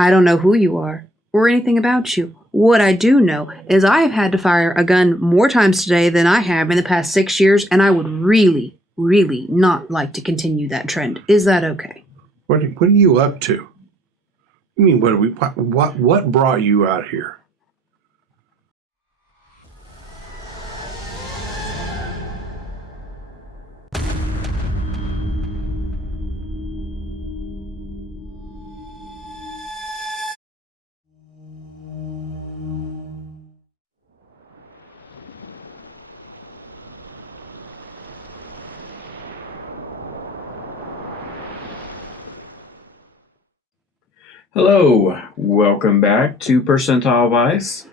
I don't know who you are or anything about you. What I do know is I have had to fire a gun more times today than I have in the past 6 years, and I would really, really not like to continue that trend. Is that okay? What are you up to? I mean, what brought you out here? Hello, welcome back to Percentile Vice.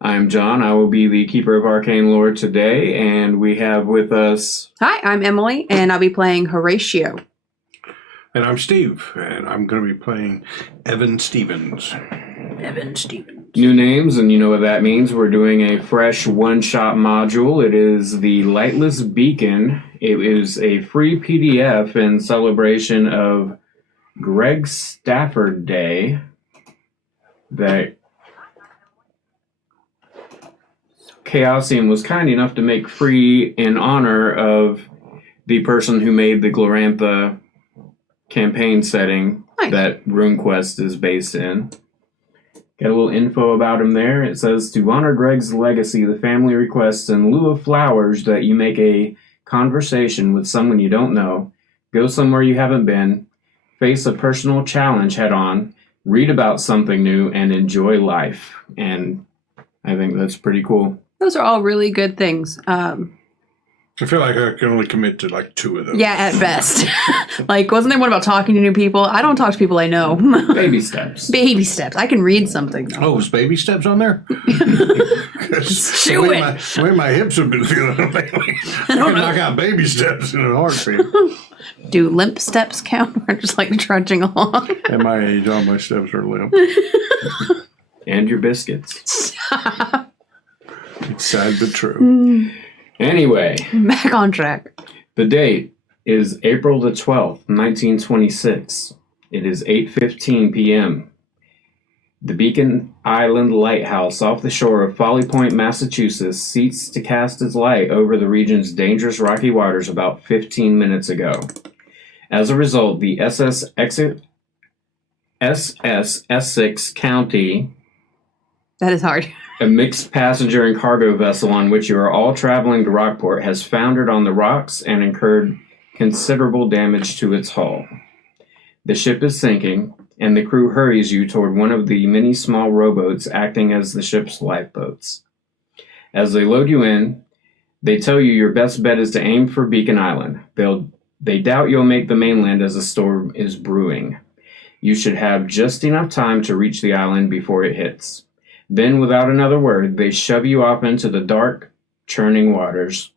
I'm John. I will be the Keeper of Arcane Lore today, and we have with us... Hi, I'm Emily, and I'll be playing Horatio. And I'm Steve, and I'm going to be playing Evan Stevens. Evan Stevens. New names, and you know what that means. We're doing a fresh one-shot module. It is the Lightless Beacon. It is a free PDF in celebration of Greg Stafford Day that Chaosium was kind enough to make free in honor of the person who made the Glorantha campaign setting that RuneQuest is based in. Got a little info about him there. It says, to honor Greg's legacy, the family requests in lieu of flowers that you make a conversation with someone you don't know, go somewhere you haven't been, face a personal challenge head-on, read about something new, and enjoy life. And I think that's pretty cool. Those are all really good things. I feel like I can only commit to like 2 of those. Yeah, at best. Like, wasn't there one about talking to new people? I don't talk to people I know. Baby steps. Baby steps. I can read something. Oh, was baby steps on there? Chew it. The way my hips have been feeling lately. I can knock out baby steps in an heartbeat. Do limp steps count? Or just like trudging along? At my age, all my steps are limp. And your biscuits. It's sad but true. Anyway. Back on track. The date is April the 12th, 1926. It is 8:15 p.m. The Beacon Island Lighthouse off the shore of Folly Point, Massachusetts, seeks to cast its light over the region's dangerous rocky waters about 15 minutes ago. As a result, the SS Essex County... That is hard. A mixed passenger and cargo vessel on which you are all traveling to Rockport has foundered on the rocks and incurred considerable damage to its hull. The ship is sinking, and the crew hurries you toward one of the many small rowboats acting as the ship's lifeboats. As they load you in, they tell you your best bet is to aim for Beacon Island. They doubt you'll make the mainland as a storm is brewing. You should have just enough time to reach the island before it hits. Then, without another word, they shove you off into the dark, churning waters.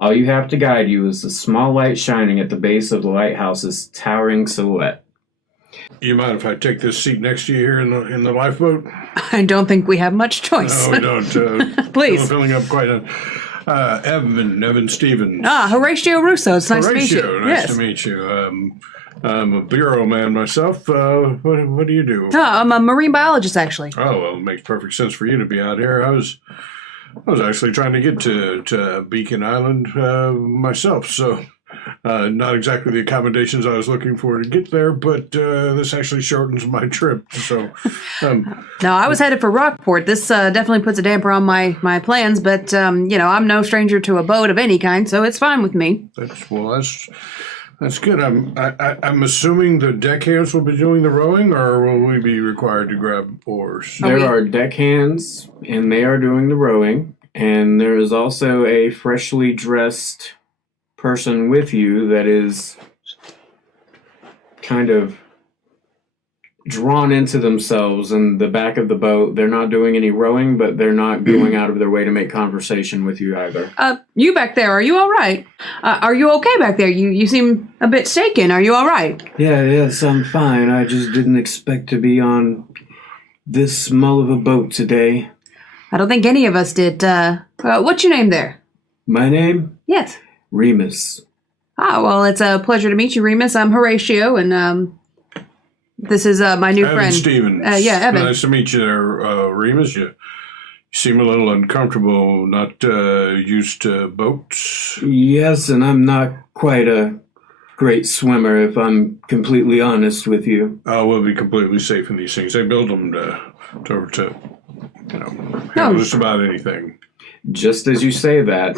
All you have to guide you is the small light shining at the base of the lighthouse's towering silhouette. You mind if I take this seat next to you here in the lifeboat? I don't think we have much choice. No, we don't. Please. I'm filling up quite a... Evan Stevens. Ah, Horatio Russo. It's nice to meet you. Horatio, nice to meet you. I'm a bureau man myself. What do you do? I'm a marine biologist, actually. Oh, well, it makes perfect sense for you to be out here. I was actually trying to get to Beacon Island myself, so not exactly the accommodations I was looking for to get there, but this actually shortens my trip. So, no, I was headed for Rockport. This definitely puts a damper on my plans, but I'm no stranger to a boat of any kind, so it's fine with me. That's good. I'm assuming the deckhands will be doing the rowing, or will we be required to grab oars? There are deckhands, and they are doing the rowing. And there is also a freshly dressed person with you that is kind of drawn into themselves in the back of the boat. They're not doing any rowing, but they're not going out of their way to make conversation with you either. You back there, are you all right? Are you okay back there? You seem a bit shaken. Are you all right? Yes, I'm fine. I just didn't expect to be on this small of a boat today. I don't think any of us did. What's your name there? My name? Yes. Remus. Well, it's a pleasure to meet you, Remus. I'm Horatio, and This is my new Evan friend. Stevens. Yeah, Evan. Nice to meet you there, Remus. You seem a little uncomfortable, not used to boats. Yes, and I'm not quite a great swimmer, if I'm completely honest with you. We'll be completely safe in these things. They build them to handle just about anything. Just as you say that,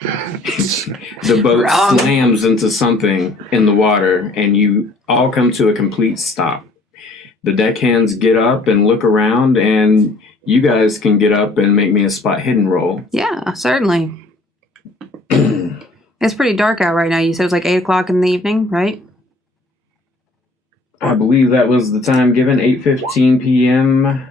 the boat slams into something in the water, and you all come to a complete stop. The deckhands get up and look around, and you guys can get up and make me a spot hidden roll. Yeah, certainly. It's pretty dark out right now. You said it was like 8 o'clock in the evening, right? I believe that was the time given, 8:15 p.m.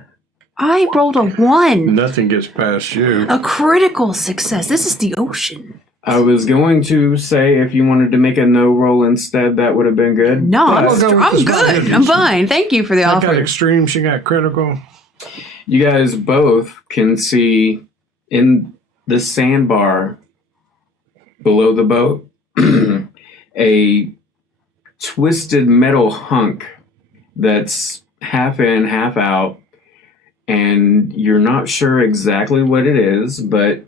I rolled a 1. Nothing gets past you. A critical success. This is the ocean. I was going to say if you wanted to make a no roll instead, that would have been good. No, I'll go with I'm the good. spot I'm fine. Thank you for the I offer. got extreme, she got critical. You guys both can see in the sandbar below the boat a twisted metal hunk that's half in, half out, and you're not sure exactly what it is, but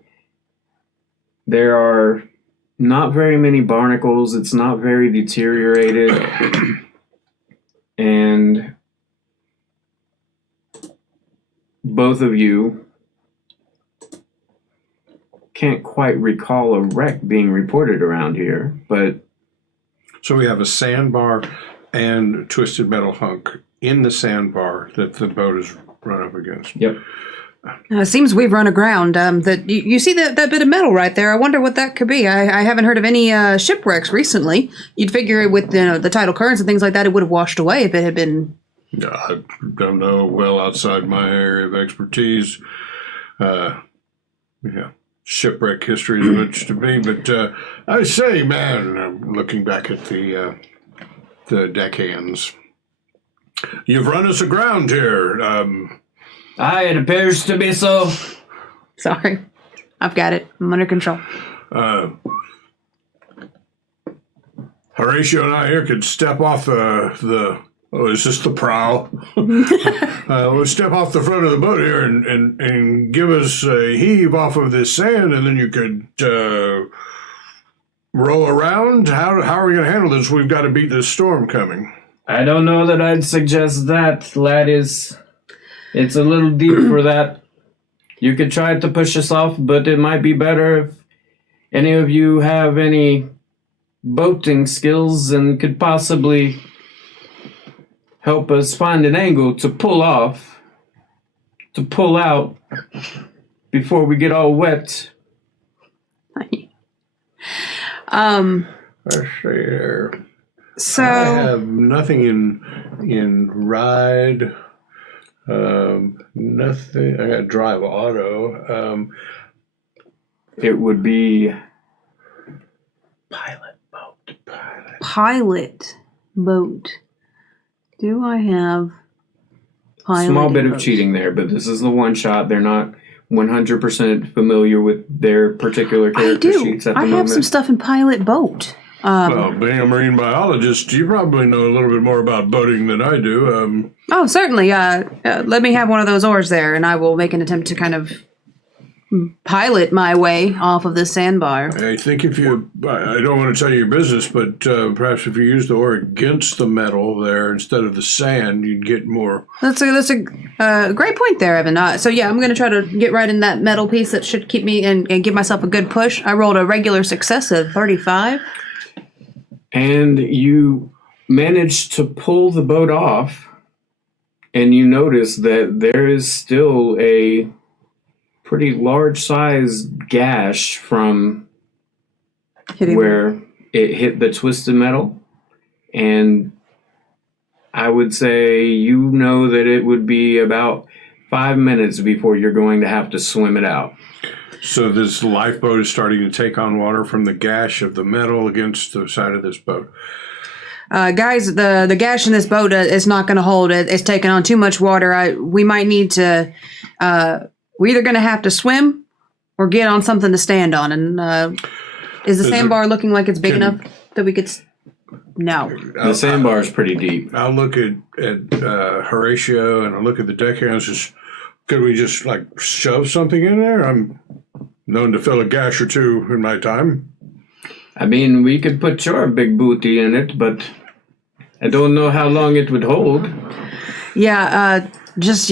there are not very many barnacles. It's not very deteriorated, and both of you can't quite recall a wreck being reported around here, but... So we have a sandbar and twisted metal hunk in the sandbar that the boat is run up against. Yep. It seems we've run aground. That you see that bit of metal right there. I wonder what that could be. I haven't heard of any shipwrecks recently. You'd figure with the tidal currents and things like that, it would have washed away if it had been... I don't know, well outside my area of expertise. Shipwreck history is much to me, but I say, man, looking back at the deckhands, you've run us aground here. Aye, it appears to be so. Sorry. I've got it. I'm under control. Horatio and I here could step off is this the prow? We'll step off the front of the boat here and give us a heave off of this sand, and then you could row around. How are we going to handle this? We've got to beat this storm coming. I don't know that I'd suggest that, laddies. It's a little deep for that. You could try to push us off, but it might be better if any of you have any boating skills and could possibly help us find an angle to pull out before we get all wet. Let's see here. So I have nothing in ride. Nothing. I got drive auto. It would be Pilot boat. pilot boat. Do I have pilot? small bit of boat? cheating there, but this is the one shot. They're not 100% familiar with their particular I character do. sheets at the I moment. have some stuff in pilot boat. Well, being a marine biologist, you probably know a little bit more about boating than I do. Oh, certainly. Let me have one of those oars there, and I will make an attempt to kind of pilot my way off of this sandbar. I think I don't want to tell you your business, but perhaps if you use the oar against the metal there instead of the sand, you'd get more. That's a great point there, Evan. So yeah, I'm going to try to get right in that metal piece that should keep me and give myself a good push. I rolled a regular success of 35. And you manage to pull the boat off, and you notice that there is still a pretty large size gash from where it hit the twisted metal. And I would say you know that it would be about 5 minutes before you're going to have to swim it out. So this lifeboat is starting to take on water from the gash of the metal against the side of this boat. Guys, the gash in this boat is not going to hold it. It's taking on too much water. We might need to... we're either going to have to swim or get on something to stand on. And is the sandbar looking like it's big enough that we could... No. The sandbar is pretty deep. I'll look at Horatio and I'll look at the deckhands. Could we just like shove something in there? I'm known to fill a gash or two in my time. I mean, we could put your big booty in it, but I don't know how long it would hold. Yeah, just,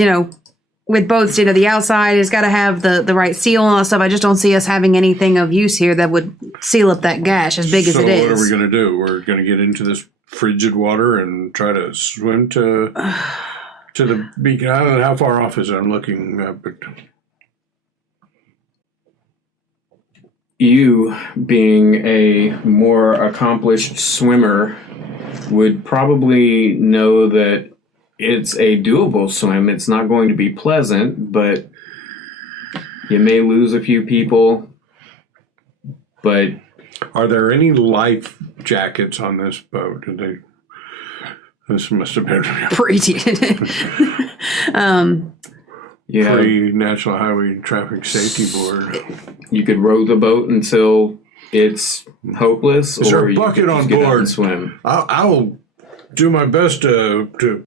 with boats, the outside has got to have the right seal and all that stuff. I just don't see us having anything of use here that would seal up that gash as big as it is. So what are we going to do? We're going to get into this frigid water and try to swim to the beacon island. How far off is it? I'm looking up at... You, being a more accomplished swimmer, would probably know that it's a doable swim. It's not going to be pleasant, but you may lose a few people. But are there any life jackets on this boat? This must have been pre-National Highway Traffic Safety Board. You could row the boat until it's hopeless, Is there or a you bucket could on just get out board? and swim. I will do my best to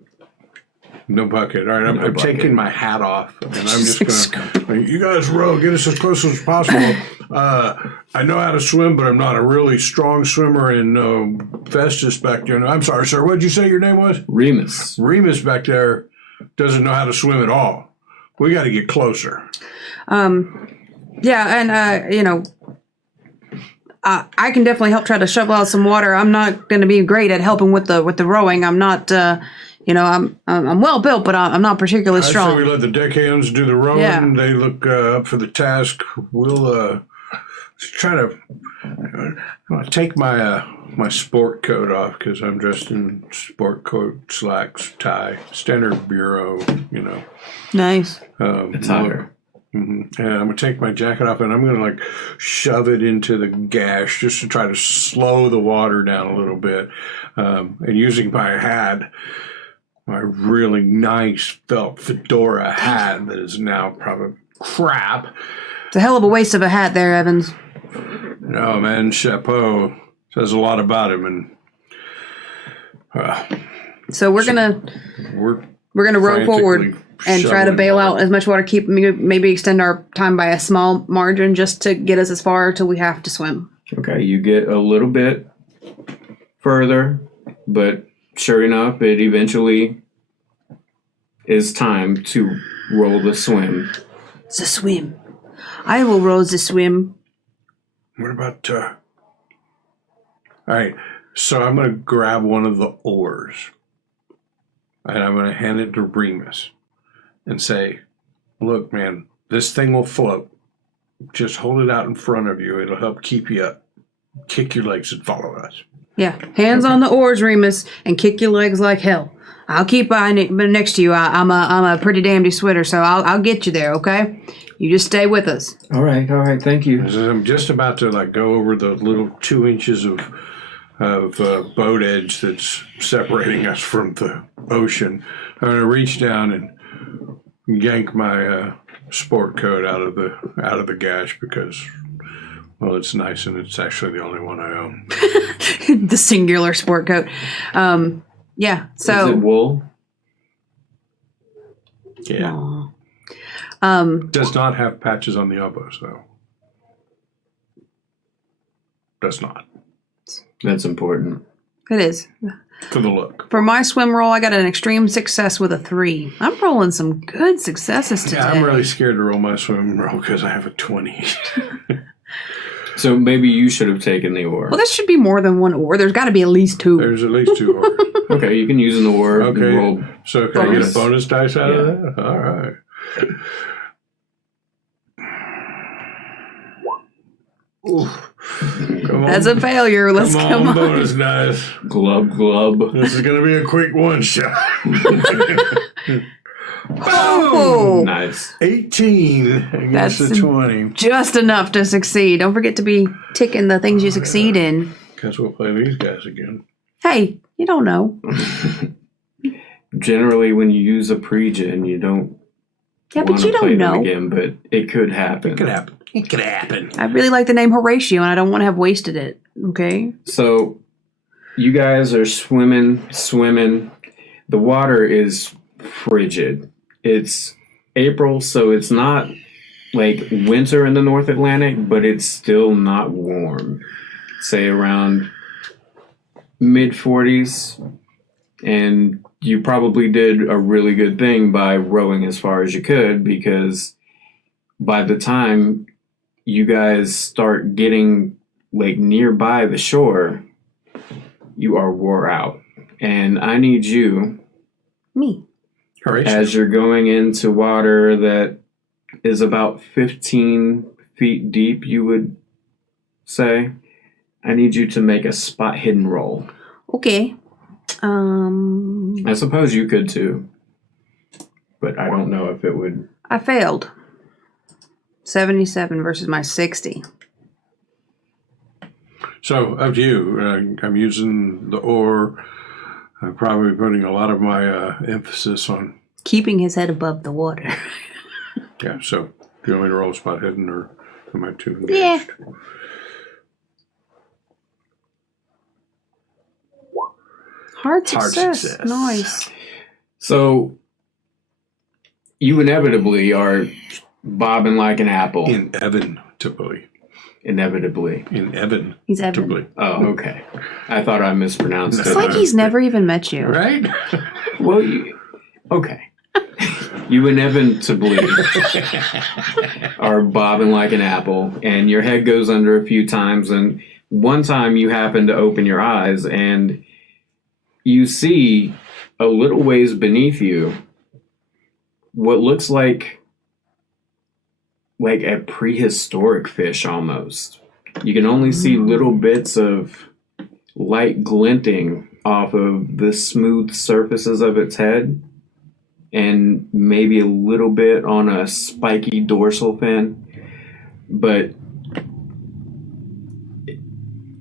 no bucket. All right, I'm taking my hat off, and I'm just going to... You guys row. Get us as close as possible. I know how to swim, but I'm not a really strong swimmer. And Festus back there... I'm sorry, sir. What did you say your name was? Remus. Remus back there doesn't know how to swim at all. We got to get closer. Yeah, and, I can definitely help try to shovel out some water. I'm not going to be great at helping with the rowing. I'm not... I'm well built, but I'm not particularly strong. I say we let the deckhands do the rowing. Yeah. They look up for the task. We'll try to take my sport coat off because I'm dressed in sport coat, slacks, tie, standard bureau. Nice. Attire. Mm-hmm. And I'm gonna take my jacket off and I'm gonna shove it into the gash just to try to slow the water down a little bit. And using my hat. My really nice felt fedora hat that is now probably crap. It's a hell of a waste of a hat there, Evans. No, man, chapeau says a lot about him. And so we're gonna row forward and try to bail out as much water, maybe extend our time by a small margin just to get us as far till we have to swim. Okay, you get a little bit further, but sure enough, it eventually is time to roll the swim. The swim. I will roll the swim. What about... All right, so I'm going to grab one of the oars, and I'm going to hand it to Remus and say, look, man, this thing will float. Just hold it out in front of you. It'll help keep you up. Kick your legs and follow us. Yeah, hands on the oars, Remus, and kick your legs like hell. I'll keep next to you. I'm a pretty dandy switter, so I'll get you there. Okay, you just stay with us. All right. Thank you. I'm just about to go over the little 2 inches of boat edge that's separating us from the ocean. I'm gonna reach down and yank my sport coat out of the gash because. Well, it's nice, and it's actually the only one I own. The singular sport coat. Yeah, so... Is it wool? Yeah. Does not have patches on the elbows, though. Does not. That's important. It is. For the look. For my swim roll, I got an extreme success with a 3. I'm rolling some good successes today. Yeah, I'm really scared to roll my swim roll because I have a 20. So maybe you should have taken the oar. Well, there should be more than one oar. There's got to be at least 2. There's at least 2 oars. Okay, you can use an oar. Okay. Roll So can I get a bonus dice out of that? All right. Come That's a failure. Let's come on. Bonus dice. Glub, glub. This is going to be a quick one shot. Oh, nice. 18 against the 20. Just enough to succeed. Don't forget to be ticking the things you succeed in. Guess we'll play these guys again. Hey, you don't know. Generally, when you use a pre-gen, you don't. Yeah, but you don't know. Again, but it could happen. It could happen. It could happen. I really like the name Horatio, and I don't want to have wasted it. Okay. So, you guys are swimming. The water is frigid. It's April, so it's not like winter in the North Atlantic, but it's still not warm. Say around mid-40s, and you probably did a really good thing by rowing as far as you could, because by the time you guys start getting like nearby the shore, you are wore out. And I need you, Me. Horatio. as you're going into water that is about 15 feet deep, you would say, I need you to make a spot hidden roll. Okay. I suppose you could too, but I don't know if it would. I failed. 77 versus my 60. So, up to you. I'm using the oar. I'm probably putting a lot of my emphasis on... Keeping his head above the water. Yeah, so do you want me to roll spot hidden, or am I too engaged? Yeah. Hard success. Nice. So you inevitably are bobbing like an apple. Inevitably. Inevitably. He's Evan. Oh, okay. I thought I mispronounced It's it. like he's never even met you. Right? Well, okay. You inevitably are bobbing like an apple, and your head goes under a few times, and one time you happen to open your eyes, and you see a little ways beneath you what looks like a prehistoric fish almost. You can only see little bits of light glinting off of the smooth surfaces of its head, and maybe a little bit on a spiky dorsal fin, but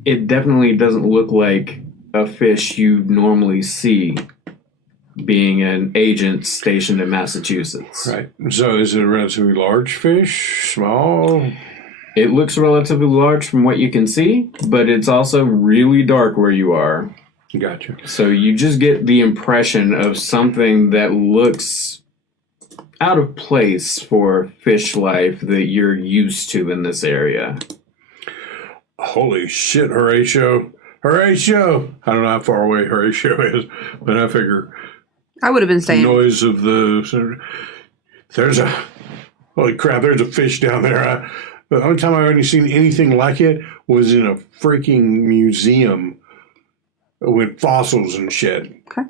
it definitely doesn't look like a fish you normally see, being an agent stationed in Massachusetts. Right. So is it a relatively large fish? Small? It looks relatively large from what you can see, but it's also really dark where you are. Gotcha. So you just get the impression of something that looks out of place for fish life that you're used to in this area. Holy shit, Horatio. Horatio! I don't know how far away Horatio is, but I figure I would have been staying. noise of the... Holy crap, there's a fish down there. The only time I've ever seen anything like it was in a freaking museum with fossils and shit. Okay.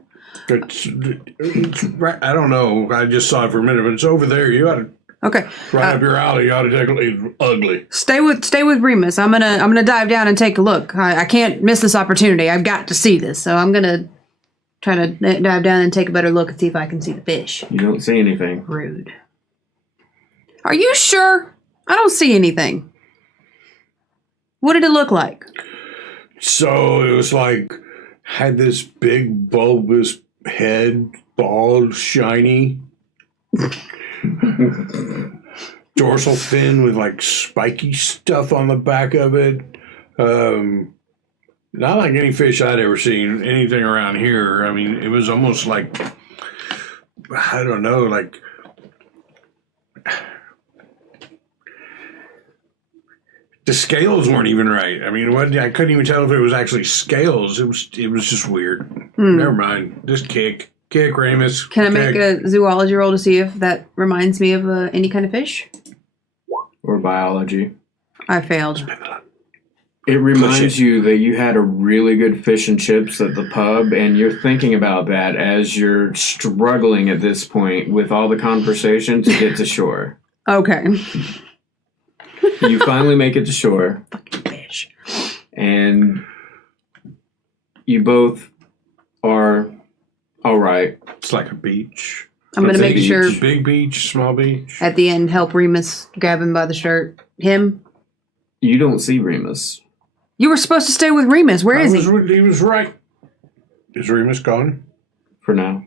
It's right, I don't know. I just saw it for a minute, but it's over there. You ought to... Okay. Right up your alley. You ought to take it. It's ugly. Stay with Remus. I'm gonna dive down and take a look. I can't miss this opportunity. I've got to see this. So I'm gonna try to dive down and take a better look and see if I can see the fish. You don't see anything. Rude. Are you sure? I don't see anything. What did it look like? So it was like, had this big bulbous head, bald, shiny. Dorsal fin with like spiky stuff on the back of it. Not like any fish I'd ever seen, anything around here. I mean, it was almost like, I don't know, like... The scales weren't even right. I mean, I couldn't even tell if it was actually scales. It was just weird. Never mind. Just kick, Remus. Can I make a zoology roll to see if that reminds me of any kind of fish? Or biology. I failed. It reminds you that you had a really good fish and chips at the pub, and you're thinking about that as you're struggling at this point with all the conversation to get to shore. Okay. You finally make it to shore. Fucking fish. And you both are all right. It's like a beach. I'm going to It's a make sure Big beach, small beach. at the end help Remus grab him by the shirt. Him? You don't see Remus. You were supposed to stay with Remus. Where is he? He was right. Is Remus gone? For now.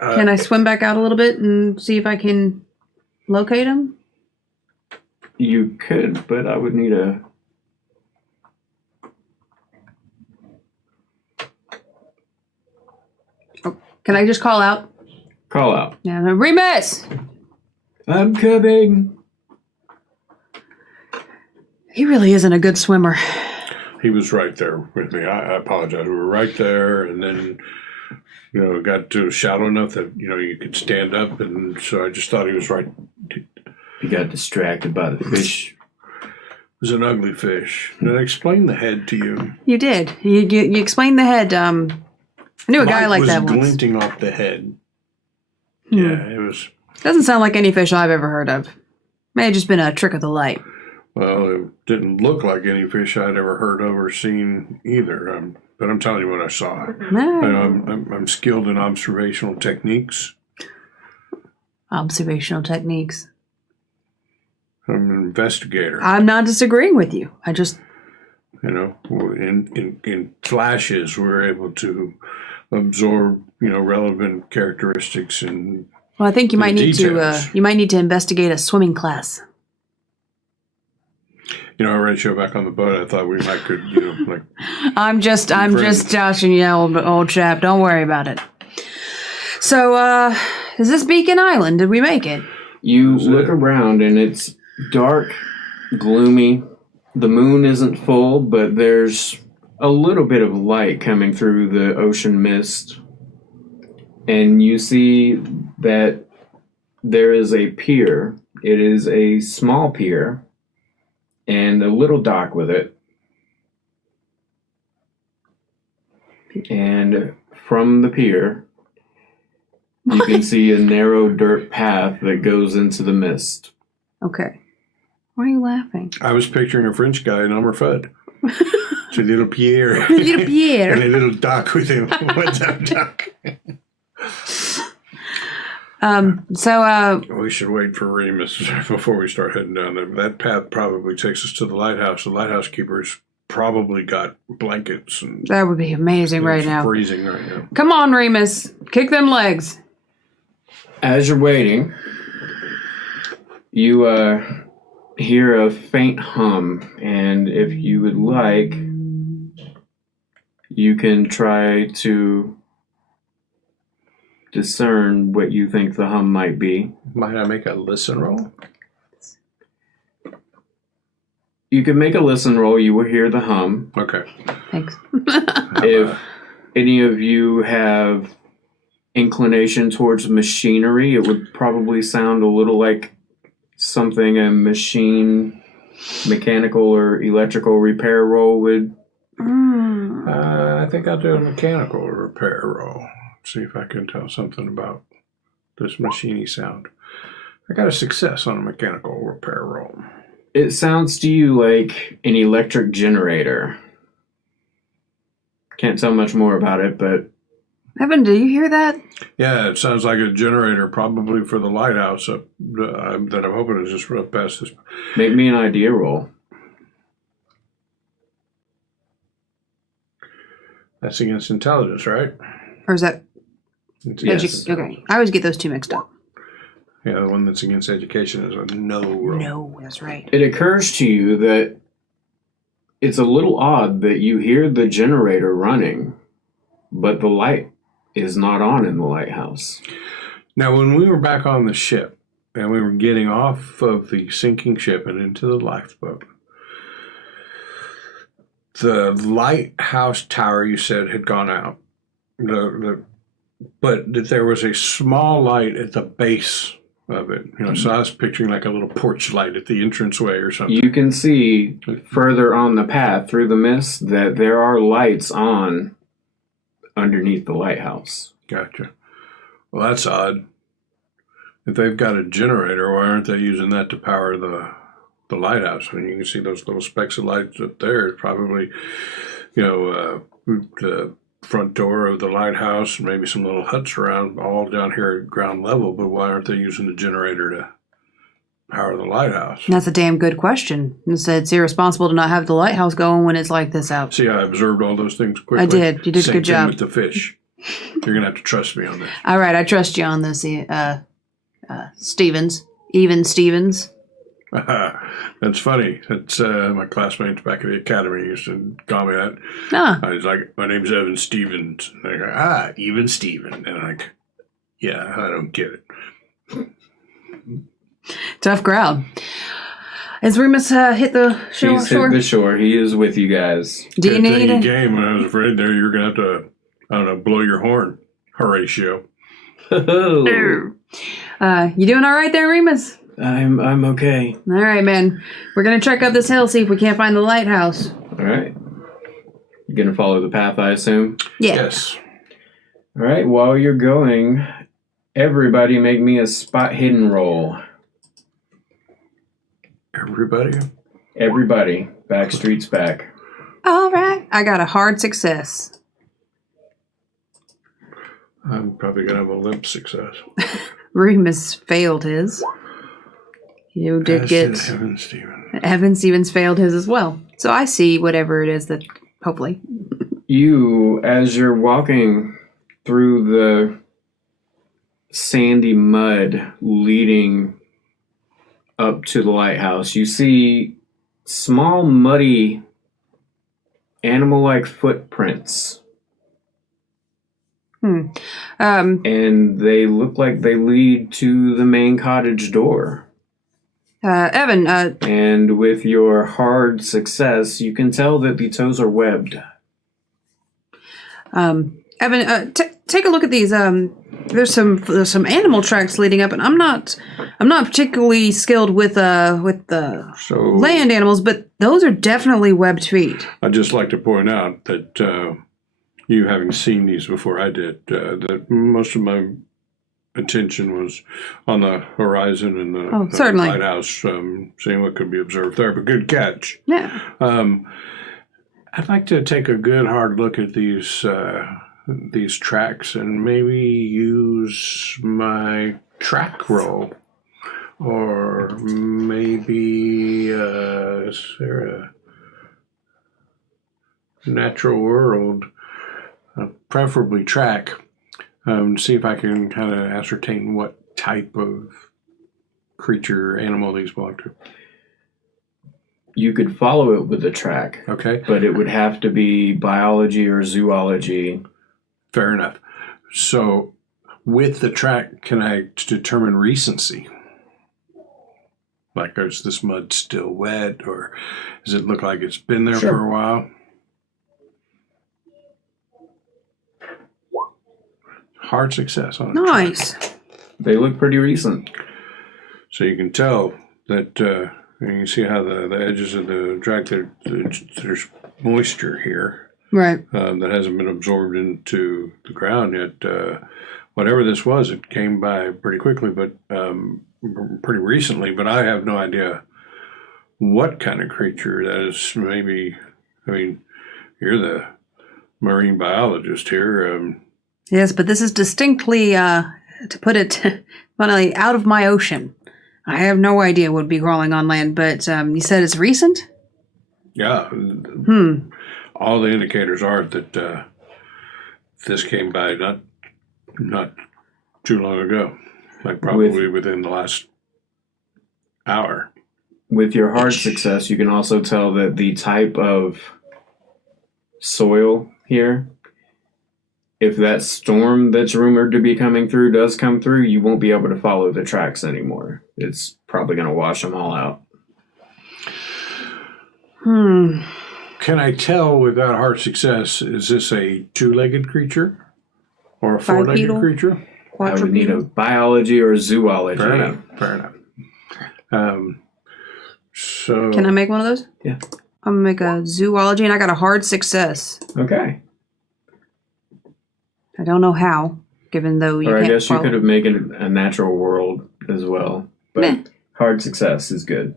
Can I swim back out a little bit and see if I can locate him? You could, but I would need a... Can I just call out? Call out. Yeah, Remus! I'm coming. He really isn't a good swimmer. He was right there with me. I apologize. We were right there, and then, it got to shallow enough that, you could stand up, and so I just thought he was right. You got distracted by the fish. It was an ugly fish. Did I explain the head to you? You did. You explained the head. I knew a guy like that once. It was glinting off the head. Yeah, it was. Doesn't sound like any fish I've ever heard of. May have just been a trick of the light. Well, it didn't look like any fish I'd ever heard of or seen either. But I'm telling you what I saw. No. I'm skilled in observational techniques. Observational techniques. I'm an investigator. I'm not disagreeing with you. I just... in flashes, we're able to absorb, relevant characteristics and. Well, I think you might need details. to investigate a swimming class. Horatio, back on the boat, I thought we might could, like. I'm just joshing you, old chap. Don't worry about it. So, is this Beacon Island? Did we make it? You look around and it's dark, gloomy. The moon isn't full, but there's a little bit of light coming through the ocean mist. And you see that there is a pier. It is a small pier and a little dock with it. And from the pier, you can see a narrow dirt path that goes into the mist. Okay. Why are you laughing? I was picturing a French guy in Ammerfed. It's a little Pierre. Little Pierre. And a little duck with him. What's up, duck? We should wait for Remus before we start heading down there. That path probably takes us to the lighthouse. The lighthouse keeper's probably got blankets. And that would be amazing right now. Freezing right now. Come on, Remus. Kick them legs. As you're waiting, you hear a faint hum, and if you would like, you can try to discern what you think the hum might be. Might I make a listen roll? You can make a listen roll. You will hear the hum. Okay. Thanks. If any of you have inclination towards machinery, it would probably sound a little like something a machine, mechanical or electrical repair roll would. I think I'll do a mechanical repair roll. See if I can tell something about this machiney sound. I got a success on a mechanical repair roll. It sounds to you like an electric generator. Can't tell much more about it, but... Evan, do you hear that? Yeah, it sounds like a generator, probably for the lighthouse that I'm hoping to just run past this. Make me an idea roll. That's against intelligence, right? Or is that... Yes. Okay. I always get those two mixed up. Yeah, the one that's against education is a no roll. No, that's right. It occurs to you that it's a little odd that you hear the generator running, but the light is not on in the lighthouse. Now, when we were back on the ship and we were getting off of the sinking ship and into the lifeboat, the lighthouse tower, you said, had gone out. But that there was a small light at the base of it. So I was picturing like a little porch light at the entranceway or something. You can see further on the path through the mist that there are lights on underneath the lighthouse. Gotcha. Well, that's odd. If they've got a generator, why aren't they using that to power the lighthouse? I mean, you can see those little specks of lights up there. It's probably, the front door of the lighthouse and maybe some little huts around, all down here at ground level. But why aren't they using the generator to power the lighthouse? That's a damn good question. It's irresponsible to not have the lighthouse going when it's like this out. See, I observed all those things quickly. I did. You did a good job. Same thing with the fish. You're going to have to trust me on this. All right, I trust you on this, Stevens. Even Stevens. That's funny. That's my classmates back at the academy used to call me that. Ah, I was like, my name's Evan Stevens. And they go, Even Steven. And I'm like, yeah, I don't get it. tough crowd. Has Remus hit the shore? He's hit the shore. He is with you guys. Do you need it? Game, and I was afraid there you were going to have to, I don't know, blow your horn, Horatio. You doing all right there, Remus? I'm okay. All right, man. We're going to trek up this hill, see if we can't find the lighthouse. All right. You're going to follow the path, I assume? Yeah. Yes. All right. While you're going, everybody make me a spot hidden roll. Everybody. Backstreet's back. All right. I got a hard success. I'm probably going to have a limp success. Remus failed his. You did get... Evan Stevens failed his as well. So I see whatever it is that, hopefully. You, as you're walking through the sandy mud leading up to the lighthouse, you see small, muddy, animal-like footprints. And they look like they lead to the main cottage door. Evan, And with your hard success, you can tell that the toes are webbed. Evan, take a look at these. There's some animal tracks leading up, and I'm not particularly skilled with the land animals, but those are definitely webbed feet. I'd just like to point out that you having seen these before I did, that most of my attention was on the horizon and the certainly. lighthouse, seeing what could be observed there. But good catch. Yeah. I'd like to take a good hard look at these tracks and maybe use my track roll, or maybe is there a natural world, preferably track, see if I can kind of ascertain what type of creature, animal these belong to. You could follow it with a track. Okay. But it would have to be biology or zoology. Fair enough. So with the track, can I determine recency? Like, is this mud still wet, or does it look like it's been there for a while? Hard success on it. Nice. They look pretty recent. So you can tell that you can see how the edges of the track, there's moisture here. Right. That hasn't been absorbed into the ground yet. Whatever this was, it came by pretty quickly, but pretty recently. But I have no idea what kind of creature that is. Maybe, I mean, you're the marine biologist here. Yes, but this is distinctly, to put it funnily, out of my ocean. I have no idea what would be crawling on land, but you said it's recent? Yeah. All the indicators are that this came by not too long ago, like probably within the last hour. With your hard success, you can also tell that the type of soil here, if that storm that's rumored to be coming through does come through, you won't be able to follow the tracks anymore. It's probably going to wash them all out. Can I tell with that hard success, is this a two-legged creature or a four-legged creature? I would need a biology or zoology. Fair enough. So Can I make one of those? Yeah. I'm going to make a zoology, and I got a hard success. Okay. I don't know how, given though you or can't I guess follow. You could have made it a natural world as well. But hard success is good.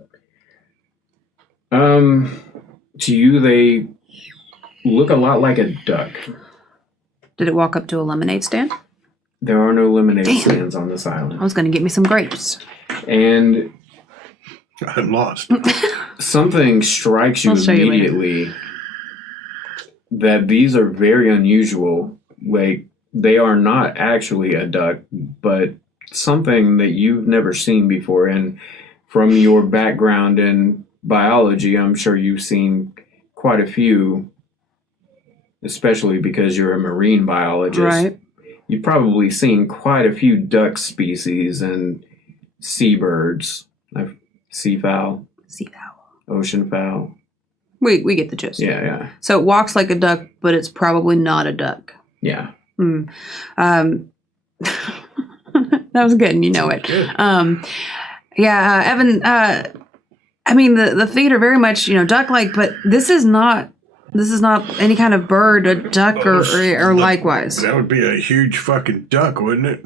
To you, they look a lot like a duck. Did it walk up to a lemonade stand? There are no lemonade stands on this island. I was going to get me some grapes. And I'm lost. Something strikes you immediately that these are very unusual. Like, they are not actually a duck, but something that you've never seen before. And from your background in biology, I'm sure you've seen quite a few, especially because you're a marine biologist. Right. You've probably seen quite a few duck species and seabirds, seafowl, ocean fowl. We get the gist. Yeah. So it walks like a duck, but it's probably not a duck. Yeah. That was good, and you know it. Good. Evan. I mean, the feet are very much duck-like, but this is not any kind of bird, a duck, or likewise. That would be a huge fucking duck, wouldn't it?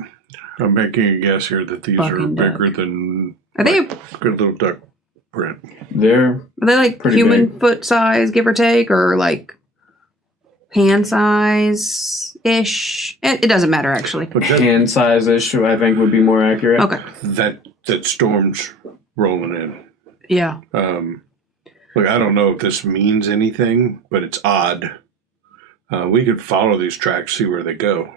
I'm making a guess here that these are bigger than. Are they? Good little duck print. Are they like human big. foot size, give or take, or like hand size ish? It doesn't matter actually. Hand size-ish, I think, would be more accurate. Okay. That storm's rolling in. Yeah. Look, I don't know if this means anything, but it's odd. We could follow these tracks, see where they go,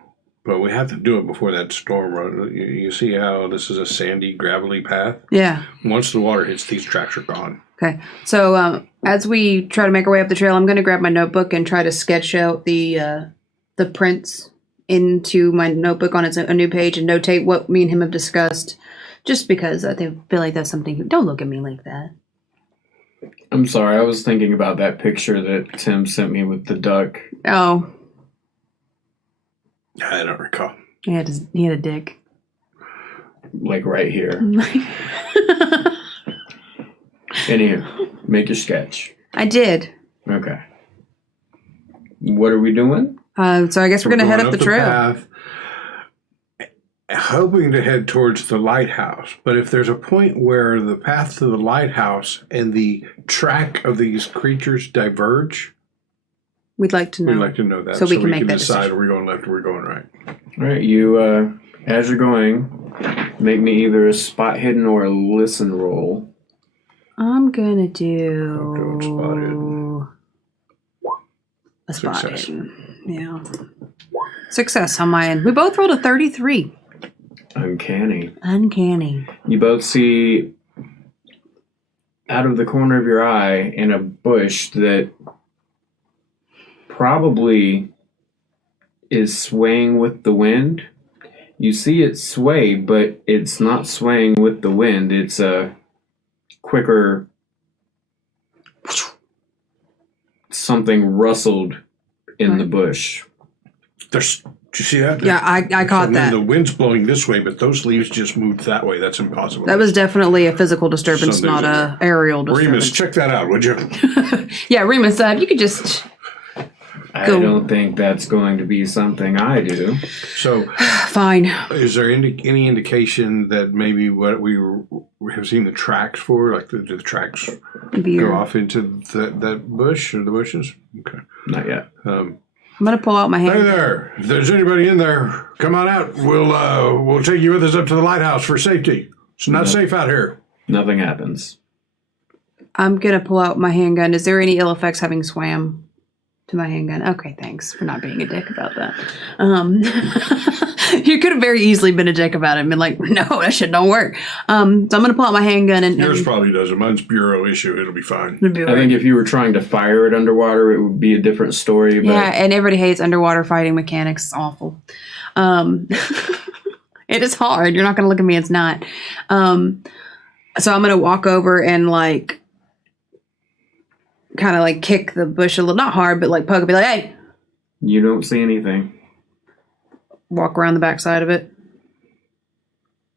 but we have to do it before that storm runs. You see how this is a sandy, gravelly path? Yeah. Once the water hits, these tracks are gone. Okay. So as we try to make our way up the trail, I'm going to grab my notebook and try to sketch out the prints into my notebook on a new page and notate what me and him have discussed. Just because I feel like that's something. Don't look at me like that. I'm sorry, I was thinking about that picture that Tim sent me with the duck. Oh. I don't recall. He had a dick. Like right here. Anywho, make your sketch. I did. Okay. What are we doing? So I guess we're going to head up the trail. Path, hoping to head towards the lighthouse. But if there's a point where the path to the lighthouse and the track of these creatures diverge, we'd like to know. We'd like to know that so we can make that decide decision. are we going left or we're going right. All right, you, as you're going, make me either a spot hidden or a listen roll. I'm going to I'm doing do a spot Success. hidden. Yeah. Success on my end. We both rolled a 33. Uncanny. You both see out of the corner of your eye in a bush that probably is swaying with the wind. You see it sway, but it's not swaying with the wind. It's a quicker something rustled in the bush. Did you see that? Yeah, I caught that. The wind's blowing this way, but those leaves just moved that way. That's impossible. That was definitely a physical disturbance, Something's not a aerial disturbance. Remus, check that out, would you? Yeah, Remus, you could just... I don't think that's going to be something I do. So, Fine. is there any indication that maybe what we have seen the tracks for, like the tracks go off into that bush or the bushes? Okay. Not yet. I'm gonna pull out my hand. Hey there! If there's anybody in there, come on out. We'll take you with us up to the lighthouse for safety. It's not safe out here. Nothing happens. I'm gonna pull out my handgun. Is there any ill effects having swam to my handgun? Okay, thanks for not being a dick about that. You could have very easily been a dick about it and been like, no, that shit don't work. So I'm gonna pull out my handgun and Yours probably doesn't. Mine's bureau issue. It'll be fine. I think if you were trying to fire it underwater, it would be a different story. But yeah, and everybody hates underwater fighting mechanics. It's awful. It is hard. You're not gonna look at me. It's not. So I'm gonna walk over and kind of kick the bush a little, not hard, but poke and be like, hey. You don't see anything. Walk around the back side of it.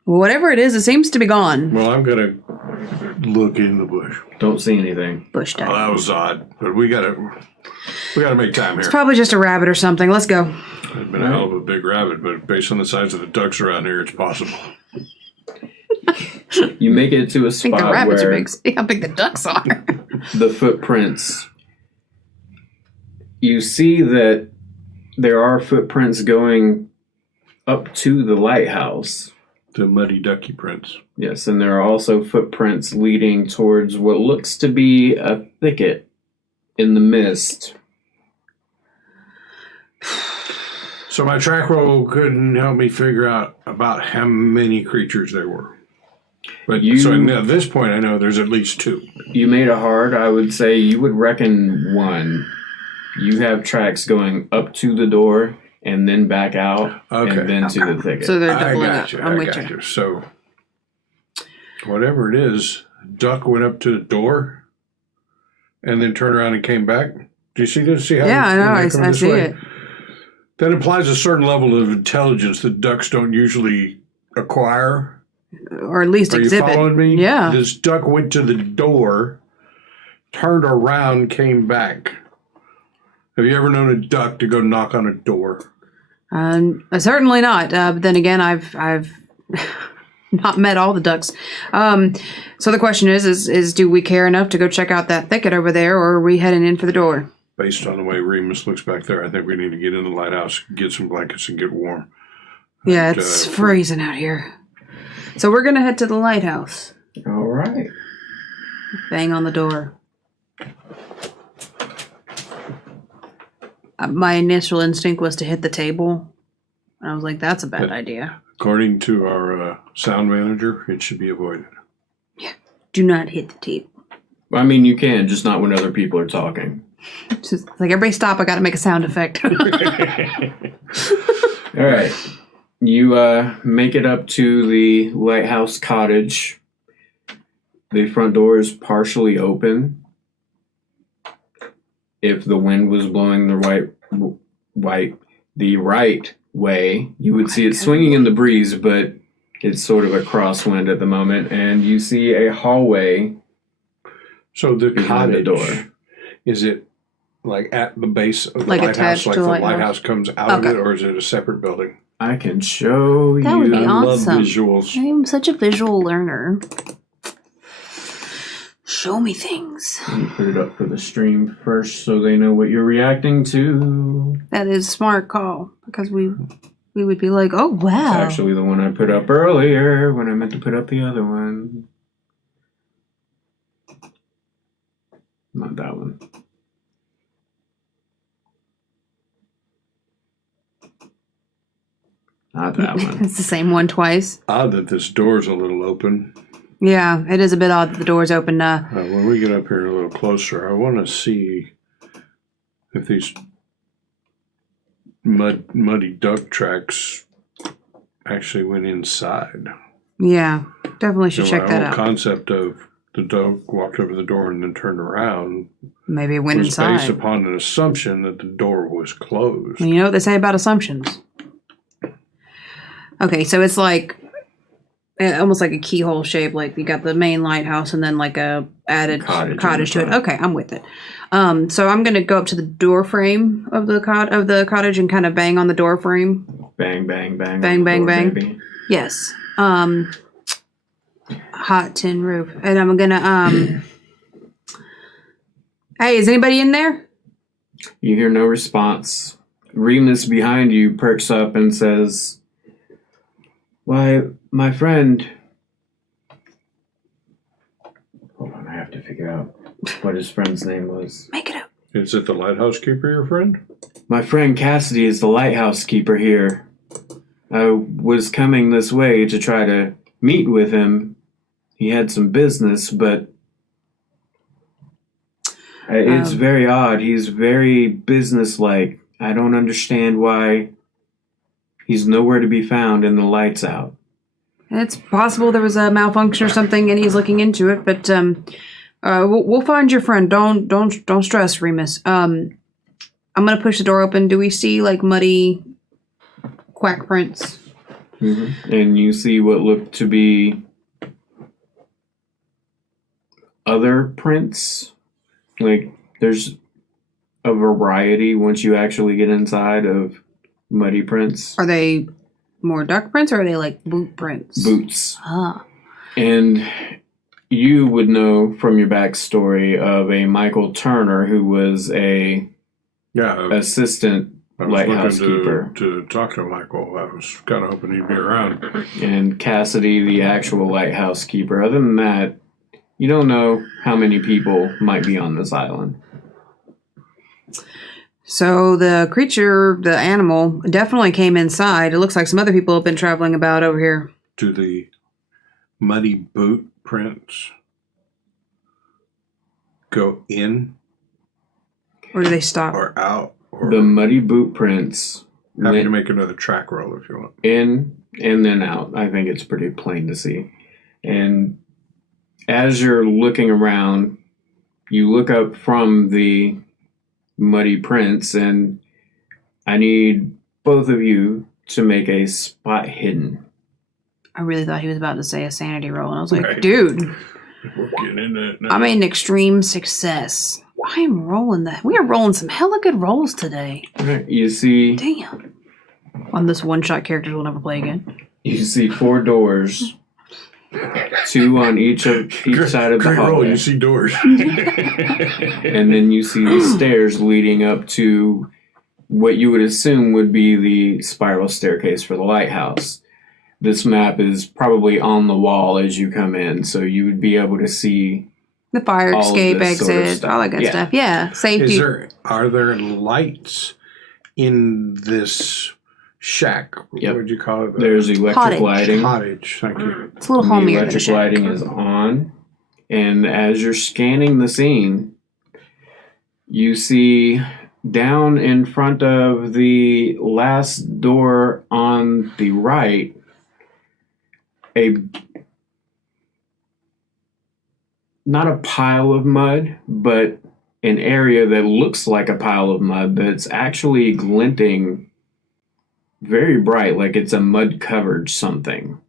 Whatever it is, it seems to be gone. Well, I'm going to look in the bush. Don't see anything. Bush Oh, died. that was odd. But we gotta make time here. It's probably just a rabbit or something. Let's go. It's been a hell of a big rabbit, but based on the size of the ducks around here, it's possible. You make it to a I think the spot rabbits are where big. See how big the ducks are. the footprints. You see that there are footprints going up to the lighthouse. The muddy ducky prints. Yes, and there are also footprints leading towards what looks to be a thicket in the mist. So my track roll couldn't help me figure out about how many creatures there were. But so at this point, I know there's at least 2. You made a hard. I would say you would reckon 1. You have tracks going up to the door and then back out and then to the thicket. So they're doubling I up. got you. I'm I with got you. you. So whatever it is, Duck went up to the door and then turned around and came back. Do you see this? See how? Yeah, I know. I see it. That implies a certain level of intelligence that ducks don't usually acquire. Or at least exhibit. Are you following me? Yeah. This duck went to the door, turned around, came back. Have you ever known a duck to go knock on a door? Certainly not. But then again, I've not met all the ducks. So the question is do we care enough to go check out that thicket over there, or are we heading in for the door? Based on the way Remus looks back there, I think we need to get in the lighthouse, get some blankets, and get warm. Yeah, it's freezing out here. So we're going to head to the lighthouse. All right. Bang on the door. My initial instinct was to hit the table. I was like, that's a bad idea. According to our sound manager, it should be avoided. Yeah. Do not hit the table. I mean, you can, just not when other people are talking. Just like, everybody stop, I got to make a sound effect. All right. You make it up to the lighthouse cottage. The front door is partially open. If the wind was blowing the right way, you would see it swinging in the breeze, but it's sort of a crosswind at the moment. And you see a hallway. So the behind cottage, the door. Is it like at the base of the Like lighthouse, attached like to the the lighthouse comes out of it, or is it a separate building? I can show you. That would be I awesome. love visuals. I'm such a visual learner. Show me things. Let me put it up for the stream first so they know what you're reacting to. That is a smart call, because we would be like, oh, It's wow. actually the one I put up earlier when I meant to put up the other one. Not that one. Not that one. It's the same one twice. Odd that this door's a little open. Yeah, it is a bit odd that the door's open. When we get up here a little closer, I want to see if these muddy duck tracks actually went inside. Yeah, definitely should check that The out. concept of the duck walked over the door and then turned around Maybe it went was inside. based upon an assumption that the door was closed. You know what they say about assumptions? Okay, so it's like almost like a keyhole shape. Like you got the main lighthouse and then like a added cottage to it. Okay, I'm with it. So I'm gonna go up to the door frame of the cottage and kind of bang on the door frame. Bang, bang, bang. Bang, bang, bang. Baby. Yes. Hot tin roof, and I'm gonna Hey, is anybody in there? You hear no response. Remus behind you perks up and says, "Why, my friend..." Hold on, I have to figure out what his friend's name was. Make it up. Is it the lighthouse keeper, your friend? My friend Cassidy is the lighthouse keeper here. I was coming this way to try to meet with him. He had some business, but it's very odd. He's very businesslike. I don't understand why he's nowhere to be found and the light's out. It's possible there was a malfunction or something, and he's looking into it. But we'll find your friend. Don't stress, Remus. I'm gonna push the door open. Do we see like muddy quack prints? Mm-hmm. And you see what look to be other prints. Like there's a variety once you actually get inside of muddy prints. Are they more duck prints, or are they like boot prints? Boots. Ah. And you would know from your backstory of a Michael Turner who was a assistant lighthouse keeper. To talk to Michael. I was kind of hoping he'd be around. And Cassidy, the actual lighthouse keeper. Other than that, you don't know how many people might be on this island. So the creature, the animal, definitely came inside. It looks like some other people have been traveling about over here. To the muddy boot prints go in Or do they stop? or out? Or The muddy boot prints happy to make another track roll if you want. in and then out. I think it's pretty plain to see. And as you're looking around, you look up from the muddy prints, and I need both of you to make a spot hidden. I really thought he was about to say a sanity roll, and I was like, Right. dude, We're getting into it now. I made an extreme success. I am rolling that. We are rolling some hella good rolls today. Okay. You see Damn. On this one-shot characters we'll never play again. 4 doors, 2 on each side of the Great roll. hallway, You see doors. and then you see the stairs leading up to what you would assume would be the spiral staircase for the lighthouse. This map is probably on the wall as you come in, so you would be able to see The fire all of escape, this sort of exit, stuff. all that good Yeah. stuff. Yeah, safety. Are there lights in this shack? Yep. What would you call it? there's electric Cottage. lighting. Cottage. Thank you. It's a little The homier than a electric shack. lighting is on, and as you're scanning the scene, you see down in front of the last door on the right not a pile of mud, but an area that looks like a pile of mud, but it's actually glinting very bright, like it's a mud-covered something.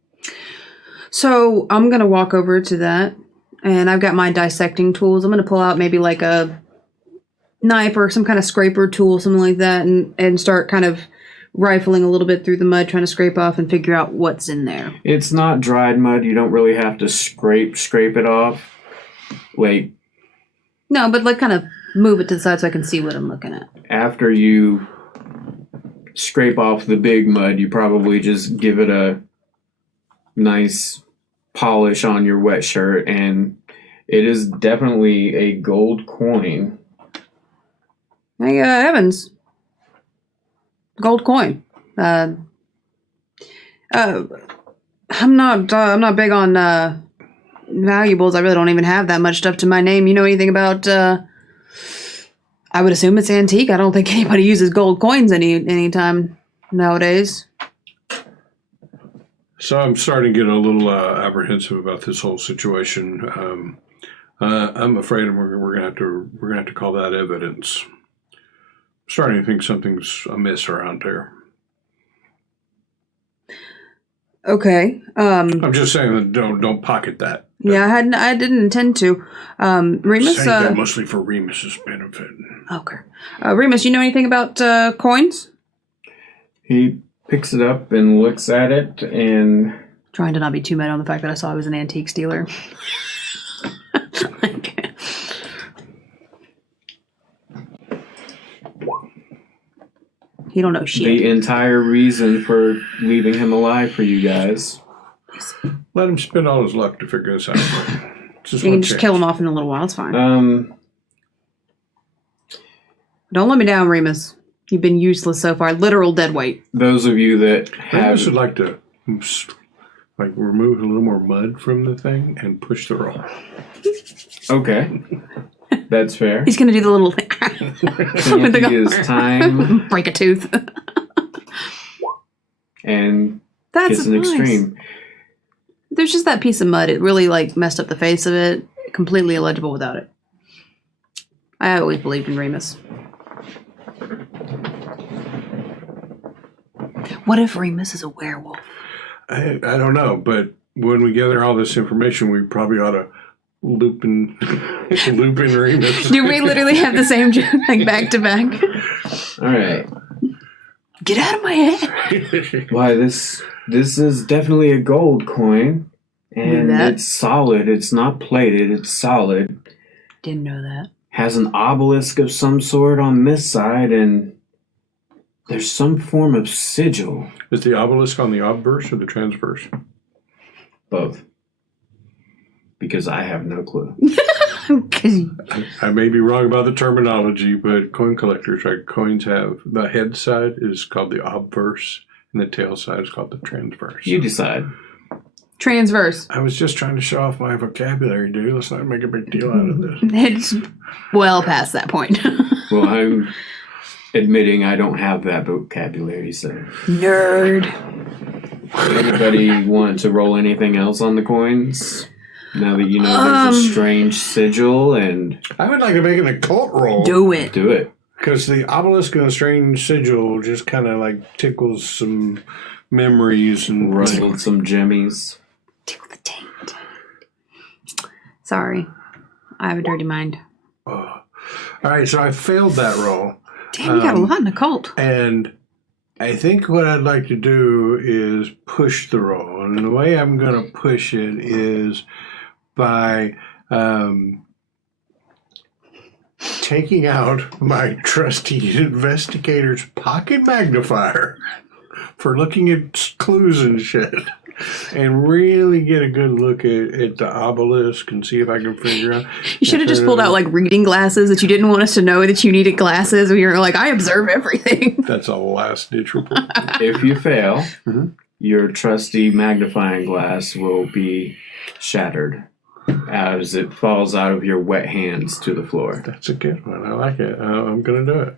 So I'm going to walk over to that, and I've got my dissecting tools. I'm going to pull out maybe like a knife or some kind of scraper tool, something like that, and start kind of rifling a little bit through the mud, trying to scrape off and figure out what's in there. It's not dried mud. You don't really have to scrape it off. Like, No, but like kind of move it to the side so I can see what I'm looking at. after you scrape off the big mud, you probably just give it a nice polish on your wet shirt, and it is definitely a gold coin. Hey, Evans. Gold coin. I'm not big on valuables. I really don't even have that much stuff to my name. You know anything about? I would assume it's antique. I don't think anybody uses gold coins anytime nowadays. So I'm starting to get a little apprehensive about this whole situation. I'm afraid we're gonna have to call that evidence. I'm starting to think something's amiss around here. Okay. I'm just saying that don't pocket that. Yeah, I didn't intend to. Remus. Saying that mostly for Remus's benefit. Okay. Remus, you know anything about coins? He picks it up and looks at it, and Trying to not be too mad on the fact that I saw I was an antique stealer. Okay. You don't know shit. the entire reason for leaving him alive for you guys. Let him spend all his luck to figure this out. Just You one can just chance. kill him off in a little while. It's fine. Don't let me down, Remus. You've been useless so far. Literal dead weight. Those of you that have Remus would like to remove a little more mud from the thing and push the roll. okay, that's fair. He's gonna do the little thing. With the Can't use gun. time Break a tooth. and That's gets an nice. extreme. There's just that piece of mud. It really messed up the face of it. Completely illegible without it. I always believed in Remus. What if Remus is a werewolf? I don't know, but when we gather all this information, we probably ought to loop in Remus. Do we literally have the same joke back to back? All right. Get out of my head. Why this is definitely a gold coin, and Knew that. it's solid. It's not plated. It's solid. Didn't know that. Has an obelisk of some sort on this side, and there's some form of sigil. Is the obelisk on the obverse or the transverse? Both. Because I have no clue. I may be wrong about the terminology, but coin collectors, right? Coins have the head side is called the obverse, and the tail side is called the transverse. You decide. Transverse. I was just trying to show off my vocabulary, dude. Let's not make a big deal out of this. It's well past that point. Well, I'm admitting I don't have that vocabulary, so. Nerd. Anybody want to roll anything else on the coins? Now that you know there's a strange sigil and... I would like to make an occult roll. Do it. Do it. Because the obelisk and the strange sigil just kind of like tickles some memories and Rustled some jimmies. Tickle the taint. Sorry. I have a dirty mind. All right, so I failed that roll. Damn, you got a lot in occult. And I think what I'd like to do is push the roll. And the way I'm going to push it is by taking out my trusty investigator's pocket magnifier for looking at clues and shit. And really get a good look at the obelisk and see if I can figure out. You should have just pulled out like reading glasses that you didn't want us to know that you needed glasses. We were like, I observe everything. That's a last ditch report. If you fail, your trusty magnifying glass will be shattered as it falls out of your wet hands to the floor. That's a good one. I like it. I'm going to do it.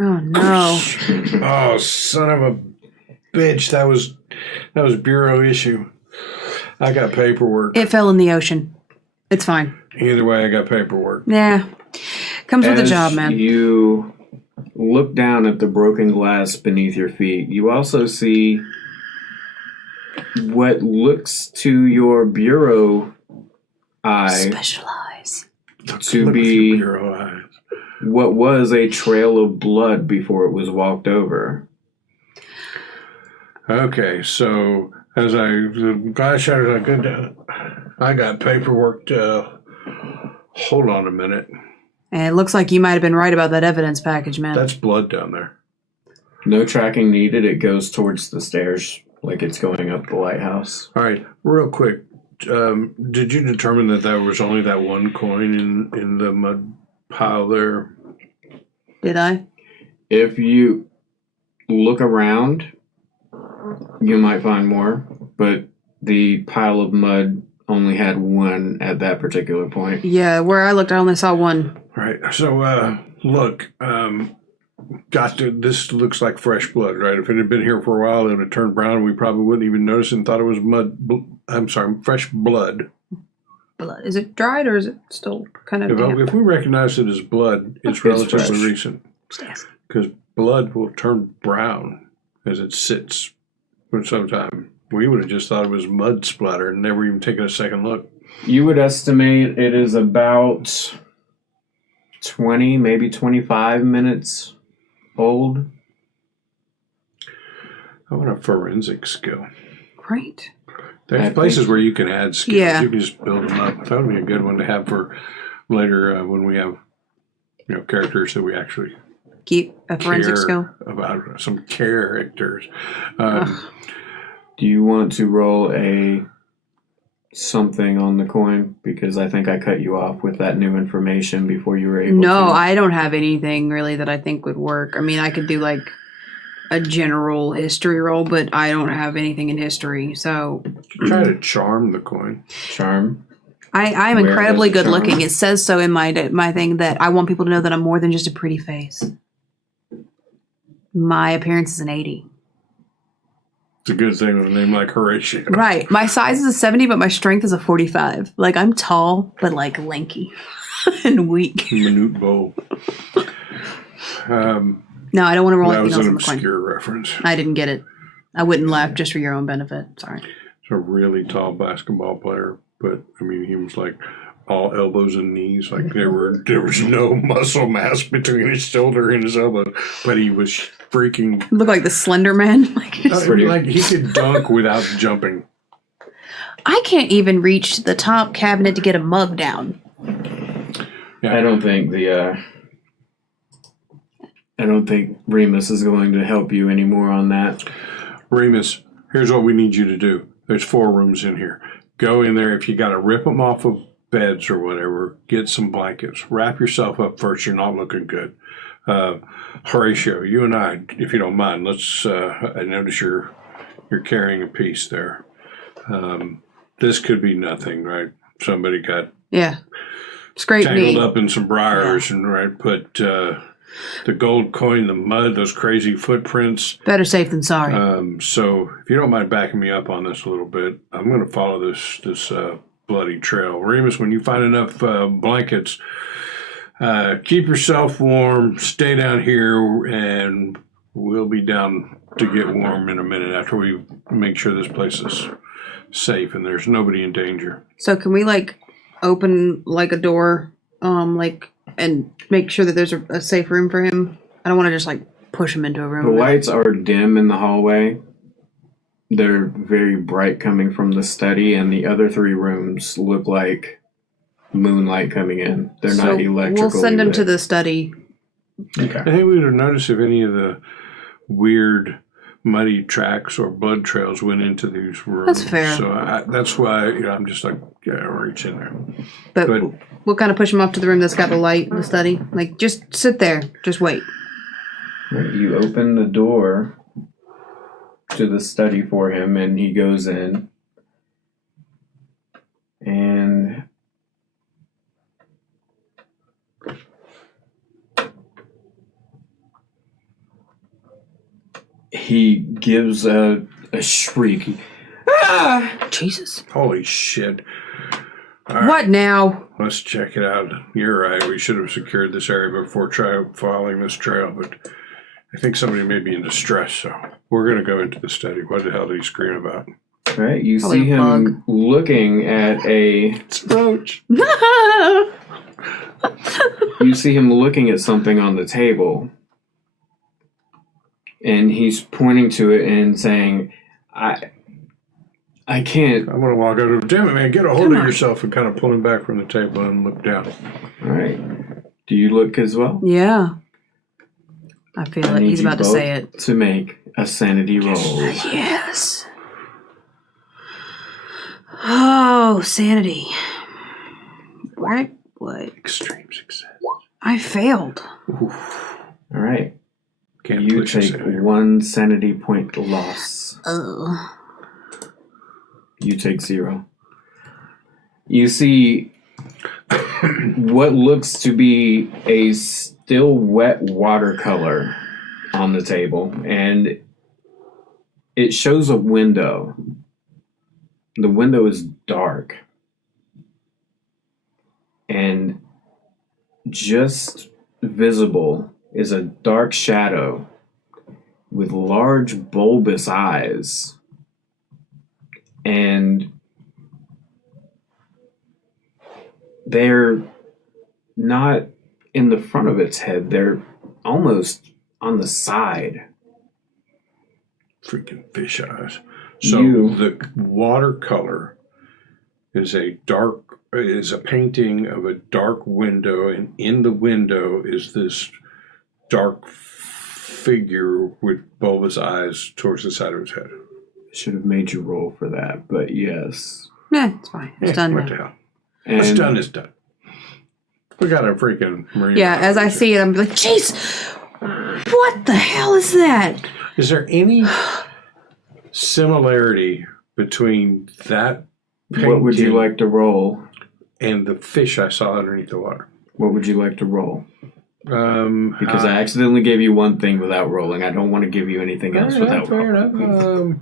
Oh, no. Oh, son of a bitch. That was bureau issue. I got paperwork. It fell in the ocean. It's fine. Either way, I got paperwork. Yeah. Comes with the As job, man. You look down at the broken glass beneath your feet. You also see what looks to your bureau eye Special eyes. to Look be with your bureau eyes. what was a trail of blood before it was walked over. Okay, so as the glass shatters, I got paperwork to hold on a minute. And it looks like you might have been right about that evidence package, man. That's blood down there. No tracking needed. It goes towards the stairs like it's going up the lighthouse. All right, real quick. Did you determine that there was only that one coin in the mud pile there? Did I? If you look around, you might find more, but the pile of mud only had one at that particular point. Yeah, where I looked, I only saw one. All right, so look, this looks like fresh blood, right? If it had been here for a while, it would have turned brown. We probably wouldn't even notice and thought it was fresh blood. Blood. Is it dried or is it still kind of damp? If we recognize it as blood, it's relatively fresh. recent. Because blood will turn brown as it sits for some time. We would have just thought it was mud splatter and never even taken a second look. You would estimate it is about 20, maybe 25 minutes old. I want a forensic skill. Great. There's places where you can add skills. Yeah. You can just build them up. That would be a good one to have for later when we have, characters that we actually Keep a forensic care skill. about. Some characters. Do you want to roll a something on the coin? Because I think I cut you off with that new information before you were able to. No, I don't have anything really that I think would work. I mean, I could do like a general history roll, but I don't have anything in history, so Try to charm the coin. Charm. I'm Where incredibly does it good looking. charm? It says so in my thing that I want people to know that I'm more than just a pretty face. My appearance is an 80. It's a good thing with a name like Horatio. Right. My size is a 70, but my strength is a 45. Like, I'm tall, but like lanky and weak. Minute bow. No, I don't want to roll That anything was else an on the coin. obscure reference. I didn't get it. I wouldn't laugh just for your own benefit. Sorry. It's a really tall basketball player, but I mean, he was like all elbows and knees. Like there was no muscle mass between his shoulder and his elbow, but he was freaking. Look like the Slender Man. Like he could dunk without jumping. I can't even reach the top cabinet to get a mug down. Yeah. I don't think Remus is going to help you anymore on that. Remus, here's what we need you to do. There's 4 rooms in here. Go in there. If you got to rip them off of beds or whatever, get some blankets. Wrap yourself up first. You're not looking good. Horatio, you and I, if you don't mind, let's. I notice you're you're carrying a piece there. This could be nothing, right? Somebody got scraped tangled knee. up in some briars and put the gold coin in the mud, those crazy footprints. Better safe than sorry. So if you don't mind backing me up on this a little bit, I'm going to follow this bloody trail. Remus, when you find enough blankets, keep yourself warm, stay down here, and we'll be down to get warm in a minute after we make sure this place is safe and there's nobody in danger. So can we open a door, and make sure that there's a safe room for him? I don't want to just push him into a room. The lights are dim in the hallway. They're very bright coming from the study, and the other 3 rooms look like moonlight coming in. They're not electrical. We'll send him to the study. Okay. I think we would have noticed if any of the weird muddy tracks or blood trails went into these rooms. That's fair. So that's why I'm just reach in there. But we'll kind of push him up to the room that's got the light in the study. Just sit there. Just wait. Right, you open the door to the study for him, and he goes in. And he gives a shriek. Ah! Jesus. Holy shit. What now? Let's check it out. You're right. We should have secured this area before following this trail, but I think somebody may be in distress, so we're going to go into the study. What the hell did he scream about? All right, you Probably see a him bug. looking at a... Roach. You see him looking at something on the table. And he's pointing to it and saying, I can't. I'm going to walk over to him. Damn it, man, get a hold of yourself and kind of pull him back from the table and look down. All right. Do you look as well? Yeah. I feel I like need he's you about to both say it. to make a sanity roll. Yes. Oh, sanity. What? Extreme success. I failed. All right. Can't You push us take in here. 1 sanity point loss. Oh. You take 0. You see what looks to be a still wet watercolor on the table, and it shows a window. The window is dark, and just visible is a dark shadow with large bulbous eyes. And they're not in the front of its head. They're almost on the side. Freaking fish eyes. So the watercolor is a painting of a dark window, and in the window is this dark figure with bulbous eyes towards the side of his head. Should have made you roll for that, but yes. Yeah, it's fine. It's done What now. the hell? And What's done is done. We got a freaking marine. Yeah, as I see it, I'm like, jeez, what the hell is that? Is there any similarity between that painting what would you like to roll? and the fish I saw underneath the water? What would you like to roll? Because I I accidentally gave you one thing without rolling. I don't want to give you anything else without fair rolling. enough.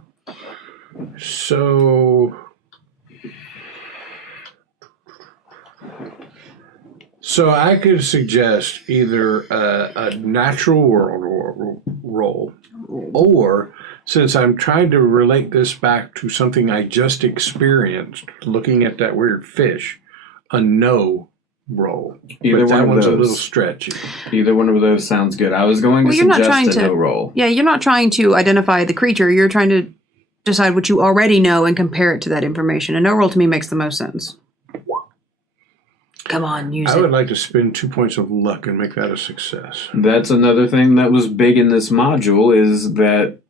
So I could suggest either a natural world roll, or since I'm trying to relate this back to something I just experienced, looking at that weird fish, a no roll. Either But one that of one's a those. little stretchy. Either one of those sounds good. I was going to Well, you're not suggest trying a to- no roll. Yeah, you're not trying to identify the creature. You're trying to decide what you already know and compare it to that information. A no roll to me makes the most sense. Come on, use I it. would like to spend 2 points of luck and make that a success. That's another thing that was big in this module is that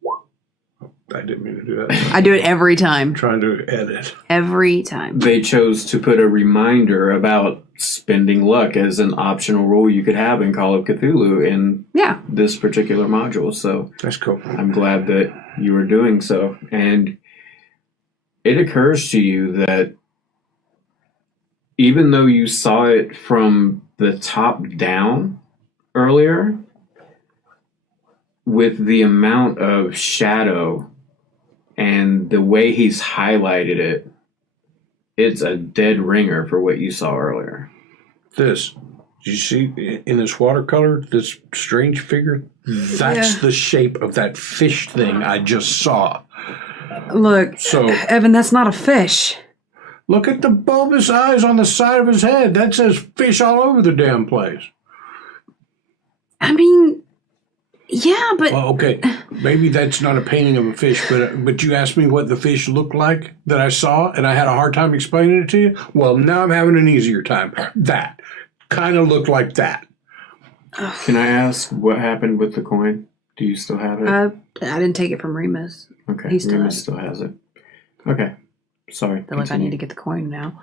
I didn't mean to do that. I do it every time. I'm trying to edit. Every time. They chose to put a reminder about spending luck as an optional rule you could have in Call of Cthulhu in this particular module. So that's cool. I'm glad that you were doing so. And it occurs to you that even though you saw it from the top down earlier, with the amount of shadow and the way he's highlighted it, it's a dead ringer for what you saw earlier. Did you see in this watercolor, this strange figure? That's the shape of that fish thing I just saw. Look, so Evan, that's not a fish. Look at the bulbous eyes on the side of his head. That says fish all over the damn place. I mean... Yeah, but... Well, okay, maybe that's not a painting of a fish, but you asked me what the fish looked like that I saw, and I had a hard time explaining it to you? Well, now I'm having an easier time. That kind of looked like that. Can I ask what happened with the coin? Do you still have it? I didn't take it from Remus. Okay, Remus still has it. Okay, sorry. I feel like I need to get the coin now.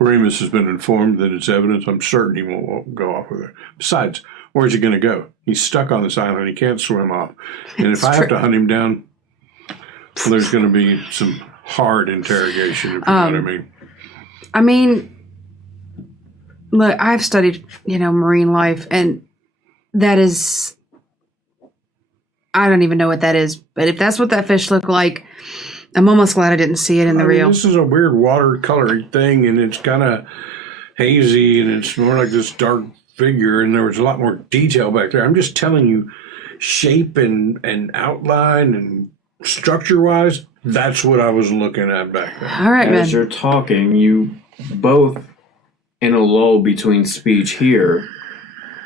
Remus has been informed that it's evidence. I'm certain he won't go off with it. Besides, where's he going to go? He's stuck on this island. He can't swim off. And if I have to hunt him down, well, there's going to be some hard interrogation, if you know what I mean. I mean, look, I've studied, marine life, and that is... I don't even know what that is. But if that's what that fish looked like, I'm almost glad I didn't see it in the real. This is a weird watercolory thing, and it's kind of hazy, and it's more like this dark figure, and there was a lot more detail back there. I'm just telling you, shape and outline and structure-wise, that's what I was looking at back there. All right, man. As you're talking, you both, in a lull between speech here,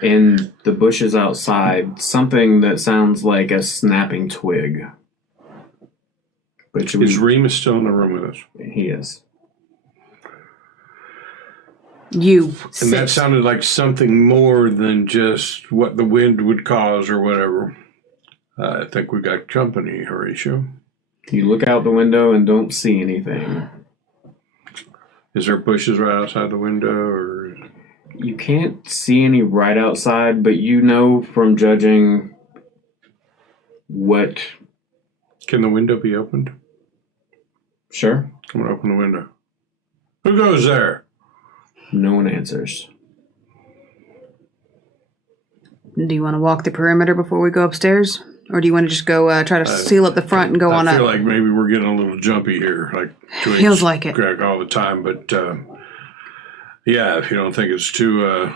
in the bushes outside, something that sounds like a snapping twig. But Is Remus still in the room with us? He is. And that sounded like something more than just what the wind would cause or whatever. I think we got company, Horatio. You look out the window and don't see anything. Is there bushes right outside the window, or... You can't see any right outside, but you know from judging what... Can the window be opened? Sure. I'm going to open the window. Who goes there? No one answers. Do you want to walk the perimeter before we go upstairs? Or do you want to just go try to seal up the front and go on up? I feel like maybe we're getting a little jumpy here. Feels like it. Greg all the time, but yeah, if you don't think it's too...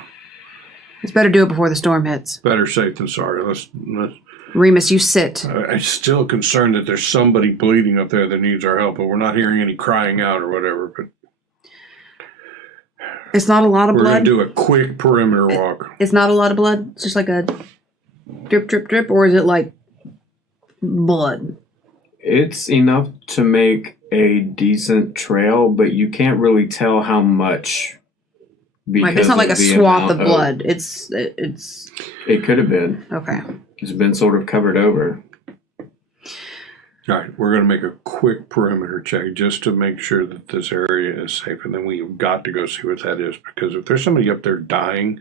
it's better do it before the storm hits. Better safe than sorry. Let's Remus, you sit. I'm still concerned that there's somebody bleeding up there that needs our help, but we're not hearing any crying out or whatever. But it's not a lot of blood. We're going to do a quick perimeter walk. It's not a lot of blood? It's just like a drip, drip, drip? Or is it like blood? It's enough to make a decent trail, but you can't really tell how much. Like, it's not like a swath of blood. It could have been. Okay. It's been sort of covered over. All right, we're going to make a quick perimeter check just to make sure that this area is safe, and then we've got to go see what that is, because if there's somebody up there dying,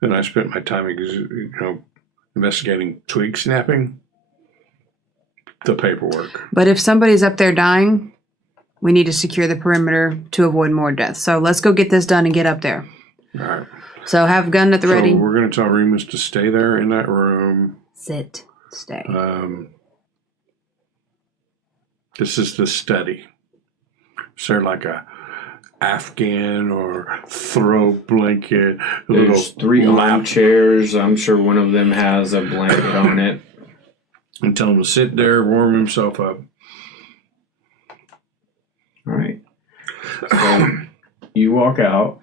then I spent my time, investigating twig snapping, the paperwork. But if somebody's up there dying, we need to secure the perimeter to avoid more deaths. So let's go get this done and get up there. All right. So have gun at the ready. We're going to tell Remus to stay there in that room. Sit. Stay. This is the study. Is there like a Afghan or throw blanket? There's 3 lap chairs. I'm sure one of them has a blanket on it. And tell him to sit there, warm himself up. All right. So you walk out,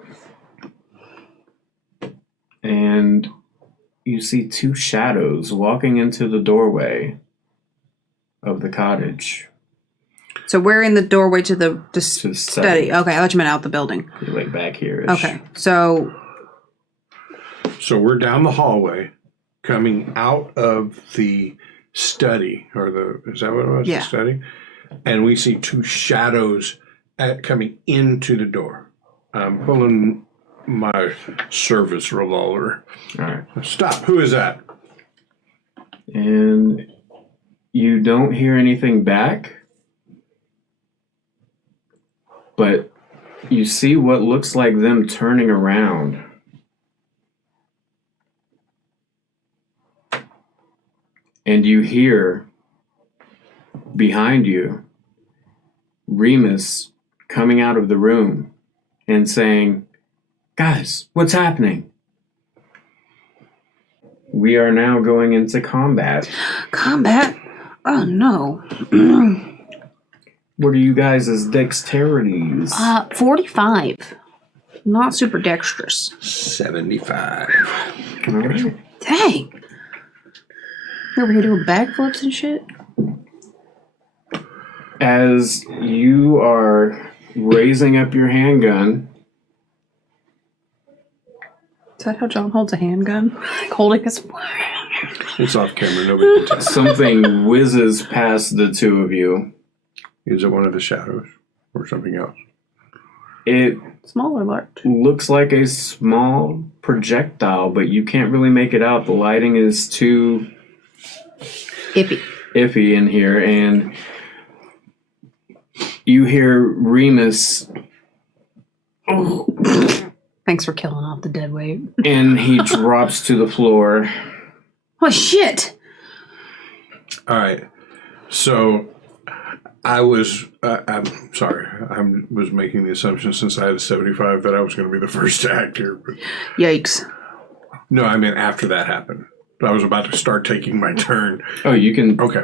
and you see 2 shadows walking into the doorway of the cottage. So we're in the doorway to the study. Okay, I thought you meant out the building. Like back here. Okay, so we're down the hallway, coming out of the study, is that what it was? Yeah. The study? And we see two shadows coming into the door. I'm pulling my service revolver. All right. Stop. Who is that? And you don't hear anything back, but you see what looks like them turning around. And you hear behind you Remus coming out of the room and saying, "Guys, what's happening?" We are now going into combat. Combat? Oh, no. What are you guys' dexterities? 45. Not super dexterous. 75. All right. Dang. You over here doing backflips and shit? As you are raising up your handgun, Is that how John holds a handgun? Like holding his... It's off camera. Nobody can tell. something whizzes past the two of you. Is it one of the shadows or something else? It Small or large? looks like a small projectile, but you can't really make it out. The lighting is too iffy in here, and you hear Remus, Thanks for killing off the dead weight. and he drops to the floor. Oh, shit! All right. So I'm sorry. I was making the assumption since I had a 75 that I was going to be the first to act here. But Yikes. no, I mean after that happened. I was about to start taking my turn. Oh, you can... Okay.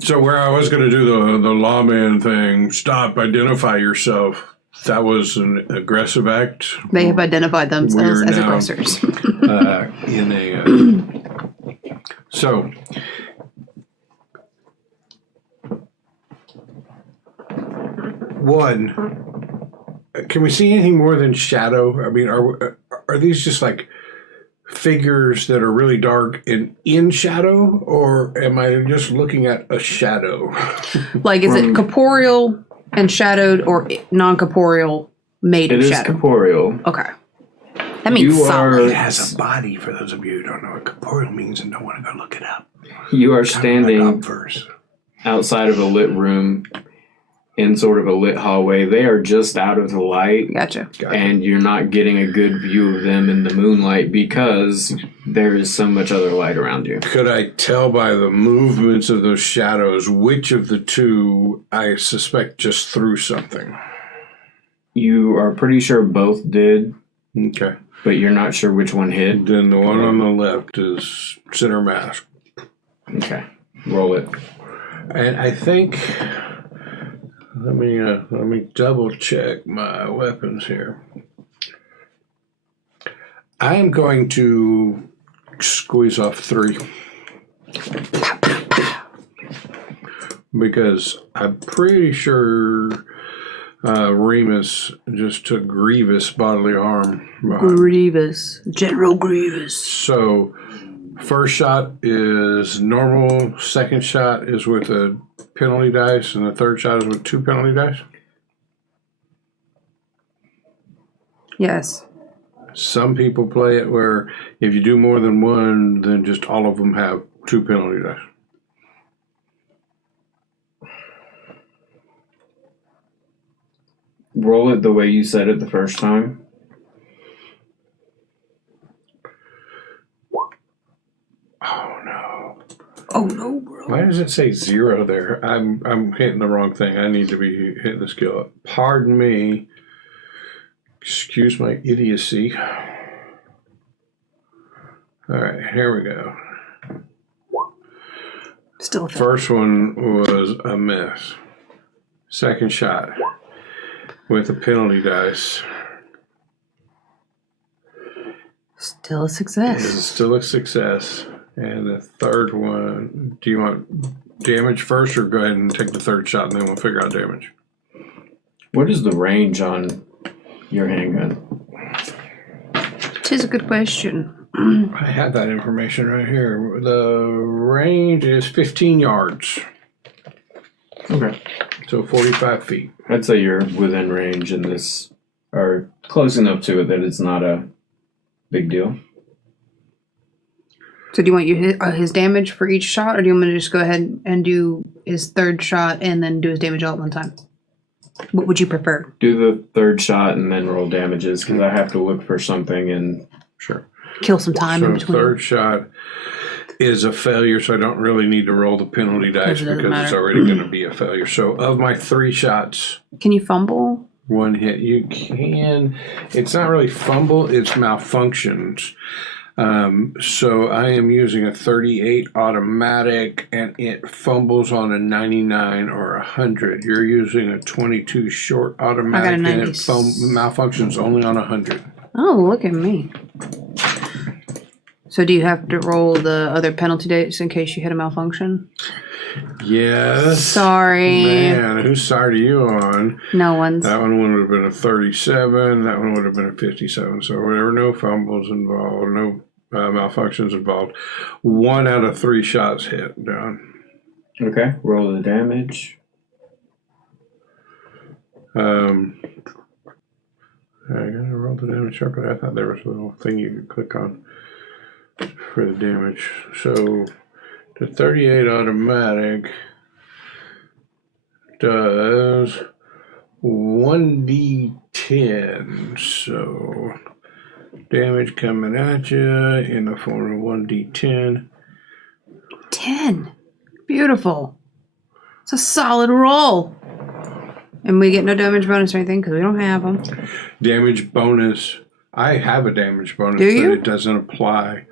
So where I was going to do the lawman thing, stop, identify yourself, that was an aggressive act. They have identified themselves We're as now, aggressors. So one, can we see anything more than shadow? I mean, are these just like figures that are really dark and in shadow, or am I just looking at a shadow? Like, is it corporeal and shadowed, or non-corporeal made It of is shadow? corporeal. Okay. That means You solid. It has a body, for those of you who don't know what corporeal means and don't want to go look it up. You are Like standing obverse. outside of a lit room in sort of a lit hallway. They are just out of the light, Gotcha. and you're not getting a good view of them in the moonlight because there is so much other light around you. Could I tell by the movements of those shadows which of the two I suspect just threw something? You are pretty sure both did, Okay. but you're not sure which one hit. Then the one on the left is center mask. Okay, roll it. And I think let me double check my weapons here. I am going to squeeze off 3. Because I'm pretty sure Remus just took grievous bodily harm. Grievous. General Grievous. So, first shot is normal, second shot is with a penalty dice, and the third shot is with 2 penalty dice. Yes. Some people play it where if you do more than one, then just all of them have 2 penalty dice. Roll it the way you said it the first time. Oh no. Oh no, bro. Why does it say 0 there? I'm hitting the wrong thing. I need to be hitting the skill up. Pardon me. Excuse my idiocy. All right, here we go. Still. First one was a miss. Second shot with a penalty dice Still a is success. still a success. And the third one, do you want damage first, or go ahead and take the third shot and then we'll figure out damage? What is the range on your handgun? 'Tis a good question. I had that information right here. The range is 15 yards. Okay. So 45 feet. I'd say you're within range in this, or close enough to it that it's not a big deal. So do you want his damage for each shot, or do you want me to just go ahead and do his third shot and then do his damage all at one time? What would you prefer? Do the third shot and then roll damages, because I have to look for something and... Sure. Kill some time in between. Third shot is a failure, so I don't really need to roll the penalty dice because it's already going to be a failure. So of my 3 shots... Can you fumble? 1 hit. You can. It's not really fumble, it's malfunctions. So I am using a 38 automatic, and it fumbles on a 99 or 100. You're using a 22 short automatic, and it malfunctions only on 100. Oh, look at me. So do you have to roll the other penalty dice in case you hit a malfunction? Yes. Sorry. Man, whose side are you on? No one's. That one would have been a 37. That one would have been a 57. So there were no fumbles involved, no malfunctions involved. 1 out of 3 shots hit, John. Okay, roll the damage. I gotta roll the damage separately. I thought there was a little thing you could click on for the damage. So the 38 automatic does 1d10. So damage coming at you in the form of 1d10. 10. Beautiful. It's a solid roll. And we get no damage bonus or anything because we don't have them. Damage bonus. I have a damage bonus, Do you? but it doesn't apply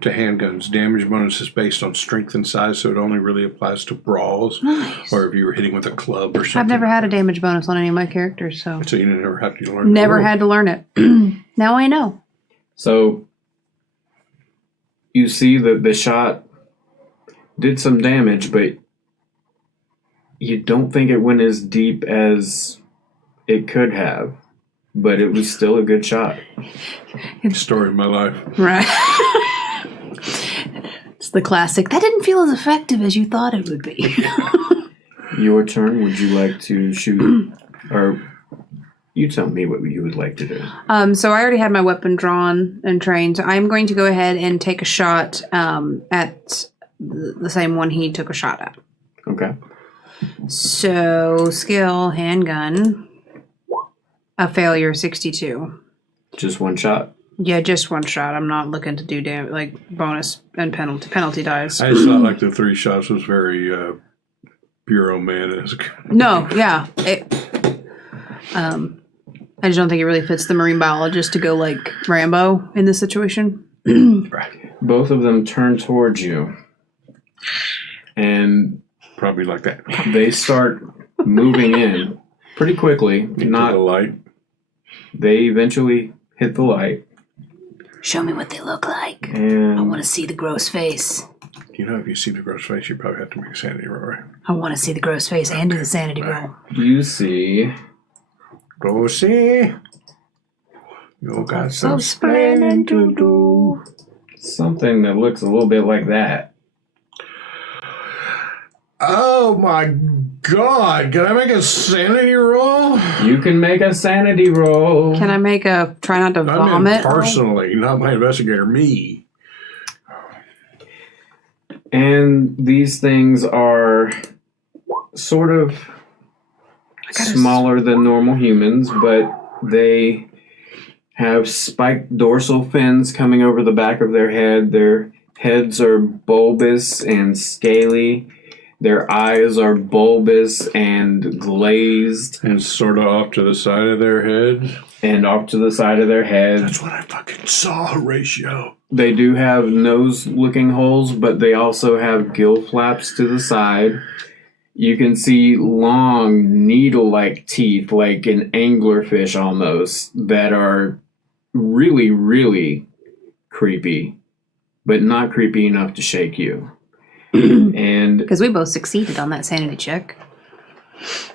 to handguns. Damage bonus is based on strength and size, so it only really applies to brawls. Nice. Or if you were hitting with a club or something. I've never had a damage bonus on any of my characters, so. So you never have to learn. Never had to learn it. Now I know. So you see that the shot did some damage, but you don't think it went as deep as it could have. But it was still a good shot. Story of my life. Right. It's the classic. That didn't feel as effective as you thought it would be. Your turn. Would you like to shoot? Or you tell me what you would like to do. So I already had my weapon drawn and trained. So I'm going to go ahead and take a shot at the same one he took a shot at. Okay. So skill, handgun. A failure, 62. Just one shot? Yeah, just one shot. I'm not looking to do bonus and penalty dice. I just thought like the 3 shots was very Bureau man-esque. No, yeah. I just don't think it really fits the marine biologist to go like Rambo in this situation. Right. Both of them turn towards you. And probably like that. They start moving in pretty quickly. Into the light. They eventually hit the light. Show me what they look like. And I want to see the gross face. You know, if you see the gross face, you probably have to make a sanity roll, right? I want to see the gross face and do the sanity roll. You see... Go see. You got some splaining to do. Something that looks a little bit like that. Oh my God! Can I make a sanity roll? You can make a sanity roll. Can I make a try not to vomit? I mean personally, not my investigator, me. And these things are sort of smaller than normal humans, but they have spiked dorsal fins coming over the back of their head. Their heads are bulbous and scaly. Their eyes are bulbous and glazed. And sort of off to the side of their head. And off to the side of their head. That's what I fucking saw, Horatio. They do have nose-looking holes, but they also have gill flaps to the side. You can see long, needle-like teeth, like an anglerfish almost, that are really, really creepy, but not creepy enough to shake you. And because we both succeeded on that sanity check.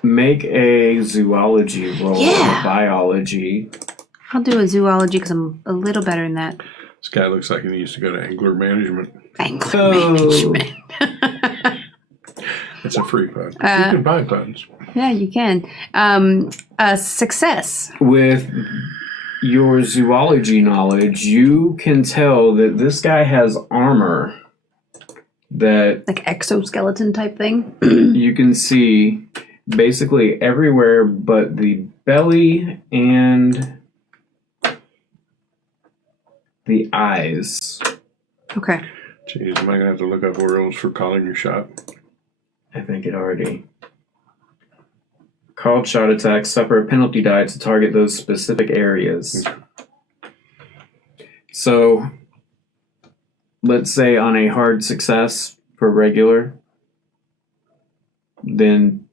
Make a zoology roll. Yeah. Biology. I'll do a zoology because I'm a little better than that. This guy looks like he needs to go to angler management. Angler management. It's a free pun. You can buy puns. Yeah, you can. Success. With your zoology knowledge, you can tell that this guy has armor that Like exoskeleton type thing. you can see basically everywhere but the belly and the eyes. Okay. Jeez, am I going to have to look up rules for calling your shot? I think it already. Called shot attacks suffer a penalty die to target those specific areas. So, let's say on a hard success for regular, then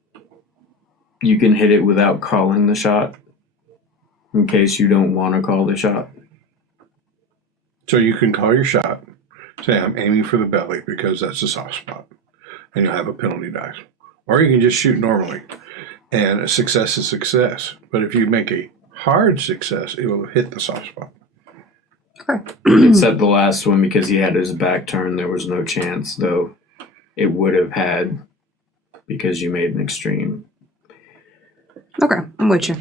you can hit it without calling the shot in case you don't want to call the shot. So you can call your shot, say I'm aiming for the belly because that's a soft spot, and you'll have a penalty die. Or you can just shoot normally, and a success is success. But if you make a hard success, it will hit the soft spot. Okay. Except the last one, because he had his back turned, there was no chance, though it would have had because you made an extreme. Okay, I'm with you.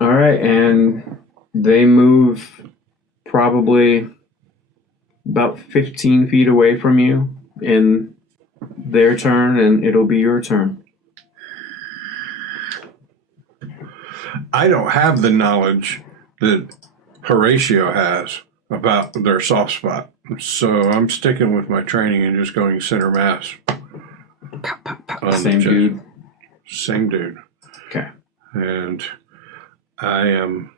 All right, and they move probably about 15 feet away from you in their turn, and it'll be your turn. I don't have the knowledge that Horatio has about their soft spot. So I'm sticking with my training and just going center mass. Pop, pop, pop. on the Same chest. dude. Same dude. Okay. And I'm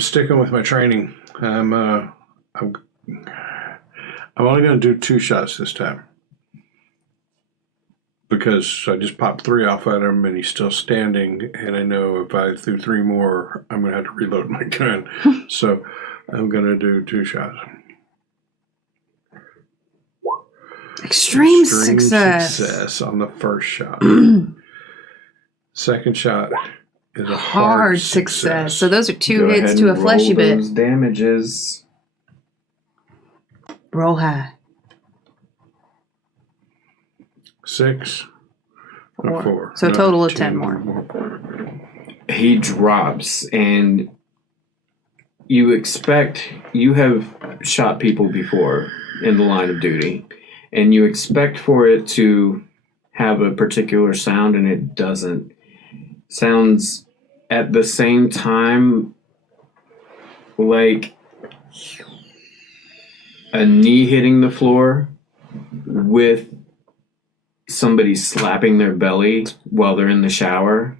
sticking with my training. I'm only going to do 2 shots this time because I just popped 3 off at him and he's still standing, and I know if I threw 3 more, I'm going to have to reload my gun. So I'm going to do 2 shots. Extreme success. Success on the first shot. Second shot is a Hard success. So those are 2 Go hits ahead to a and fleshy roll bit. those damages. Roll high. 6 4. and 4. So a No, total of 2 10 more. He drops, and you have shot people before in the line of duty, and you expect for it to have a particular sound, and it doesn't. Sounds at the same time like a knee hitting the floor with somebody slapping their belly while they're in the shower.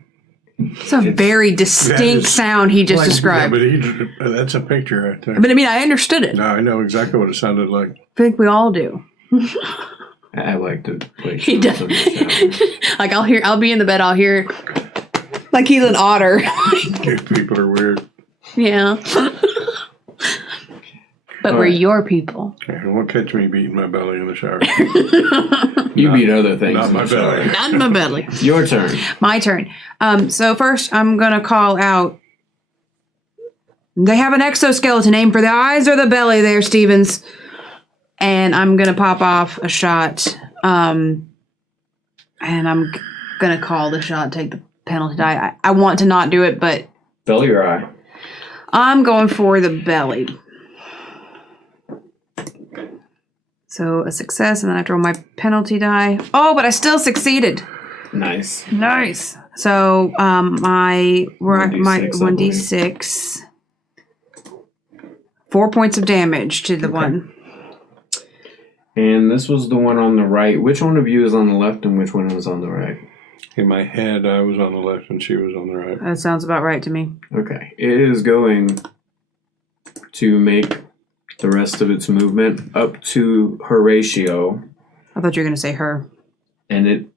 It's a very distinct sound he just described. Yeah, but that's a picture right there. But I mean, I understood it. No, I know exactly what it sounded like. I think we all do. I like to play He sounds does. in the shower. Like I'll be in the bed, I'll hear like he's an otter. People are weird. Yeah. But we're your people. Okay, you won't catch me beating my belly in the shower. You beat other things. Not in my the shower. belly. Not in my belly. Your turn. My turn. So first I'm gonna call out. They have an exoskeleton. Aim for the eyes or the belly there, Stevens. And I'm gonna pop off a shot. And I'm gonna call the shot, take the penalty die. I want to not do it, but Belly or eye? I'm going for the belly. So a success, and then I have to roll my penalty die. Oh, but I still succeeded. Nice. Nice. So my 1d6, 4 points of damage to the one. And this was the one on the right. Which one of you is on the left and which one was on the right? In my head, I was on the left and she was on the right. That sounds about right to me. Okay. It is going to make the rest of its movement up to Horatio. I thought you were going to say her. And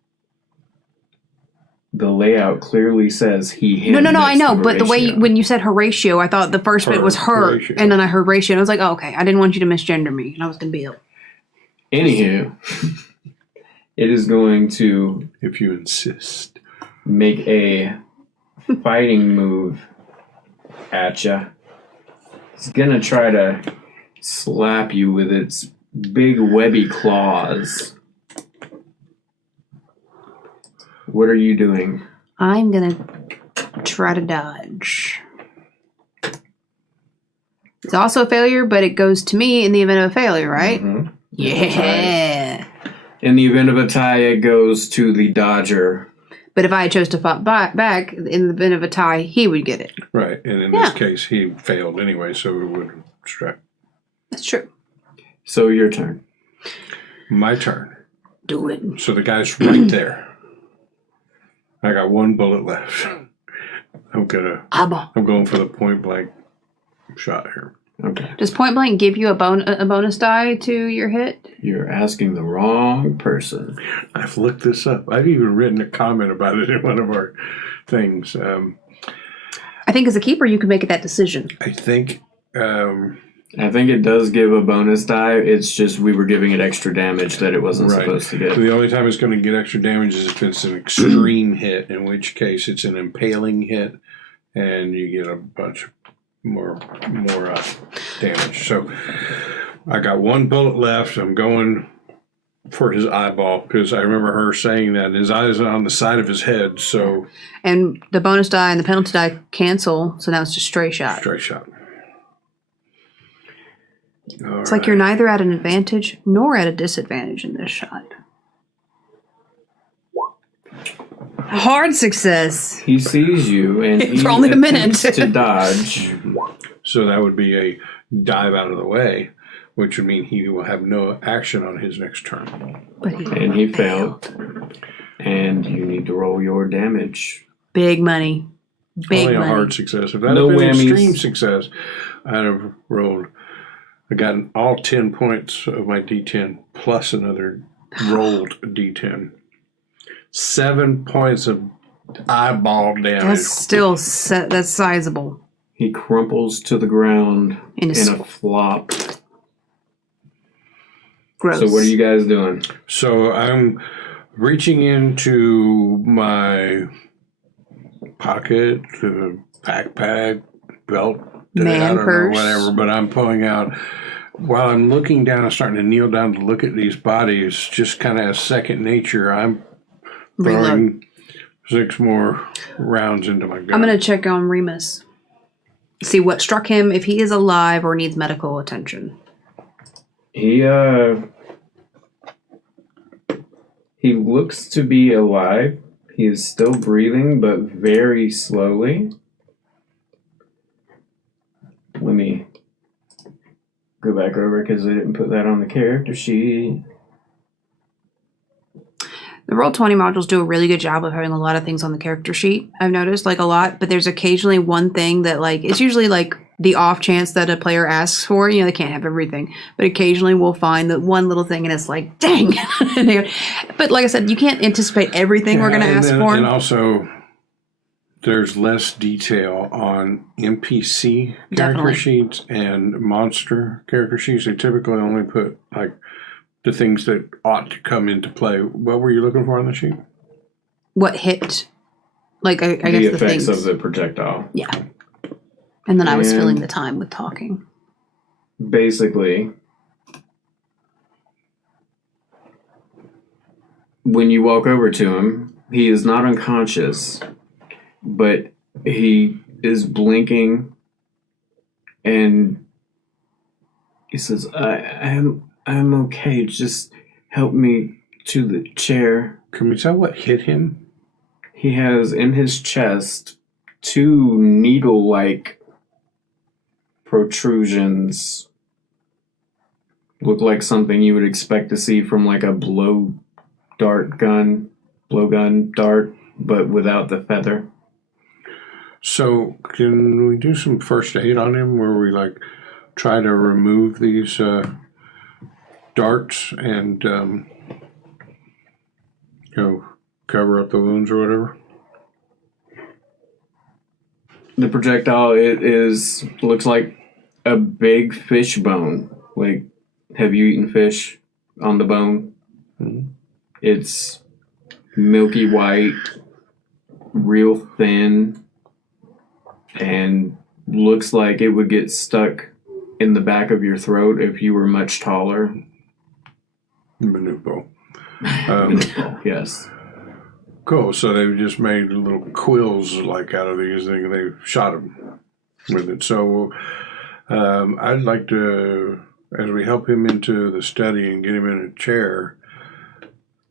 the layout clearly says he, him. No, I next know. to But the way Horatio. when you said Horatio, I thought the first bit was her. Horatio. And then I heard Horatio. And I was like, oh, okay. I didn't want you to misgender me. And I was going to be ill. Anywho, it is going to If you insist. make a fighting move at ya. It's gonna try to slap you with its big webby claws. What are you doing? I'm gonna try to dodge. It's also a failure, but it goes to me in the event of a failure, right? Mm-hmm. Yeah. In the event of a tie, it goes to the dodger. But if I chose to fight back, in the event of a tie, he would get it. Right, and in this case, he failed anyway, so it would strike. That's true. So your turn. My turn. Do it. So the guy's right there. I got one bullet left. I'm going for the point blank shot here. Okay. Does point blank give you a bonus die to your hit? You're asking the wrong person. I've looked this up. I've even written a comment about it in one of our things. I think as a keeper, you can make that decision. I think it does give a bonus die. It's just we were giving it extra damage that it wasn't supposed to get. The only time it's going to get extra damage is if it's an extreme hit, in which case it's an impaling hit, and you get a bunch more damage. So I got one bullet left. I'm going for his eyeball because I remember her saying that his eyes are on the side of his head. So and the bonus die and the penalty die cancel. So now it's just stray shot. Stray shot. It's like you're neither at an advantage nor at a disadvantage in this shot. Hard success. He sees you and he for only a minute to dodge. So that would be a dive out of the way, which would mean he will have no action on his next turn. But he failed. And you need to roll your damage. Big money. Big Only money. a hard success. If that No had been whammies. extreme success, I'd have rolled. I gotten all 10 points of my D10 plus another rolled D10. 7 points of eyeball damage. That's still that's sizable. He crumples to the ground in a flop. Gross. So what are you guys doing? So I'm reaching into my pocket, backpack, belt, Man I don't purse. know, whatever, but I'm pulling out. While I'm looking down and starting to kneel down to look at these bodies, just kind of as second nature, I'm throwing 6 more rounds into my gun. I'm going to check on Remus. See what struck him, if he is alive or needs medical attention. He looks to be alive. He is still breathing, but very slowly. Let me go back over because I didn't put that on the character sheet. The Roll20 modules do a really good job of having a lot of things on the character sheet. I've noticed, like, a lot, but there's occasionally one thing that, like, it's usually, like, the off chance that a player asks for. You know, they can't have everything. But occasionally we'll find that one little thing and it's like, dang. But like I said, you can't anticipate everything we're going to ask for. And also, there's less detail on NPC character sheets and monster character sheets. They typically only put, like, the things that ought to come into play. What were you looking for on the sheet? What hit? Like, I guess the the effects things. of the projectile. Yeah. And then I was filling the time with talking. Basically, when you walk over to him, he is not unconscious, but he is blinking, and he says, I'm okay, just help me to the chair. Can we tell what hit him? He has in his chest 2 needle-like protrusions. Look like something you would expect to see from like a blowgun dart, but without the feather. So can we do some first aid on him where we like try to remove these darts and cover up the wounds or whatever? The projectile looks like a big fish bone. Like, have you eaten fish on the bone? Mm-hmm. It's milky white, real thin, and looks like it would get stuck in the back of your throat if you were much taller. Manupo. Yes. Cool. So they've just made little quills like out of these things. They've shot them with it. So I'd like to, as we help him into the study and get him in a chair,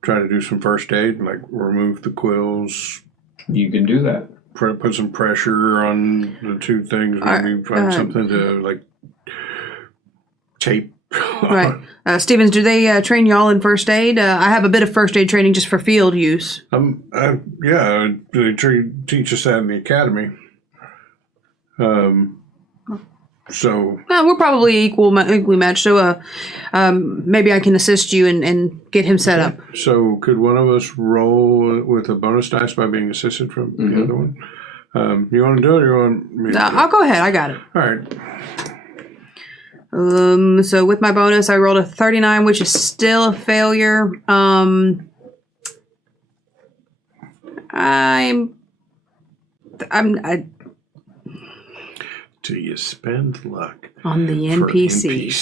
try to do some first aid, like remove the quills. You can do that. Put some pressure on the two things. Maybe find something to like tape. Right. Stevens, do they train y'all in first aid? I have a bit of first aid training just for field use. Yeah, they teach us that in the academy. So we're probably equally matched. So maybe I can assist you and get him set up. So could one of us roll with a bonus dice by being assisted from the other one? You want to do it, or you want me to do it? I'll go ahead. I got it. All right. So with my bonus, I rolled a 39, which is still a failure. Do you spend luck on the NPC?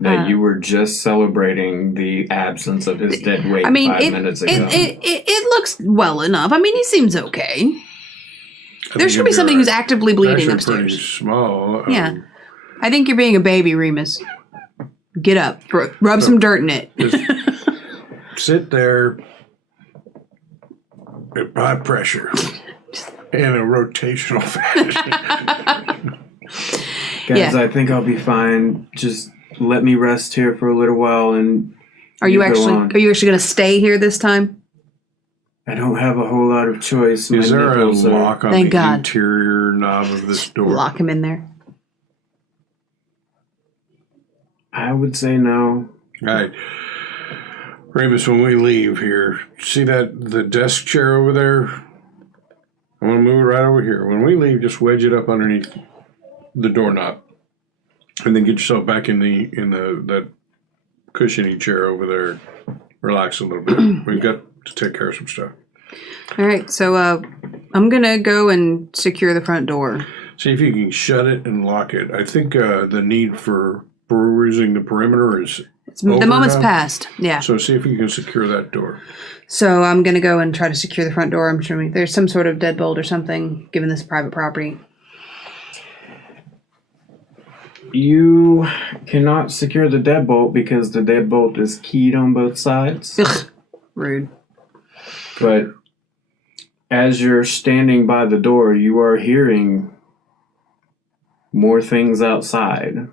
That you were just celebrating the absence of his dead weight 5 minutes ago. It looks well enough. I mean, he seems okay. There should be somebody who's actively bleeding upstairs. Pretty small. Yeah. I think you're being a baby, Remus. Get up. Rub some dirt in it. Just sit there at high pressure in a rotational fashion. Guys, I think I'll be fine. Just let me rest here for a little while and Are you actually going to stay here this time? I don't have a whole lot of choice. Is there a lock on the interior knob of this door? Lock him in there. I would say no. All right. Remus, when we leave here, see the desk chair over there? I'm going to move it right over here. When we leave, just wedge it up underneath the doorknob. And then get yourself back in that cushiony chair over there. Relax a little bit. We've got to take care of some stuff. All right, so I'm going to go and secure the front door. See if you can shut it and lock it. I think the need for perusing the perimeter is over the moment's now. Passed, yeah. So see if you can secure that door. So I'm going to go and try to secure the front door. I'm sure there's some sort of deadbolt or something, given this private property. You cannot secure the deadbolt because the deadbolt is keyed on both sides. Ugh, rude. But as you're standing by the door, you are hearing more things outside.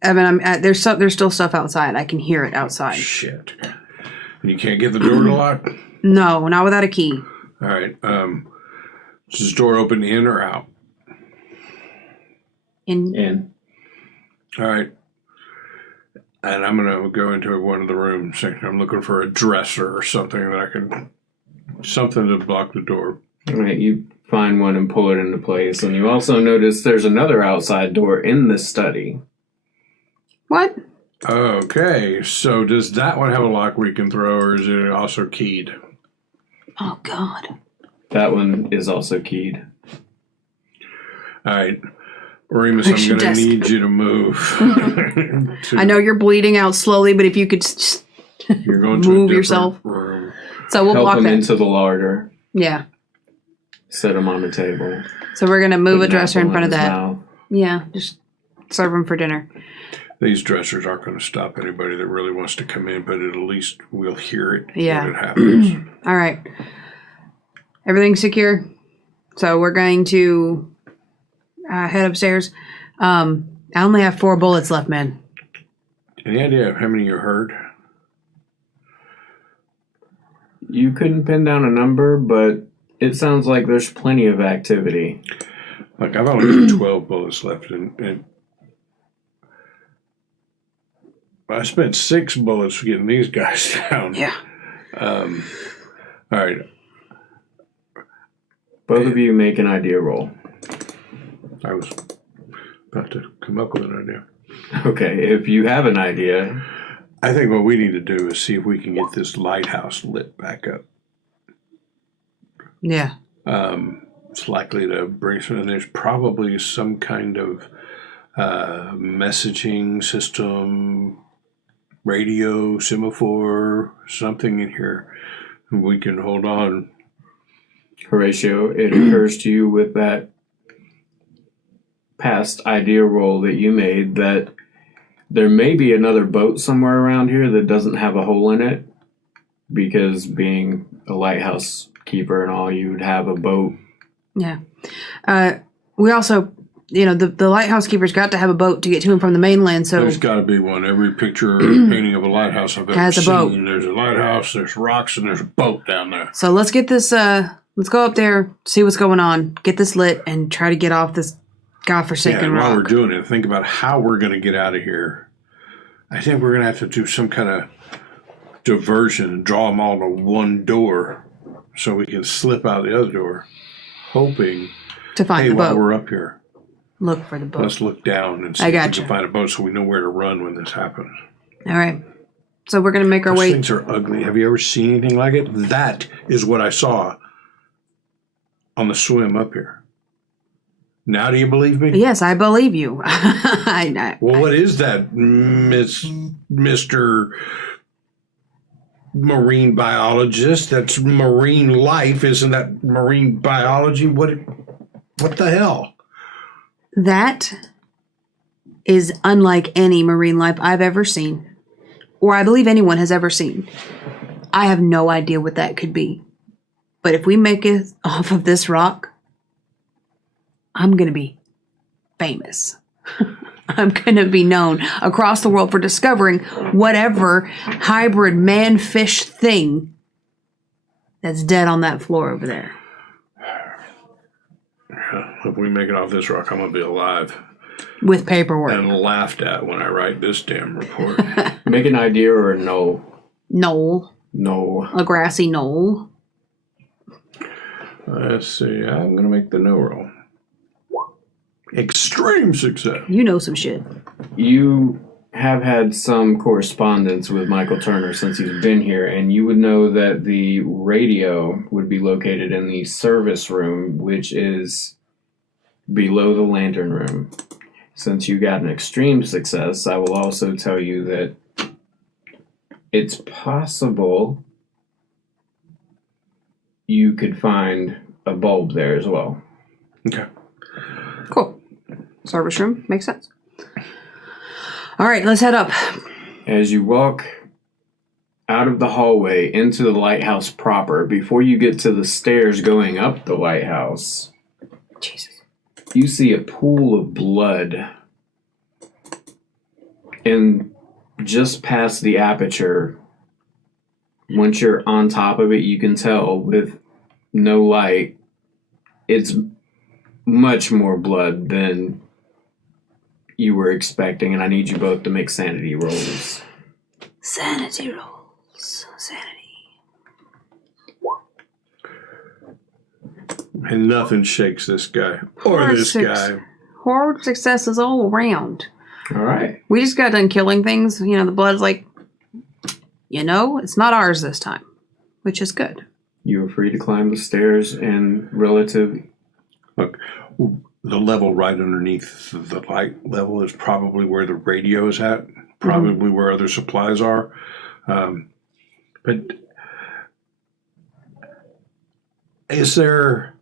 Evan, there's still stuff outside. I can hear it outside. Shit. And you can't get the door to lock? No, not without a key. All right. Is this door open in or out? In. All right. And I'm going to go into one of the rooms. I'm looking for a dresser or something something to block the door. All right, you find one and pull it into place. And you also notice there's another outside door in the study. What? Okay. So does that one have a lock we can throw, or is it also keyed? Oh, God. That one is also keyed. All right. Remus, I'm going to need you to move. I know you're bleeding out slowly, but if you could just you're going move to yourself. Room. So we'll block him that. into the larder. Yeah. Set him on the table. So we're going to move a dresser in front of his that. mouth. Yeah, just serve him for dinner. These dressers aren't going to stop anybody that really wants to come in, but at least we'll hear it when Yeah. it happens. All right. Everything's secure. So we're going to head upstairs. I only have 4 bullets left, man. Any idea of how many you heard? You couldn't pin down a number, but it sounds like there's plenty of activity. Like, I've only got 12 bullets left, and I spent 6 bullets getting these guys down. Yeah. All right. Both of you make an idea roll. I was about to come up with an idea. Okay, if you have an idea. I think what we need to do is see if we can get this lighthouse lit back up. Yeah. It's likely to bring some, and there's probably some kind of messaging system, radio, semaphore, something in here. We can hold on. Horatio, it occurs to you with that past idea roll that you made that there may be another boat somewhere around here that doesn't have a hole in it, because being a lighthouse keeper and all, you would have a boat. Yeah. We also, the lighthouse keeper's got to have a boat to get to and from the mainland. So There's got to be one. Every picture or painting of a lighthouse I've ever has a seen, boat. There's a lighthouse, there's rocks, and there's a boat down there. So let's get this. Let's go up there, see what's going on, get this lit, and try to get off this godforsaken And rock. while we're doing it, think about how we're going to get out of here. I think we're going to have to do some kind of diversion and draw them all to one door so we can slip out the other door, hoping, to find hey, the while boat. we're up here, Look for the boat. let's look down and see I if we gotcha. can find a boat so we know where to run when this happens. All right. So we're going to make our Those way. things are ugly. Have you ever seen anything like it? That is what I saw on the swim up here. Now do you believe me? Yes, I believe you. Well, what is that, Mr. Marine biologist? That's marine life. Isn't that marine biology? What the hell? That is unlike any marine life I've ever seen, or I believe anyone has ever seen. I have no idea what that could be. But if we make it off of this rock, I'm going to be famous. I'm going to be known across the world for discovering whatever hybrid man-fish thing that's dead on that floor over there. If we make it off this rock, I'm going to be alive With paperwork. and laughed at when I write this damn report. Make an idea or a no. Knoll. No. A grassy knoll. Let's see. I'm going to make the no roll. Extreme success. You know some shit. You have had some correspondence with Michael Turner since he's been here, and you would know that the radio would be located in the service room, which is below the lantern room. Since you got an extreme success, I will also tell you that it's possible you could find a bulb there as well. Okay. Cool. Service room. Makes sense. All right, let's head up. As you walk out of the hallway into the lighthouse proper, before you get to the stairs going up the lighthouse, Jesus. you see a pool of blood. And just past the aperture, once you're on top of it, you can tell with no light, it's much more blood than you were expecting, and I need you both to make sanity rolls. Sanity rolls. Sanity. And nothing shakes this guy or this guy. Hard successes all around. All right. We just got done killing things. The blood's like, it's not ours this time, which is good. You are free to climb the stairs in relative. Look, the level right underneath the light level is probably where the radio is at, probably where other supplies are. But is there,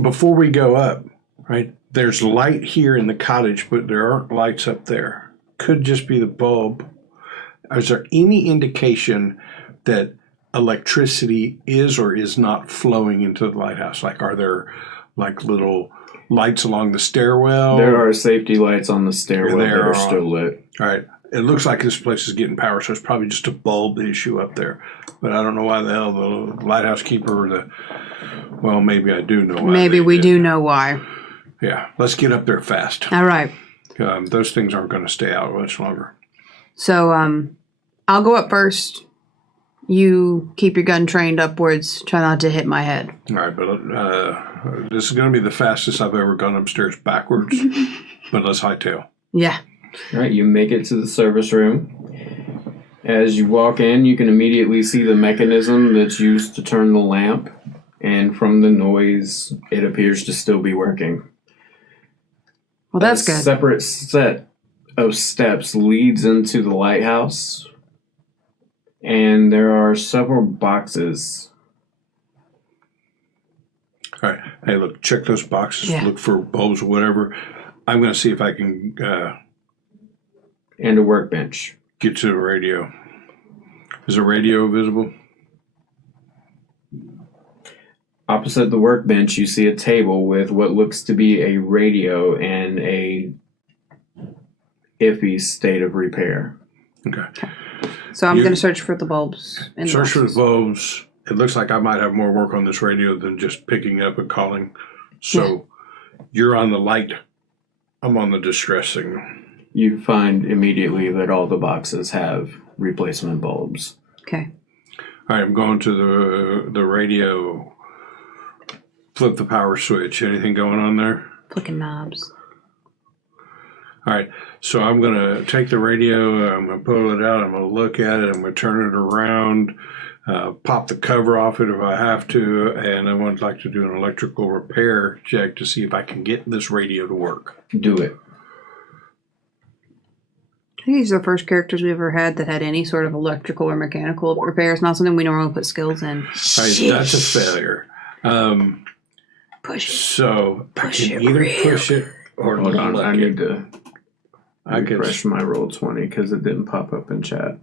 before we go up, right, there's light here in the cottage, but there aren't lights up there. Could just be the bulb. Is there any indication that electricity is or is not flowing into the lighthouse? Like, are there like little lights along the stairwell? There are safety lights on the stairwell that There are are. still lit. All right. It looks like this place is getting power, so it's probably just a bulb issue up there. But I don't know why the hell the lighthouse keeper or well, maybe I do know why. Maybe they we did. do know why. Yeah. Let's get up there fast. All right. Those things aren't going to stay out much longer. So, I'll go up first. You keep your gun trained upwards. Try not to hit my head. All right, but this is going to be the fastest I've ever gone upstairs backwards. But let's hightail. Yeah. All right, you make it to the service room. As you walk in, you can immediately see the mechanism that's used to turn the lamp, and from the noise, it appears to still be working. Well, that's good. A separate set of steps leads into the lighthouse, and there are several boxes. All right. Hey, look, check those boxes. Yeah. Look for bulbs or whatever. I'm going to see if I can And a workbench. get to the radio. Is the radio visible? Opposite the workbench, you see a table with what looks to be a radio and a iffy state of repair. Okay. So I'm going to search for the bulbs. In the Search for the boxes. bulbs. It looks like I might have more work on this radio than just picking up and calling. So you're on the light. I'm on the distress signal. You find immediately that all the boxes have replacement bulbs. Okay. All right, I'm going to the radio. Flip the power switch. Anything going on there? Flicking knobs. All right, so I'm going to take the radio, I'm going to pull it out, I'm going to look at it, I'm going to turn it around, pop the cover off it if I have to, and I would like to do an electrical repair check to see if I can get this radio to work. Do it. I think these are the first characters we've ever had that had any sort of electrical or mechanical repair. It's not something we normally put skills in. All right, that's a failure. Push it. So Push I can it either real push it or Hold on, look I it. need to I can refresh my roll 20 because it didn't pop up in chat.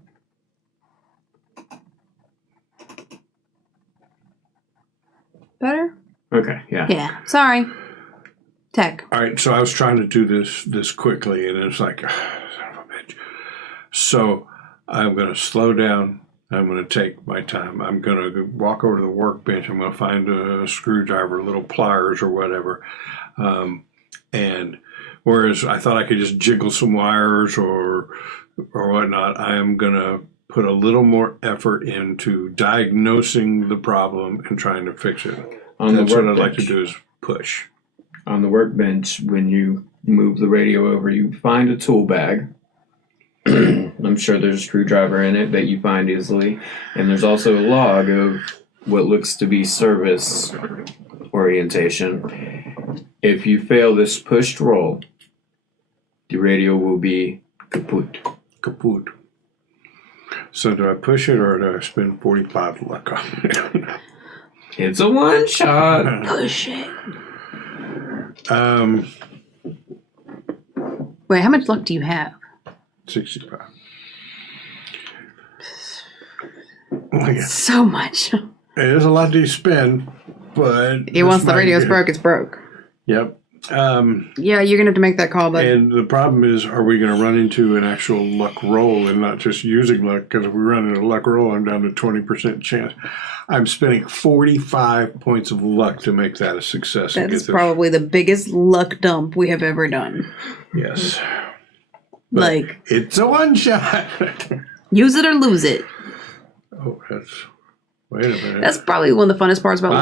Better? Okay, yeah. Yeah. Sorry. Tech. All right, so I was trying to do this quickly, and it's like, son of a bitch. So I'm going to slow down. I'm going to take my time. I'm going to walk over to the workbench. I'm going to find a screwdriver, little pliers or whatever. And whereas I thought I could just jiggle some wires or whatnot, I am going to put a little more effort into diagnosing the problem and trying to fix it. That's what I'd like to do is push. On the workbench, when you move the radio over, you find a tool bag. I'm sure there's a screwdriver in it that you find easily. And there's also a log of what looks to be service orientation. If you fail this pushed roll, the radio will be kaput. Kaput. So do I push it or do I spend 45 luck on it? It's a one shot. Push it. Um, Wait, how much luck do you have? 65. Yeah. So much. There's a lot to spend, but Once the radio's broke, it's broke. Yep. Yeah, you're gonna have to make that call, but And the problem is, are we going to run into an actual luck roll and not just using luck? Because if we run into a luck roll, I'm down to 20% chance. I'm spending 45 points of luck to make that a success. and that's get this. probably the biggest luck dump we have ever done. Yes. But Like, it's a one shot. use it or lose it. Oh, wait a minute. That's probably one of the funnest parts about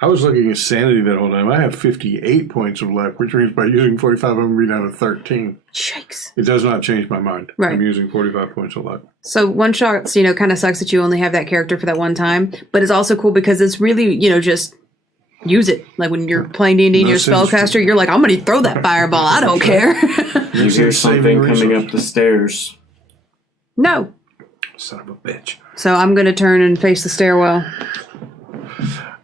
I was looking at sanity that whole time. I have 58 points of luck, which means by using 45, I'm going to be down to 13. Shakes. It does not change my mind. Right. I'm using 45 points of luck. So one shots, kind of sucks that you only have that character for that one time, but it's also cool because it's really, just use it. Like when you're playing D&D and No you're a sense. spellcaster, you're like, I'm going to throw that fireball. I don't care. You hear something coming up the stairs. No. Son of a bitch. So I'm going to turn and face the stairwell.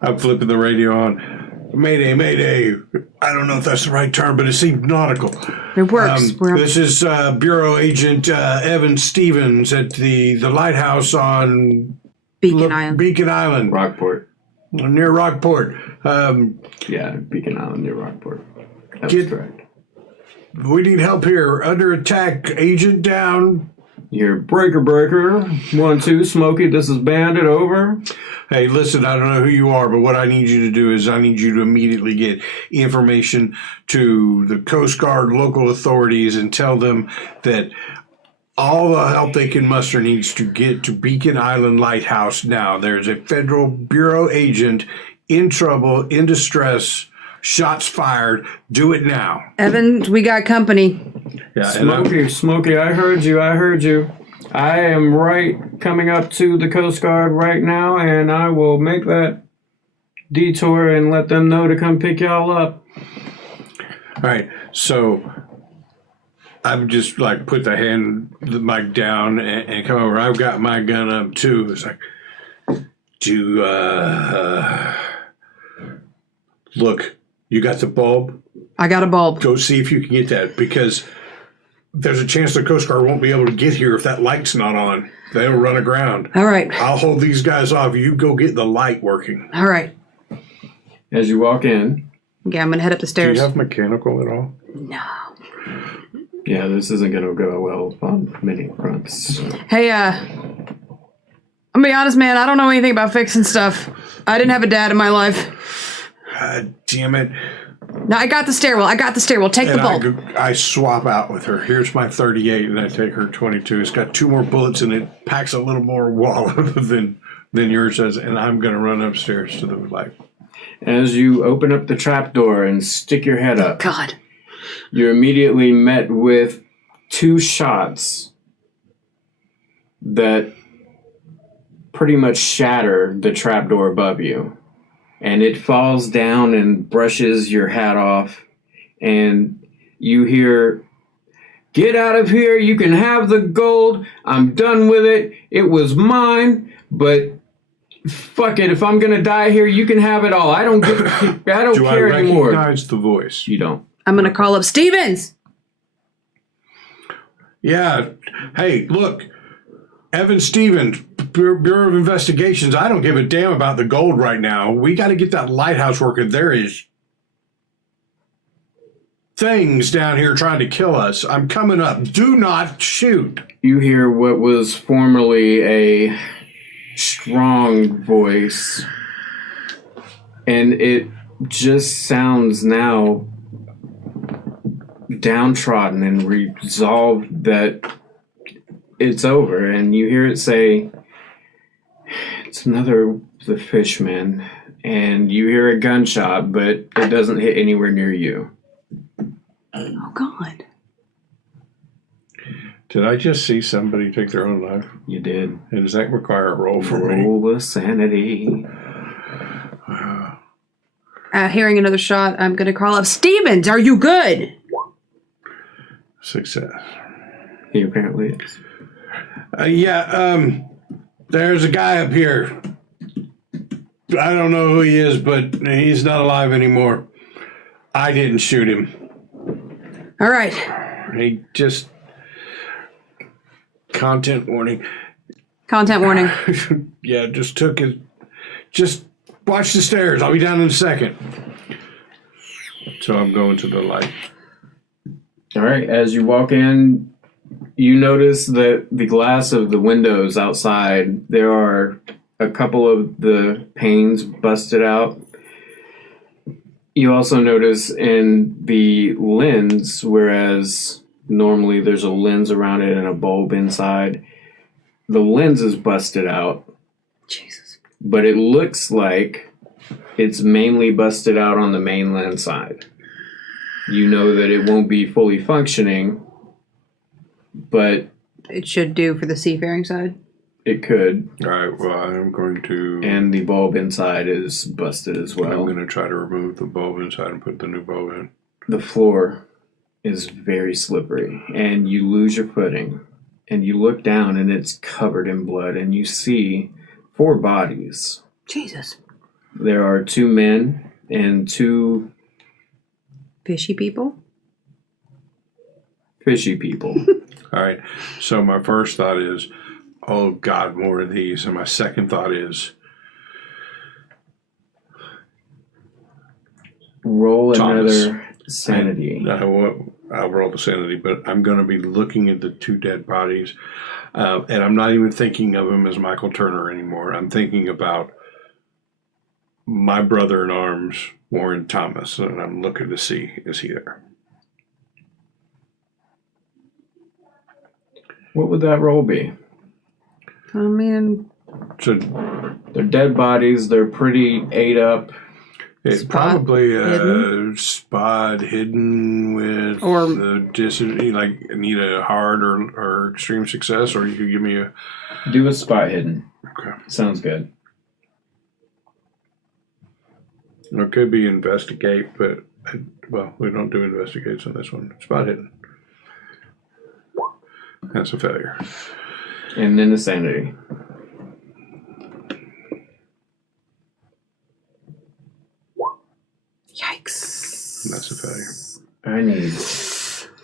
I'm flipping the radio on. Mayday, mayday. I don't know if that's the right term, but it seemed nautical. It works. This is Bureau Agent Evan Stevens at the lighthouse on Beacon Island. Beacon Island, Rockport. near Rockport. Yeah, Beacon Island near Rockport. That was correct. We need help here. Under attack. Agent down. You're breaker. 1, 2, Smokey, this is Bandit, over. Hey, listen, I don't know who you are, but what I need you to do is I need you to immediately get information to the Coast Guard, local authorities, and tell them that all the help they can muster needs to get to Beacon Island Lighthouse now. There's a federal bureau agent in trouble, in distress, shots fired. Do it now. Evan, we got company. Yeah, and Smokey, I heard you. I am coming up to the Coast Guard right now, and I will make that detour and let them know to come pick y'all up. All right, so I'm just like put the mic down and come over. I've got my gun up too. It's like, look, you got the bulb? I got a bulb. Go see if you can get that, because there's a chance the Coast Guard won't be able to get here if that light's not on. They'll run aground. All right. I'll hold these guys off. You go get the light working. All right. As you walk in... Okay, I'm going to head up the stairs. Do you have mechanical at all? No. Yeah, this isn't going to go well on many fronts. Hey, I'm going to be honest, man. I don't know anything about fixing stuff. I didn't have a dad in my life. Damn it. No, I got the stairwell. Take the bulb. I swap out with her. Here's my 38, and I take her 22. It's got 2 more bullets, and it packs a little more wall than yours does, and I'm going to run upstairs to the light. As you open up the trapdoor and stick your head up, God, you're immediately met with 2 shots that pretty much shatter the trapdoor above you. And it falls down and brushes your hat off. And you hear, "Get out of here, you can have the gold. I'm done with it. It was mine, but fuck it. If I'm going to die here, you can have it all. I don't care anymore." Do I recognize the voice? You don't. I'm going to call up Stevens. Yeah. Hey, look. Evan Stevens, Bureau of Investigations. I don't give a damn about the gold right now. We got to get that lighthouse working. There is things down here trying to kill us. I'm coming up. Do not shoot. You hear what was formerly a strong voice, and it just sounds now downtrodden and resolved that it's over. And you hear it say, "It's another the Fishman," and you hear a gunshot, but it doesn't hit anywhere near you. Oh, God. Did I just see somebody take their own life? You did. And does that require a roll for me? Roll of sanity. Hearing another shot, I'm going to call up Stevens. Are you good? Success. He apparently is. There's a guy up here. I don't know who he is, but he's not alive anymore. I didn't shoot him. All right. He just... Content warning. Content warning. Yeah, just took it. Just watch the stairs. I'll be down in a second. So I'm going to the light. All right. As you walk in, you notice that the glass of the windows outside, there are a couple of the panes busted out. You also notice in the lens, whereas normally there's a lens around it and a bulb inside, the lens is busted out. Jesus. But it looks like it's mainly busted out on the main lens side. You know that it won't be fully functioning, but It should do for the seafaring side. it could. All right, well, I'm going to... And the bulb inside is busted as well. I'm going to try to remove the bulb inside and put the new bulb in. The floor is very slippery, and you lose your footing. And you look down, and it's covered in blood, and you see 4 bodies. Jesus. There are 2 men and 2 Fishy people? fishy people. All right, so my first thought is, oh, God, more of these. And my second thought is... Roll Thomas. another sanity. I'll roll the sanity, but I'm going to be looking at the 2 dead bodies, and I'm not even thinking of him as Michael Turner anymore. I'm thinking about my brother in arms, Warren Thomas, and I'm looking to see, is he there? What would that roll be? I mean, So They're dead bodies. They're pretty ate up. It's probably spot hidden with like need a hard or extreme success, or you could give me a... Do a spot hidden. Okay. Sounds good. It could be investigate, but, well, we don't do investigates on this one. Spot hidden. That's a failure. And then the sanity. Yikes. That's a failure. I need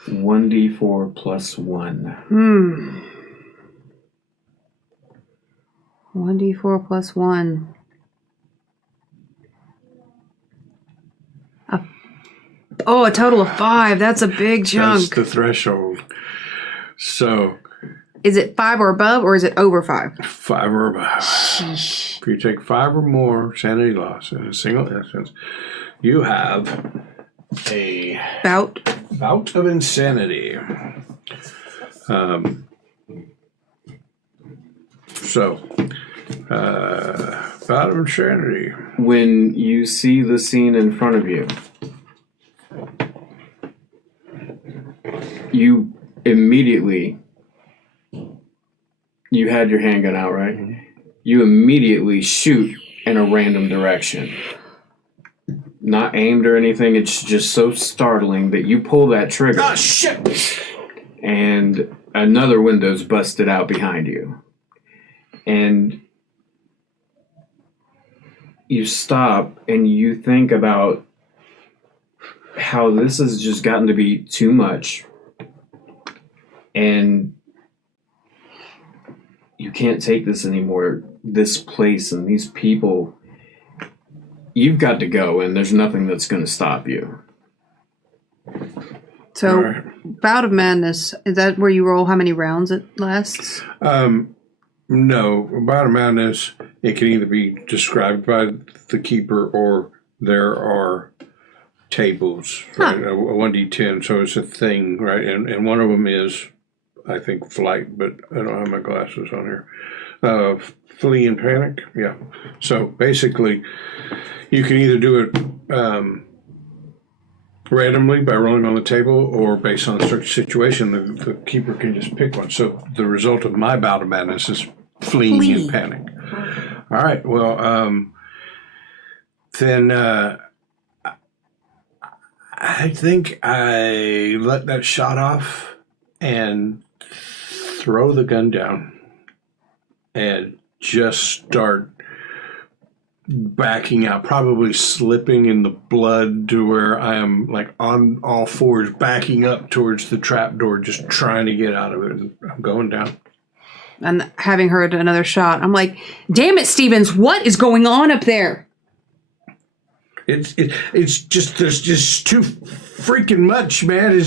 1d4 plus 1. 1d4 plus 1. A total of 5. That's a big chunk. That's the threshold. So... Is it 5 or above, or is it over 5? 5 or above. If you take 5 or more sanity loss in a single instance, you have a bout of insanity. Bout of insanity. When you see the scene in front of you, you immediately... You had your handgun out, right? Mm-hmm. You immediately shoot in a random direction. Not aimed or anything. It's just so startling that you pull that trigger. Oh, shit! And another window's busted out behind you. And you stop and you think about how this has just gotten to be too much. And you can't take this anymore. This place and these people, you've got to go, and there's nothing that's going to stop you. So, right. Bout of Madness, is that where you roll how many rounds it lasts? No. Bout of Madness, it can either be described by the keeper or there are tables, right? A 1d10, so it's a thing, right? And one of them is, I think, flight, but I don't have my glasses on here. Flee and panic, yeah. So basically, you can either do it randomly by rolling on the table, or based on a certain situation, the keeper can just pick one. So the result of my bout of madness is fleeing and panic. All right, well, then I think I let that shot off and throw the gun down and just start backing out, probably slipping in the blood to where I am like on all fours, backing up towards the trapdoor, just trying to get out of it. And I'm going down. And having heard another shot, I'm like, damn it, Stevens, what is going on up there? It's just, there's just too freaking much, man.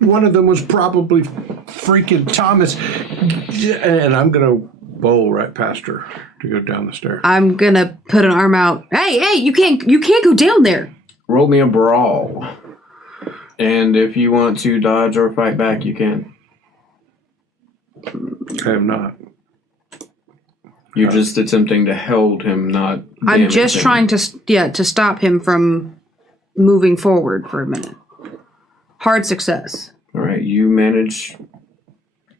One of them was probably freaking Thomas. And I'm going to bowl right past her to go down the stairs. I'm going to put an arm out. Hey, you can't go down there. Roll me a brawl. And if you want to dodge or fight back, you can. I am not. You're just attempting to hold him, not I'm just him. trying to stop him from moving forward for a minute. Hard success. All right, you manage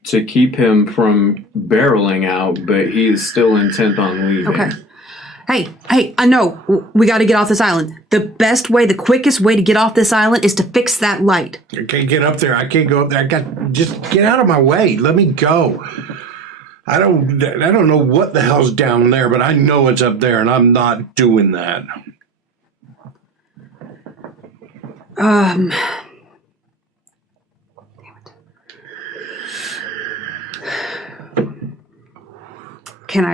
to keep him from barreling out, but he is still intent on leaving. Okay. Hey, I know. We got to get off this island. The quickest way to get off this island is to fix that light. I can't get up there. I can't go up there. Just get out of my way. Let me go. I don't know what the hell's down there, but I know it's up there, and I'm not doing that. Can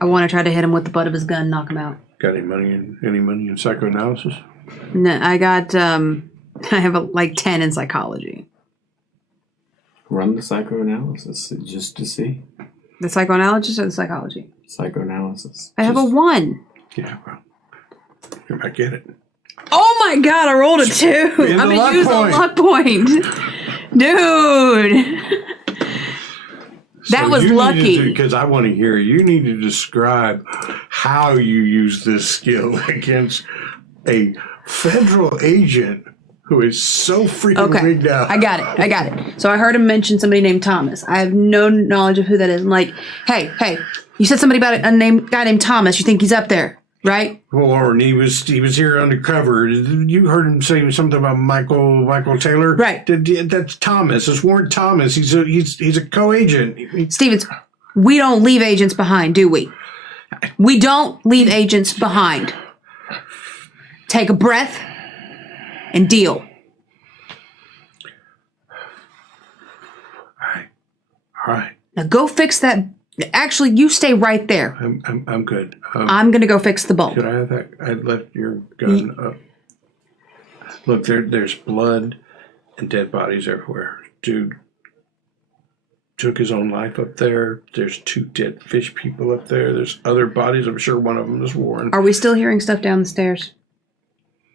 I want to try to hit him with the butt of his gun, knock him out. Got any money in psychoanalysis? No, I got I have like 10 in psychology. Run the psychoanalysis just to see. The psychoanalysis or the psychology? Psychoanalysis. I have a 1. Yeah, well, you might get it. Oh my god, I rolled a 2. I'm going to use a luck point. Dude. That was lucky. Because I want to hear, you need to describe how you use this skill against a federal agent who is so freaking rigged out. I got it. So I heard him mention somebody named Thomas. I have no knowledge of who that is. I'm like, hey, you said somebody about a guy named Thomas. You think he's up there, right? Or he was here undercover. You heard him say something about Michael Taylor, right? That's Thomas. It's Warren Thomas. He's a co-agent. Stevens, we don't leave agents behind, do we? We don't leave agents behind. Take a breath and deal. All right. Now go fix that. Actually, you stay right there. I'm good. I'm gonna go fix the bulb. Could I have that? I'd let your gun up. Look, there's blood and dead bodies everywhere. Dude took his own life up there. There's 2 dead fish people up there. There's other bodies. I'm sure one of them is Warren. Are we still hearing stuff down the stairs?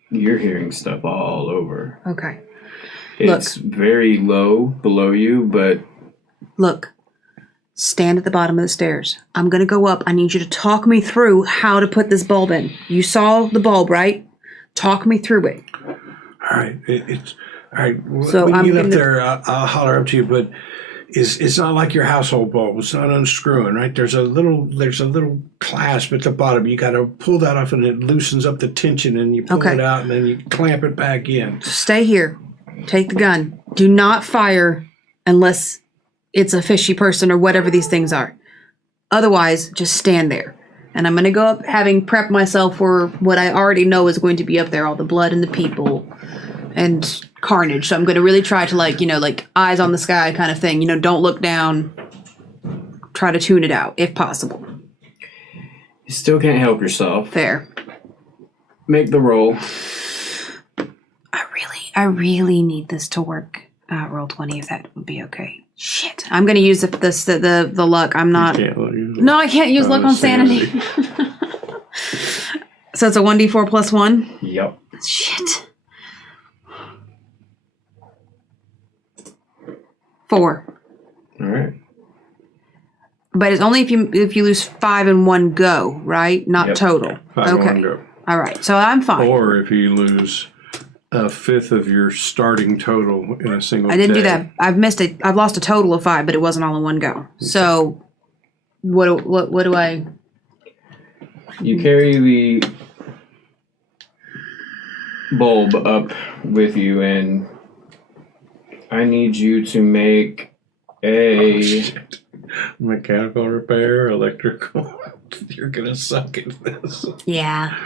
You're hearing stuff all over. Okay. It's very low below you, but... Look, stand at the bottom of the stairs. I'm going to go up. I need you to talk me through how to put this bulb in. You saw the bulb, right? Talk me through it. All right. It's all right. So when I'm you get up there, I'll holler up to you, but it's not like your household bulb. It's not unscrewing, right? There's a little clasp at the bottom. You got to pull that off, and it loosens up the tension, and you pull it out, and then you clamp it back in. Stay here. Take the gun. Do not fire unless it's a fishy person or whatever these things are. Otherwise, just stand there. And I'm going to go up having prepped myself for what I already know is going to be up there, all the blood and the people and carnage. So I'm going to really try to like eyes on the sky kind of thing. Don't look down. Try to tune it out if possible. You still can't help yourself. Fair. Make the roll. I really need this to work. Roll 20 if that would be okay. Shit. I'm going to use the luck. I'm not... No, I can't use luck on sanity. So it's a 1d4 plus 1? Yep. Shit. 4. All right. But it's only if you lose 5 in one go, right? Not total. Yeah, 5 in one go. All right. So I'm fine. Or if you lose a fifth of your starting total in a single day. I didn't do that. I've missed it. I've lost a total of 5, but it wasn't all in one go. So what do I... You carry the bulb up with you, and I need you to make a... mechanical repair, electrical. You're going to suck at this. Yeah.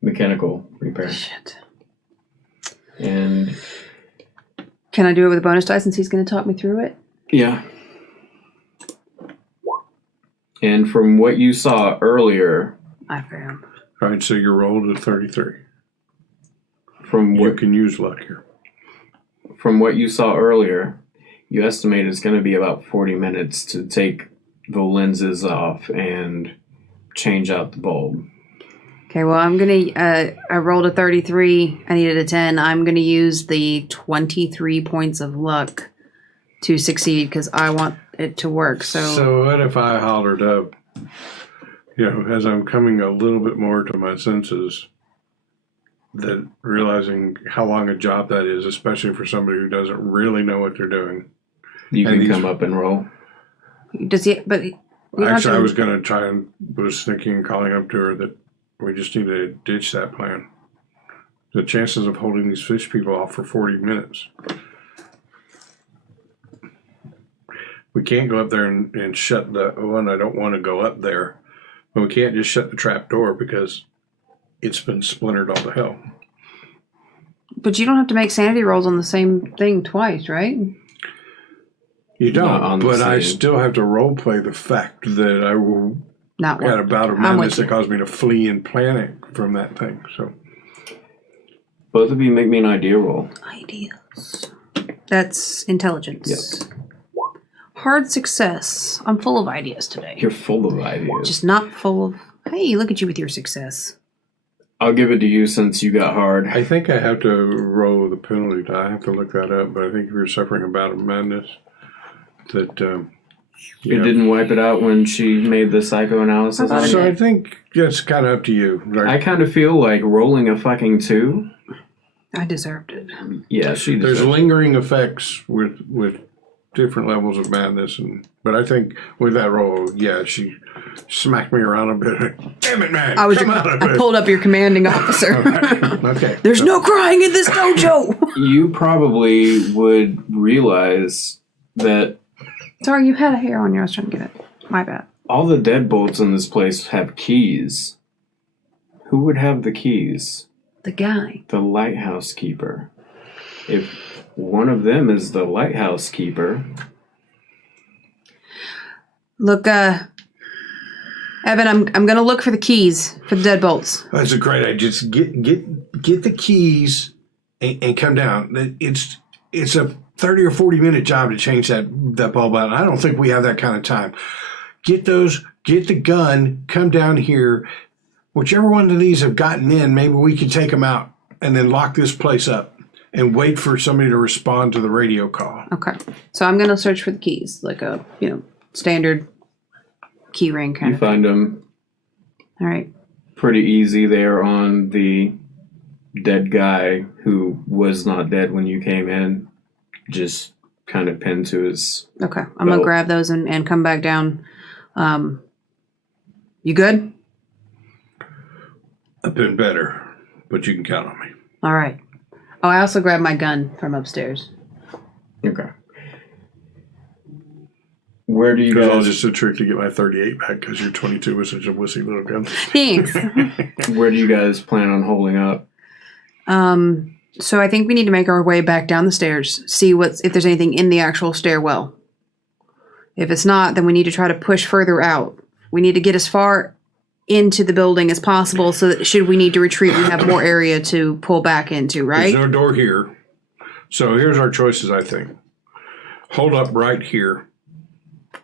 Mechanical repair. Shit. And can I do it with a bonus die since he's going to talk me through it? yeah. And from what you saw earlier, I found. All right, so you rolled a 33. From You what can use luck here. from what you saw earlier, you estimate it's going to be about 40 minutes to take the lenses off and change out the bulb. Okay, well, I'm going to... I rolled a 33. I needed a 10. I'm going to use the 23 points of luck to succeed because I want it to work. So what if I hollered up, as I'm coming a little bit more to my senses, that realizing how long a job that is, especially for somebody who doesn't really know what they're doing. You can come up and roll. Does he... But actually, I was going to try and was thinking, calling up to her, that we just need to ditch that plan. The chances of holding these fish people off for 40 minutes. We can't go up there and shut the... One, I don't want to go up there. But we can't just shut the trap door because it's been splintered all to hell. But you don't have to make sanity rolls on the same thing twice, right? You don't, but I still have to role play the fact that I will... Not had one. a bout of madness that caused me to flee in panic from that thing. So Both of you make me an idea roll. Ideas. That's intelligence. Yep. Hard success. I'm full of ideas today. You're full of ideas. Just not full of... Hey, look at you with your success. I'll give it to you since you got hard. I think I have to roll the penalty die. I have to look that up, but I think if you're suffering a bout of madness, that It didn't wipe it out when she made the psychoanalysis. So I think it's kind of up to you. Right? I kind of feel like rolling a fucking 2. I deserved it. Yeah, she deserved There's it. lingering effects with different levels of madness, but I think with that roll, yeah, she smacked me around a bit. Damn it, man! I pulled up your commanding officer. Okay. There's no crying in this dojo. You probably would realize that Sorry, you had a hair on you. I was trying to get it. My bad. all the deadbolts in this place have keys. Who would have the keys? The guy. The lighthouse keeper. If one of them is the lighthouse keeper. Look, Evan, I'm gonna look for the keys for the deadbolts. That's a great idea. Just get the keys and come down. It's a 30 or 40 minute job to change that bulb out. I don't think we have that kind of time. Get the gun, come down here. Whichever one of these have gotten in, maybe we can take them out and then lock this place up and wait for somebody to respond to the radio call. Okay. So I'm gonna search for the keys, like a standard key ring kind You of. find them All right. pretty easy there on the dead guy who was not dead when you came in. Just kind of pinned to his... Okay. I'm gonna grab those and come back down. You good? I've been better, but you can count on me. All right. Oh, I also grabbed my gun from upstairs. Okay. Where do you Because guys... all just a trick to get my 38 back because your 22 was such a wussy little gun. Thanks. Where do you guys plan on holding up? So I think we need to make our way back down the stairs, see if there's anything in the actual stairwell. If it's not, then we need to try to push further out. We need to get as far into the building as possible so that should we need to retreat, we have more area to pull back into, right? There's no door here. So here's our choices, I think. Hold up right here.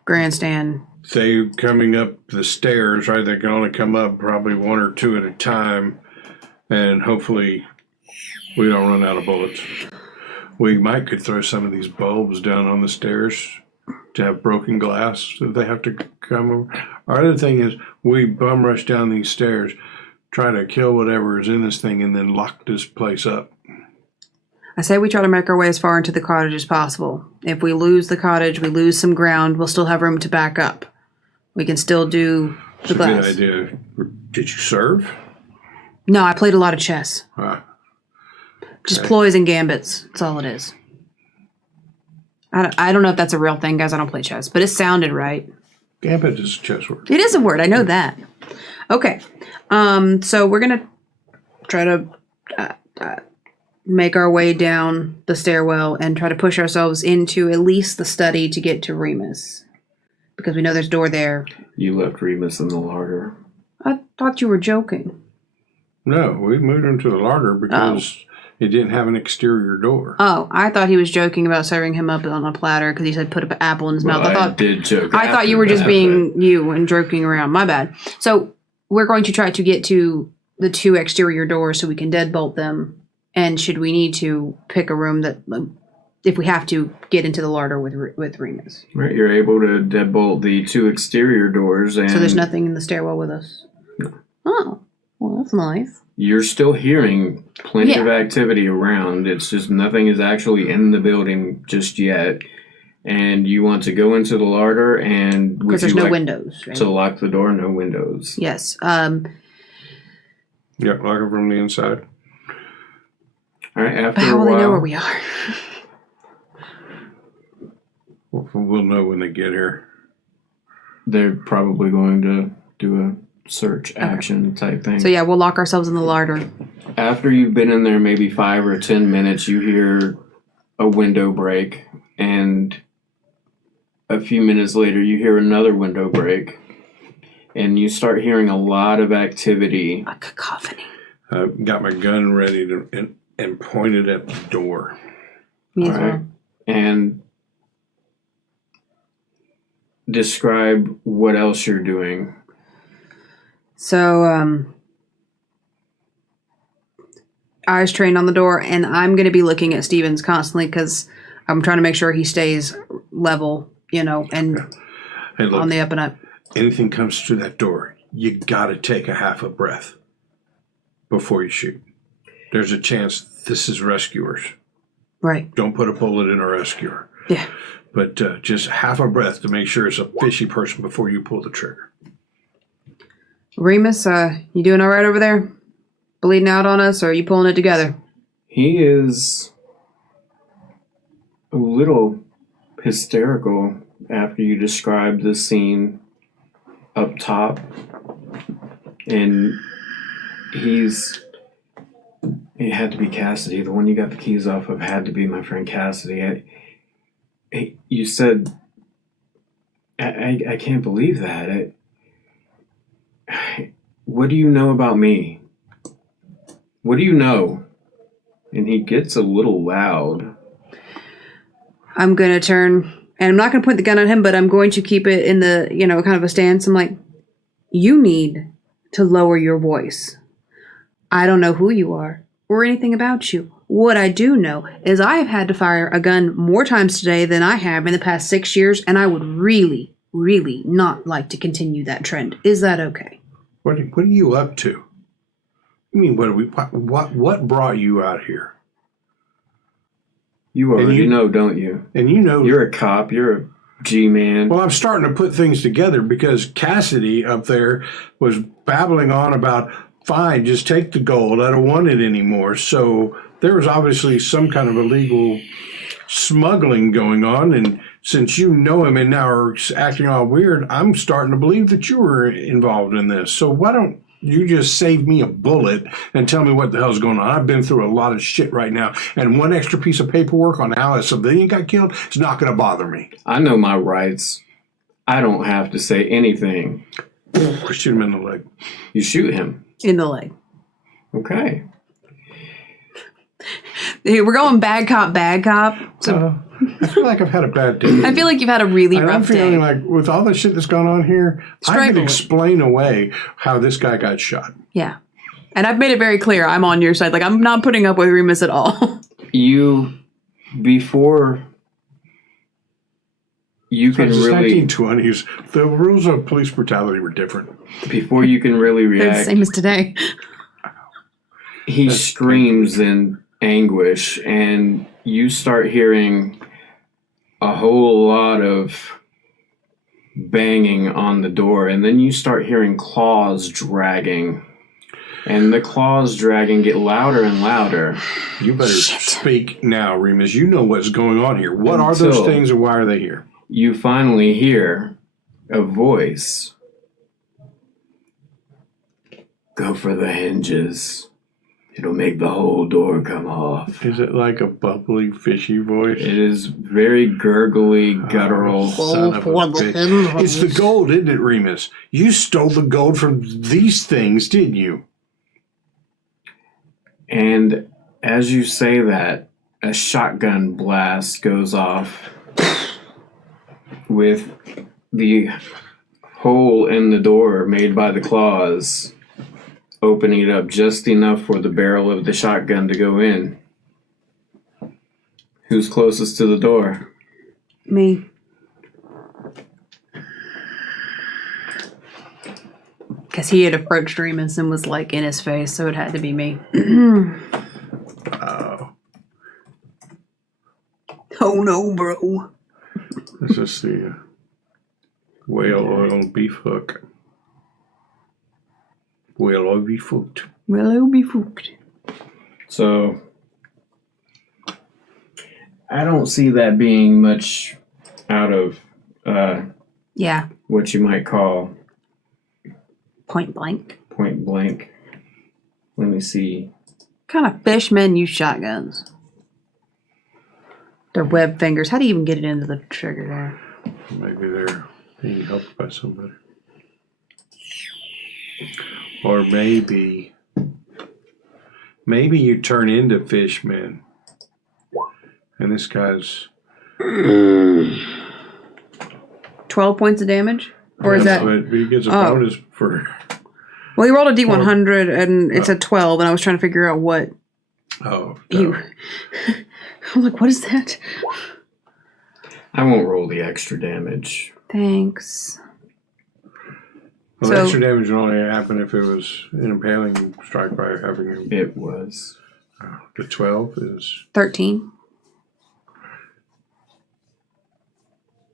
Grandstand. They coming up the stairs, right? They can only come up probably one or two at a time. And hopefully we don't run out of bullets. We could throw some of these bulbs down on the stairs to have broken glass that they have to come over. Our other thing is we bum rush down these stairs, try to kill whatever is in this thing, and then lock this place up. I say we try to make our way as far into the cottage as possible. If we lose the cottage, we lose some ground, we'll still have room to back up. We can still do the glass. It's a good idea. Did you serve? No, I played a lot of chess. Just Okay. ploys and gambits. That's all it is. I don't know if that's a real thing, guys. I don't play chess, but it sounded right. Gambit is a chess word. It is a word. I know that. Okay. So we're going to try to make our way down the stairwell and try to push ourselves into at least the study to get to Remus. Because we know there's a door there. You left Remus in the larder. I thought you were joking. No, we moved him to the larder because it didn't have an exterior door. Oh, I thought he was joking about serving him up on a platter because he said put an apple in his mouth. I did joke. I thought you were just being you and joking around. My bad. So we're going to try to get to the two exterior doors so we can deadbolt them. And should we need to pick a room that, if we have to, get into the larder with Remus. Right, you're able to deadbolt the two exterior doors, and So there's nothing in the stairwell with us. Oh, well, that's nice. you're still hearing plenty of activity around. It's just nothing is actually in the building just yet. And you want to go into the larder, and Because there's no windows, right? to lock the door, no windows. Yes. Yep, lock it from the inside. All right, after How a will while, they know where we are? We'll know when they get here. they're probably going to do a search action type thing. So yeah, we'll lock ourselves in the larder. After you've been in there maybe 5 or 10 minutes, you hear a window break, and a few minutes later you hear another window break, and you start hearing a lot of activity. A cacophony. I got my gun ready and pointed at the door. Me as All right. well. And describe what else you're doing. So, eyes trained on the door, and I'm going to be looking at Stevens constantly because I'm trying to make sure he stays level, and Hey, look, on the up and up. anything comes through that door, you got to take a half a breath before you shoot. There's a chance this is rescuers. Right. Don't put a bullet in a rescuer. Yeah. But just half a breath to make sure it's a fishy person before you pull the trigger. Remus, you doing all right over there? Bleeding out on us, or are you pulling it together? He is a little hysterical after you described the scene up top. And it had to be Cassidy. The one you got the keys off of had to be my friend Cassidy. You said, I can't believe that. What do you know about me? What do you know? And he gets a little loud. I'm going to turn, and I'm not going to point the gun at him, but I'm going to keep it in the, kind of a stance. I'm like, you need to lower your voice. I don't know who you are or anything about you. What I do know is I have had to fire a gun more times today than I have in the past 6 years, and I would really, really not like to continue that trend. Is that okay? What are you up to? I mean, what brought you out here? You already know, don't you? And you know... You're a cop. You're a G-man. Well, I'm starting to put things together because Cassidy up there was babbling on about, fine, just take the gold. I don't want it anymore. So there was obviously some kind of illegal smuggling going on. And since you know him and now are acting all weird, I'm starting to believe that you were involved in this. So why don't you just save me a bullet and tell me what the hell's going on? I've been through a lot of shit right now. And one extra piece of paperwork on how a civilian got killed is not going to bother me. I know my rights. I don't have to say anything. Shoot him in the leg. You shoot him. In the leg. Okay. Hey, we're going bad cop. So I feel like I've had a bad day. I feel like you've had a really rough I'm feeling day. like with all the shit that's gone on here, I could explain away how this guy got shot. Yeah. And I've made it very clear I'm on your side. Like, I'm not putting up with Remus at all. Before you can really... 1920s. The rules of police brutality were different. Before you can really They're react... the same as today. He screams in anguish, and you start hearing a whole lot of banging on the door, and then you start hearing claws dragging. And the claws dragging get louder and louder. You better speak now, Remus. You know what's going on here. What are those things and why are they here? You finally hear a voice. Go for the hinges. It'll make the whole door come off. Is it like a bubbly, fishy voice? It is very gurgly, guttural. Son of a bitch. It's the gold, isn't it, Remus? You stole the gold from these things, didn't you? And as you say that, a shotgun blast goes off with the hole in the door made by the claws opening it up just enough for the barrel of the shotgun to go in. Who's closest to the door? Me. Because he had approached Remus and was like in his face, so it had to be me. Oh no, bro. This is the whale oil beef hook. Whale oil beef hooked. Well, it'll be fooked. So, I don't see that being much out of Yeah. what you might call Point blank. point blank. Let me see. What kind of fishmen use shotguns? They're web fingers. How do you even get it into the trigger there? Maybe they're being helped by somebody. Or maybe you turn into fishmen. And this guy's 12 points of damage? Or is that... But he gets a bonus for... Well, he rolled a D100 and it's a 12, and I was trying to figure out what... Oh. I'm like, what is that? I won't roll the extra damage. Thanks. Well, the extra damage would only happen if it was an impaling strike by having you. It was. The 12 is 13.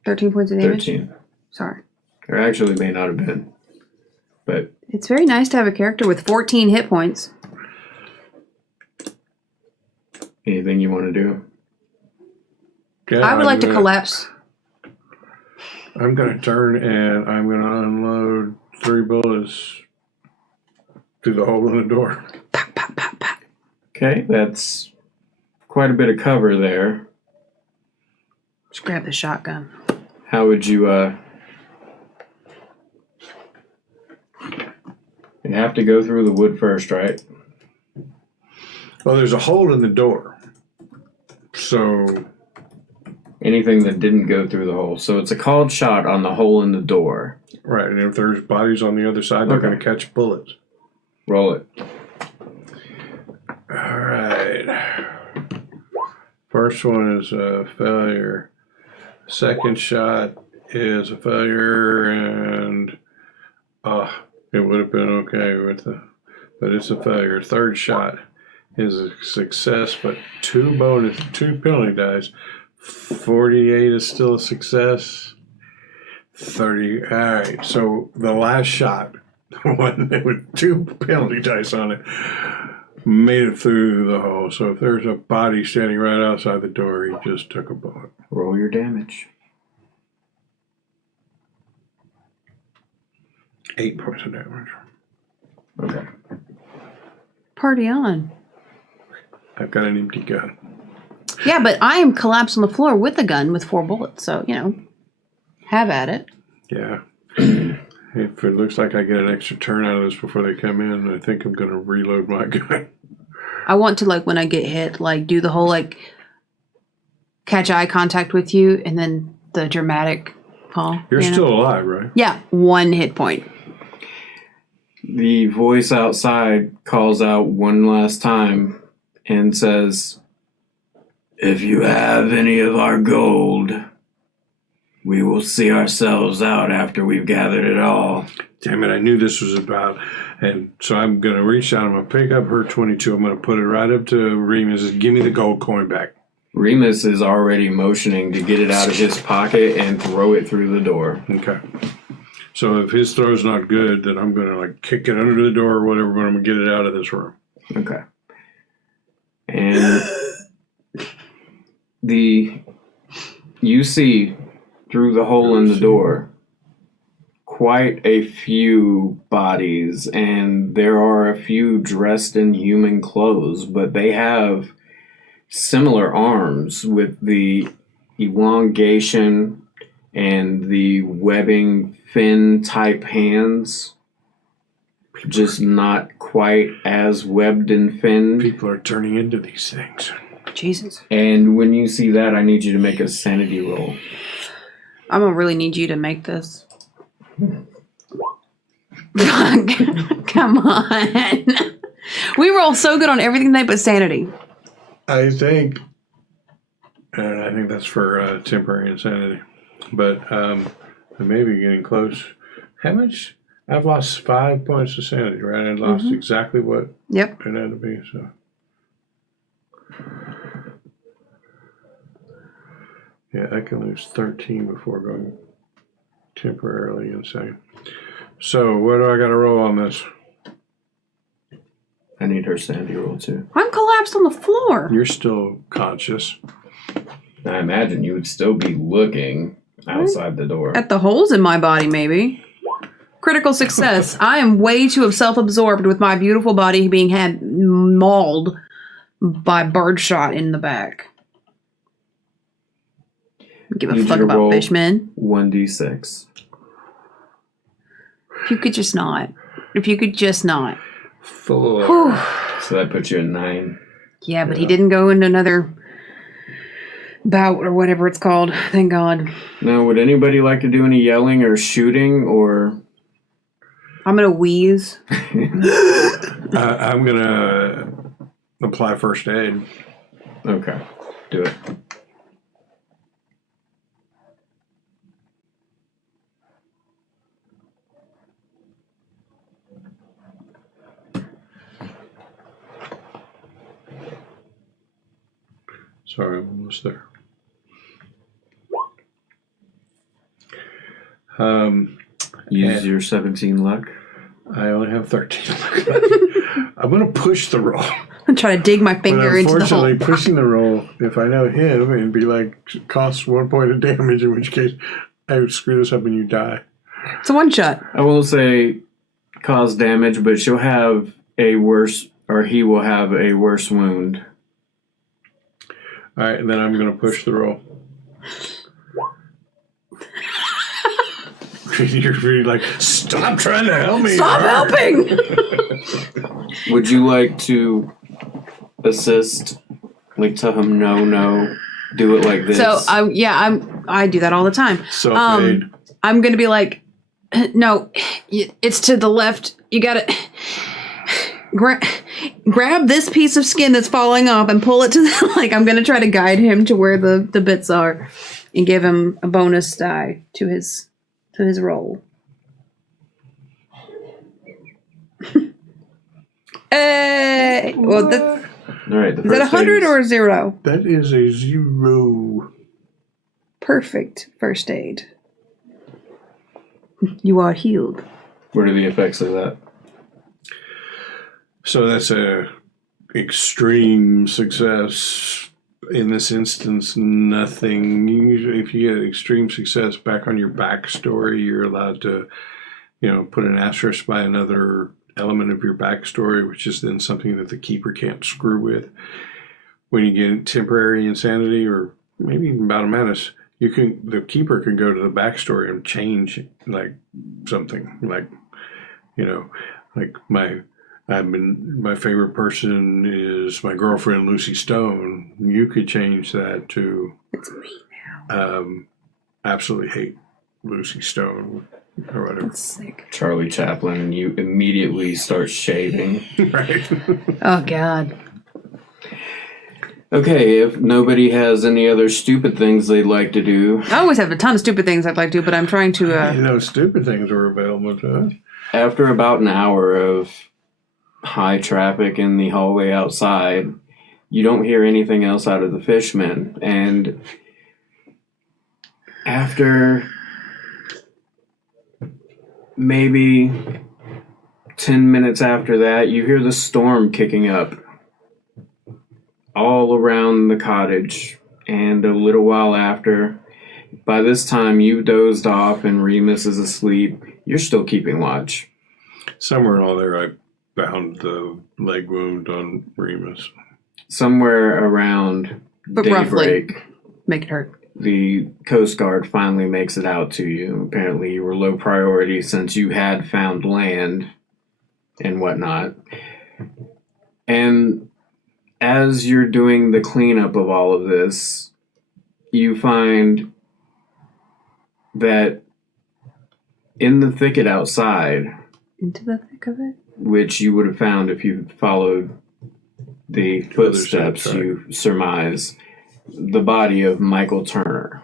13 points of damage? 13. Sorry. Or actually may not have been. But It's very nice to have a character with 14 hit points. anything you want to do? Yeah, I would like to collapse. I'm going to turn and I'm going to unload 3 bullets through the hole in the door. Pop, pop, pop, pop. Okay, that's quite a bit of cover there. Just grab the shotgun. How would you, you'd have to go through the wood first, right? Well, there's a hole in the door. So Anything that didn't go through the hole. So it's a called shot on the hole in the door. right, and if there's bodies on the other side, they're going to catch bullets. Roll it. All right. First one is a failure. Second shot is a failure, and it would have been okay with but it's a failure. Third shot is a success, but 2 penalty dice. 48 is still a success. 30. All right. So the last shot, one with 2 penalty dice on it, made it through the hole. So if there's a body standing right outside the door, he just took a bullet. Roll your damage. 8 points of damage. Okay. Party on. I've got an empty gun. Yeah, but I am collapsed on the floor with a gun with 4 bullets, so, have at it. Yeah. If it looks like I get an extra turn out of this before they come in, I think I'm going to reload my gun. I want to, when I get hit, do the whole, catch eye contact with you and then the dramatic fall. You're still alive, right? Yeah, 1 hit point. The voice outside calls out one last time and says, "If you have any of our gold, we will see ourselves out after we've gathered it all." Damn it, I knew this was about. And so I'm going to reach out. I'm going to pick up her 22. I'm going to put it right up to Remus and give me the gold coin back. Remus is already motioning to get it out of his pocket and throw it through the door. Okay. So if his throw's not good, then I'm going to kick it under the door or whatever, but I'm going to get it out of this room. Okay. And you see through the hole in the door quite a few bodies, and there are a few dressed in human clothes, but they have similar arms with the elongation and the webbing fin type hands, just not quite as webbed and finned. People are turning into these things. Jesus. And when you see that, I need you to make a sanity roll. I'm going to really need you to make this. Come on. We roll so good on everything tonight but sanity. I think that's for temporary insanity. But I may be getting close. How much? I've lost 5 points of sanity, right? I lost exactly what it had to be. So, yeah, I can lose 13 before going temporarily insane. So, what do I got to roll on this? I need her sanity roll too. I'm collapsed on the floor. You're still conscious. I imagine you would still be looking outside the door. At the holes in my body, maybe. Critical success. I am way too self-absorbed with my beautiful body being mauled by birdshot in the back. Give a fuck about fishmen. 1d6. If you could just not. If you could just not. 4. Whew. So that puts you at 9. Yeah, but he didn't go into another bout or whatever it's called. Thank God. Now, would anybody like to do any yelling or shooting or... I'm going to wheeze. I'm going to apply first aid. Okay, do it. Sorry, I'm almost there. Use your 17 luck. I only have 13 luck. I'm going to push the roll. I'm trying to dig my finger into the hole. Unfortunately, pushing the roll, if I know him, it'd be like, cost 1 point of damage, in which case I would screw this up and you die. It's a one shot. I will say cause damage, but she'll have a worse, or he will have a worse wound. All right, and then I'm going to push the roll. You're really like, stop trying to help me. Stop helping! Would you like to assist? Like tell him no, do it like this. So I do that all the time. Self-aid. I'm gonna be like, no, it's to the left. You gotta grab this piece of skin that's falling off and pull it to the like. I'm gonna try to guide him to where the bits are, and give him a bonus die to his roll. Well, that's, all right. is that 100 or a 0? That is a 0. Perfect first aid. You are healed. What are the effects of that? So that's a extreme success. In this instance, nothing. Usually, if you get extreme success back on your backstory, you're allowed to, put an asterisk by another element of your backstory, which is then something that the keeper can't screw with. When you get temporary insanity, or maybe even battle madness, the keeper can go to the backstory and change like something, like my favorite person is my girlfriend Lucy Stone. You could change that to It's me now. Absolutely hate Lucy Stone or whatever. That's sick. Charlie Chaplin, and you immediately start shaving. Right. Oh God. Okay, if nobody has any other stupid things they'd like to do. I always have a ton of stupid things I'd like to do, but I'm trying to. Stupid things are available to us. After about an hour of high traffic in the hallway outside, you don't hear anything else out of the fishmen, and after maybe 10 minutes after that, you hear the storm kicking up all around the cottage, and a little while after, by this time you've dozed off and Remus is asleep. You're still keeping watch. Somewhere in all there, I found the leg wound on Remus. Somewhere around But daybreak, roughly, make it hurt. the Coast Guard finally makes it out to you. Apparently you were low priority since you had found land and whatnot. And as you're doing the cleanup of all of this, you find that in the thicket outside, Into the thick of it? which you would have found if you followed the footsteps, right. you surmise the body of Michael Turner.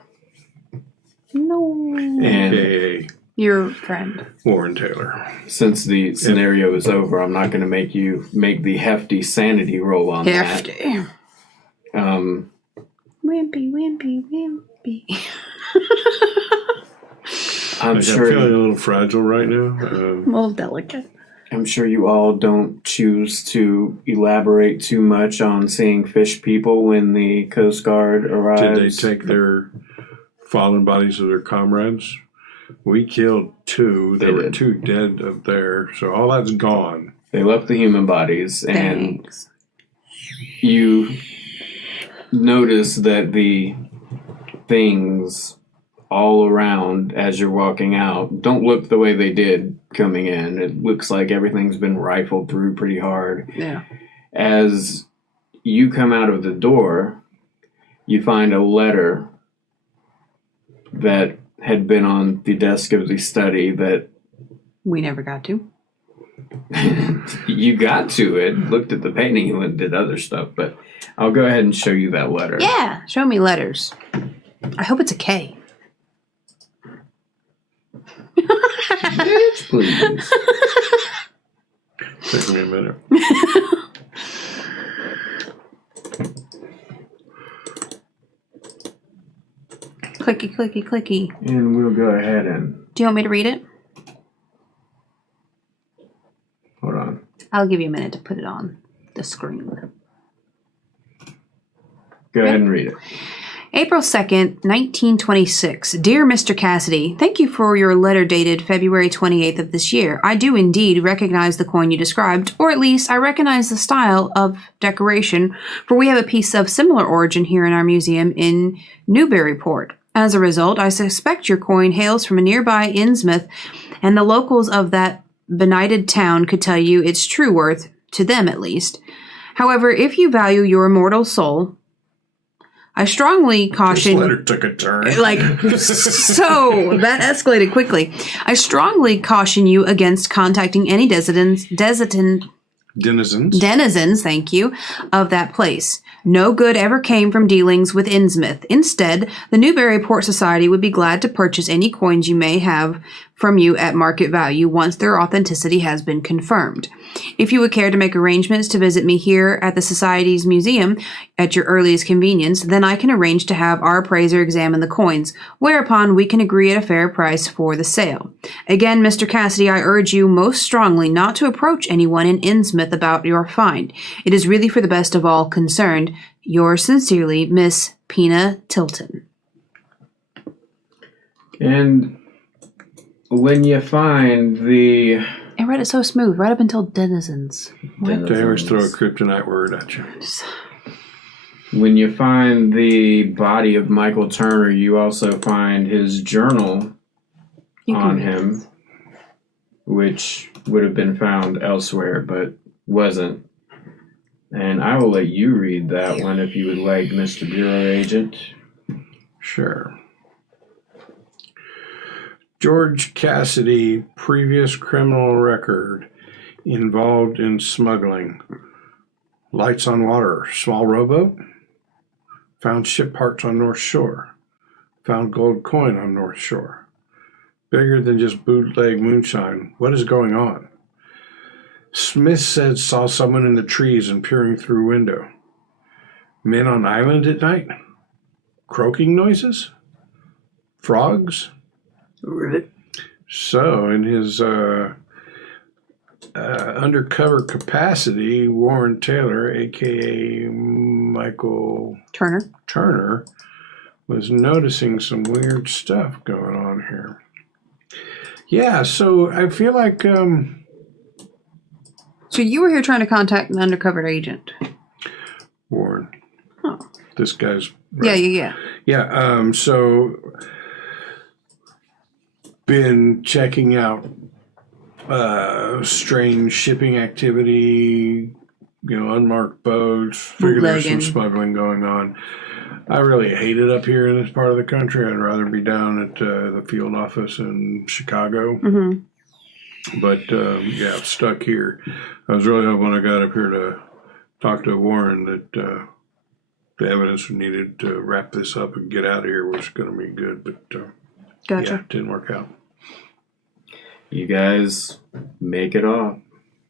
No. And AKA Your friend. Warren Taylor. since the scenario is over, I'm not going to make you make the hefty sanity roll on Hefty. that. Wimpy, wimpy, wimpy. I'm I'm sure. feeling a little fragile right now. A little delicate. I'm sure you all don't choose to elaborate too much on seeing fish people when the Coast Guard arrives. Did they take their fallen bodies of their comrades? We killed 2. There They were did. 2 dead up there, so all that's gone. They left the human bodies, and Thanks. you notice that the things all around as you're walking out don't look the way they did coming in. It looks like everything's been rifled through pretty hard. Yeah. As you come out of the door, you find a letter that had been on the desk of the study that We never got to. you got to it, looked at the painting and did other stuff, but I'll go ahead and show you that letter. Yeah. Show me letters. I hope it's a K. Bitch, please. Take me a minute. Clicky, clicky, clicky. And we'll go ahead and... Do you want me to read it? Hold on. I'll give you a minute to put it on the screen. Go ahead and read it. April 2nd, 1926. Dear Mr. Cassidy, thank you for your letter dated February 28th of this year. I do indeed recognize the coin you described, or at least I recognize the style of decoration, for we have a piece of similar origin here in our museum in Newburyport. As a result, I suspect your coin hails from a nearby Innsmouth, and the locals of that benighted town could tell you its true worth, to them at least. However, if you value your immortal soul, I strongly caution... This letter took a turn. So, that escalated quickly. I strongly caution you against contacting any denizens, thank you, of that place. No good ever came from dealings with Innsmouth. Instead, the Newburyport Society would be glad to purchase any coins you may have from you at market value once their authenticity has been confirmed. If you would care to make arrangements to visit me here at the Society's museum at your earliest convenience, then I can arrange to have our appraiser examine the coins, whereupon we can agree at a fair price for the sale. Again, Mr. Cassidy, I urge you most strongly not to approach anyone in Innsmouth about your find. It is really for the best of all concerned. Yours sincerely, Miss Pina Tilton. And when you find the... I read it so smooth, right up until denizens. They always throw a kryptonite word at you. When you find the body of Michael Turner, you also find his journal on him, which would have been found elsewhere, but wasn't. And I will let you read that one if you would like, Mr. Bureau Agent. Sure. George Cassidy, previous criminal record, involved in smuggling. Lights on water, small rowboat. Found ship parts on North Shore. Found gold coin on North Shore. Bigger than just bootleg moonshine. What is going on? Smith said saw someone in the trees and peering through window. Men on island at night? Croaking noises? Frogs? So, in his undercover capacity, Warren Taylor, a.k.a. Michael Turner, was noticing some weird stuff going on here. Yeah, so I feel like... So you were here trying to contact an undercover agent? Warren. Oh. This guy's... Right. Yeah. Yeah, so... Been checking out strange shipping activity, unmarked boats, figured there's some smuggling going on. I really hate it up here in this part of the country. I'd rather be down at the field office in Chicago. Mm-hmm. But, I'm stuck here. I was really hoping when I got up here to talk to Warren that the evidence we needed to wrap this up and get out of here was going to be good. But, gotcha. Yeah, it didn't work out. You guys make it off.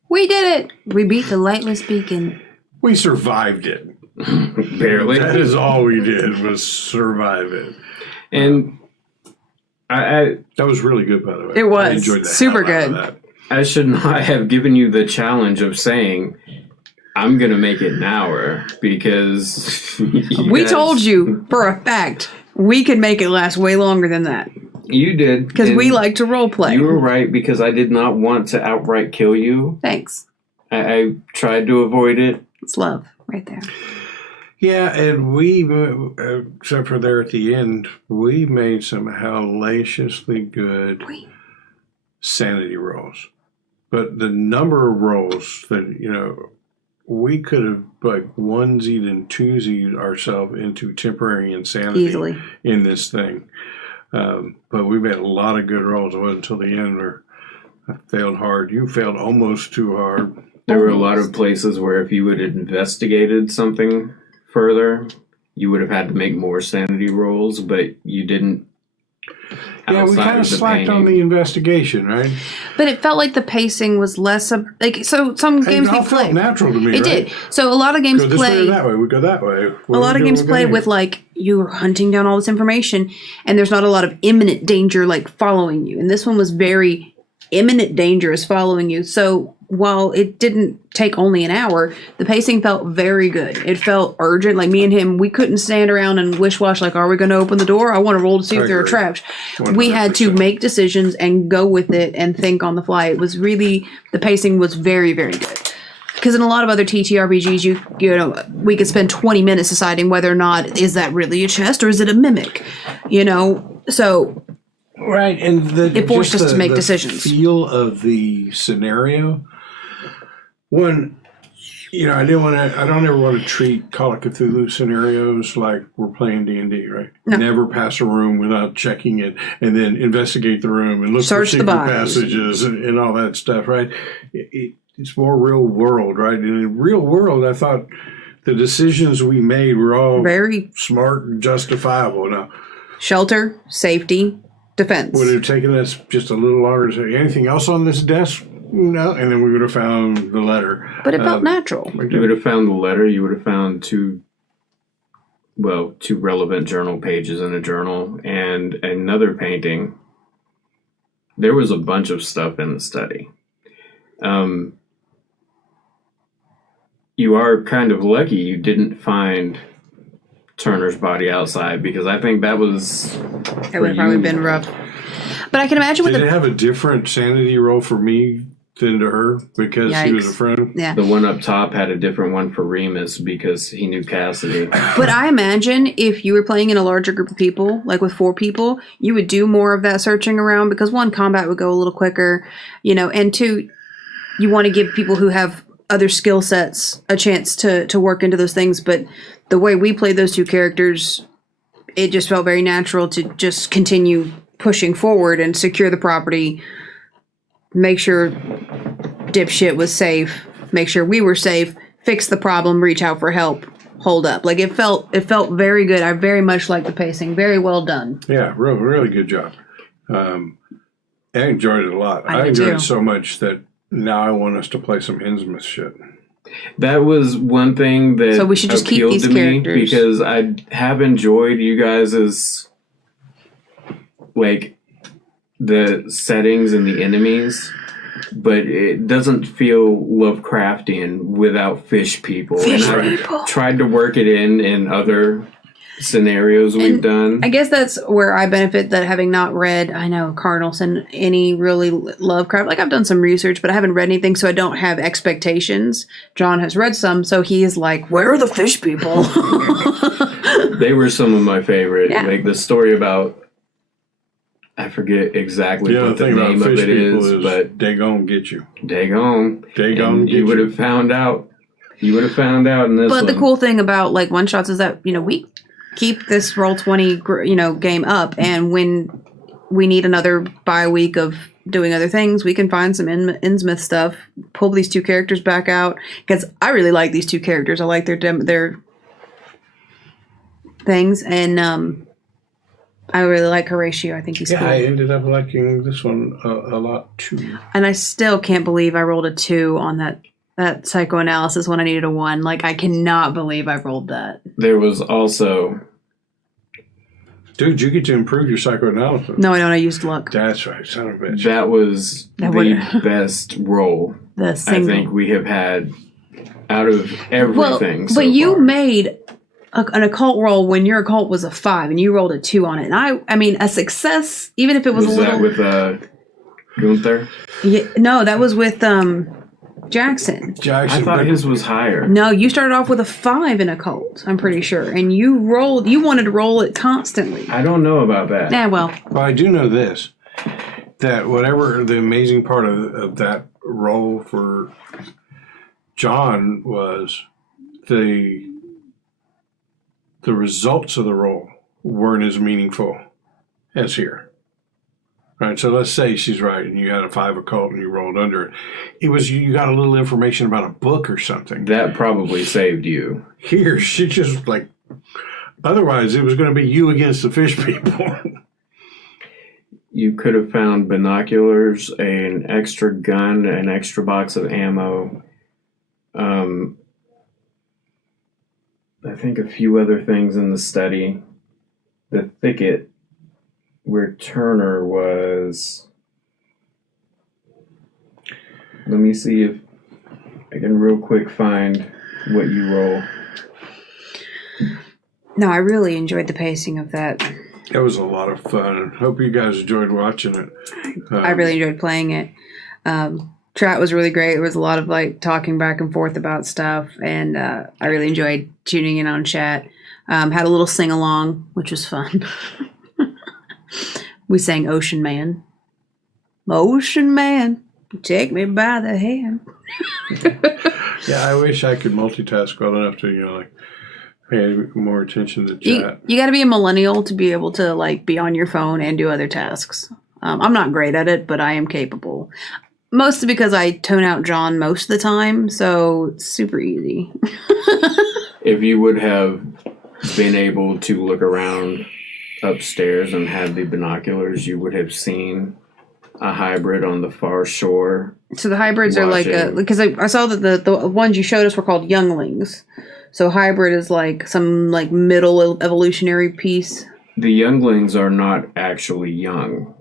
We did it! We beat the Lightless beacon. We survived it. Barely. That is all we did was survive it. And that was really good, by the way. It was. I enjoyed that. Super good. That. I should not have given you the challenge of saying, I'm going to make it an hour because... We told you for a fact we could make it last way longer than that. You did. Because we like to role play. You were right because I did not want to outright kill you. Thanks. I tried to avoid it. It's love right there. Yeah, and we, except for there at the end, we made some hellaciously good sanity rolls. But the number of rolls that, we could have onesied and twosied ourselves into temporary insanity easily in this thing. But we made a lot of good rolls. It wasn't until the end where I failed hard. You failed almost too hard. There were a lot of places where if you would have investigated something further, you would have had to make more sanity rolls, but you didn't Yeah, we kind of slacked on the investigation, right? But it felt like the pacing was less like so. Some games we felt play natural to me. It did. So a lot of games go this play way or that way. We go that way. A lot of games play with like you're hunting down all this information, and there's not a lot of imminent danger like following you. And this one was very imminent danger is following you. So while it didn't take only an hour, the pacing felt very good. It felt urgent. Like me and him, we couldn't stand around and wish-wash like, are we going to open the door? I want to roll to see if there are traps. 100%. We had to make decisions and go with it and think on the fly. It was really, the pacing was very, very good. Because in a lot of other TTRPGs, you know, we could spend 20 minutes deciding whether or not, is that really a chest or is it a mimic? You know, so... Right, and it forced us to make decisions. The feel of the scenario... One, you know, I don't ever want to treat Call of Cthulhu scenarios like we're playing D&D, right? No. Never pass a room without checking it, and then investigate the room and look for secret passages and all that stuff, right? It's more real world, right? And in real world, I thought the decisions we made were all very smart and justifiable. Now, shelter, safety, defense. Would it have taken us just a little longer to say anything else on this desk? No, and then we would have found the letter. But it felt natural. You would have found the letter. You would have found two relevant journal pages in a journal and another painting. There was a bunch of stuff in the study. You are kind of lucky you didn't find Turner's body outside, because I think that would have probably been rough. But I can imagine Did it have a different sanity roll for me than to her because he was a friend? Yeah. The one up top had a different one for Remus because he knew Cassidy. But I imagine if you were playing in a larger group of people, like with 4 people, you would do more of that searching around because 1, combat would go a little quicker, you know, and 2, you want to give people who have other skill sets a chance to work into those things. But the way we played those 2 characters, it just felt very natural to just continue pushing forward and secure the property, make sure dipshit was safe, make sure we were safe, fix the problem, reach out for help, hold up. Like it felt very good. I very much liked the pacing. Very well done. Yeah, really good job. I enjoyed it a lot. I enjoyed it so much that now I want us to play some Innsmouth shit. That was one thing that so we should just keep these characters, because I have enjoyed you guys' like the settings and the enemies, but it doesn't feel Lovecraftian without fish people. I tried to work it in other scenarios we've done. I guess that's where I benefit, that having not read, I know, Carnelson, any really Lovecraft. Like I've done some research, but I haven't read anything, so I don't have expectations. John has read some, so he is like, where are the fish people? They were some of my favorite. Yeah. Like the story about, I forget exactly what the name of it is, but they gon' get you. They gon' get you. You would have found out. You would have found out in this But the cool thing about like one shots is that, you know, we keep this Roll20, you know, game up, and when we need another bye week of doing other things, we can find some Innsmouth stuff, pull these 2 characters back out, because I really like these 2 characters. I like their things, and I really like Horatio. I think he's cool. I ended up liking this one a lot too. And I still can't believe I rolled a 2 on that psychoanalysis when I needed a 1. Like, I cannot believe I rolled that. There was also... Dude, you get to improve your psychoanalysis. No, I don't. I used luck. That's right, son of a bitch. That was the best roll I think we have had out of everything so but you far. made an occult roll when your occult was a 5, and you rolled a 2 on it. And I mean, a success, even if it was a little... Was that with Gunther? Yeah, no, that was with... Jackson. I thought his was higher. No, you started off with a 5 in occult, I'm pretty sure. And you wanted to roll it constantly. I don't know about that. Yeah, well, I do know this, that whatever the amazing part of that roll for John was, the results of the roll weren't as meaningful as here. Right, so let's say she's right, and you had a 5 occult, and you rolled under it. It was you got a little information about a book or something. That probably saved you. Here, she just like. Otherwise, it was going to be you against the fish people. you could have found binoculars, an extra gun, an extra box of ammo. I think a few other things in the study. The thicket where Turner was. Let me see if I can real quick find what you roll. No, I really enjoyed the pacing of that. It was a lot of fun. Hope you guys enjoyed watching it. I really enjoyed playing it. Chat was really great. It was a lot of like talking back and forth about stuff, and I really enjoyed tuning in on chat. Had a little sing along, which was fun. We sang "Ocean Man." Ocean Man, take me by the hand. Yeah, I wish I could multitask well enough to, pay more attention to chat. You got to be a millennial to be able to like be on your phone and do other tasks. I'm not great at it, but I am capable. Mostly because I tone out John most of the time, so it's super easy. If you would have been able to look around upstairs and had the binoculars, you would have seen a hybrid on the far shore. So the hybrids are like because I saw that the ones you showed us were called younglings. So hybrid is like some like middle evolutionary piece. The younglings are not actually young.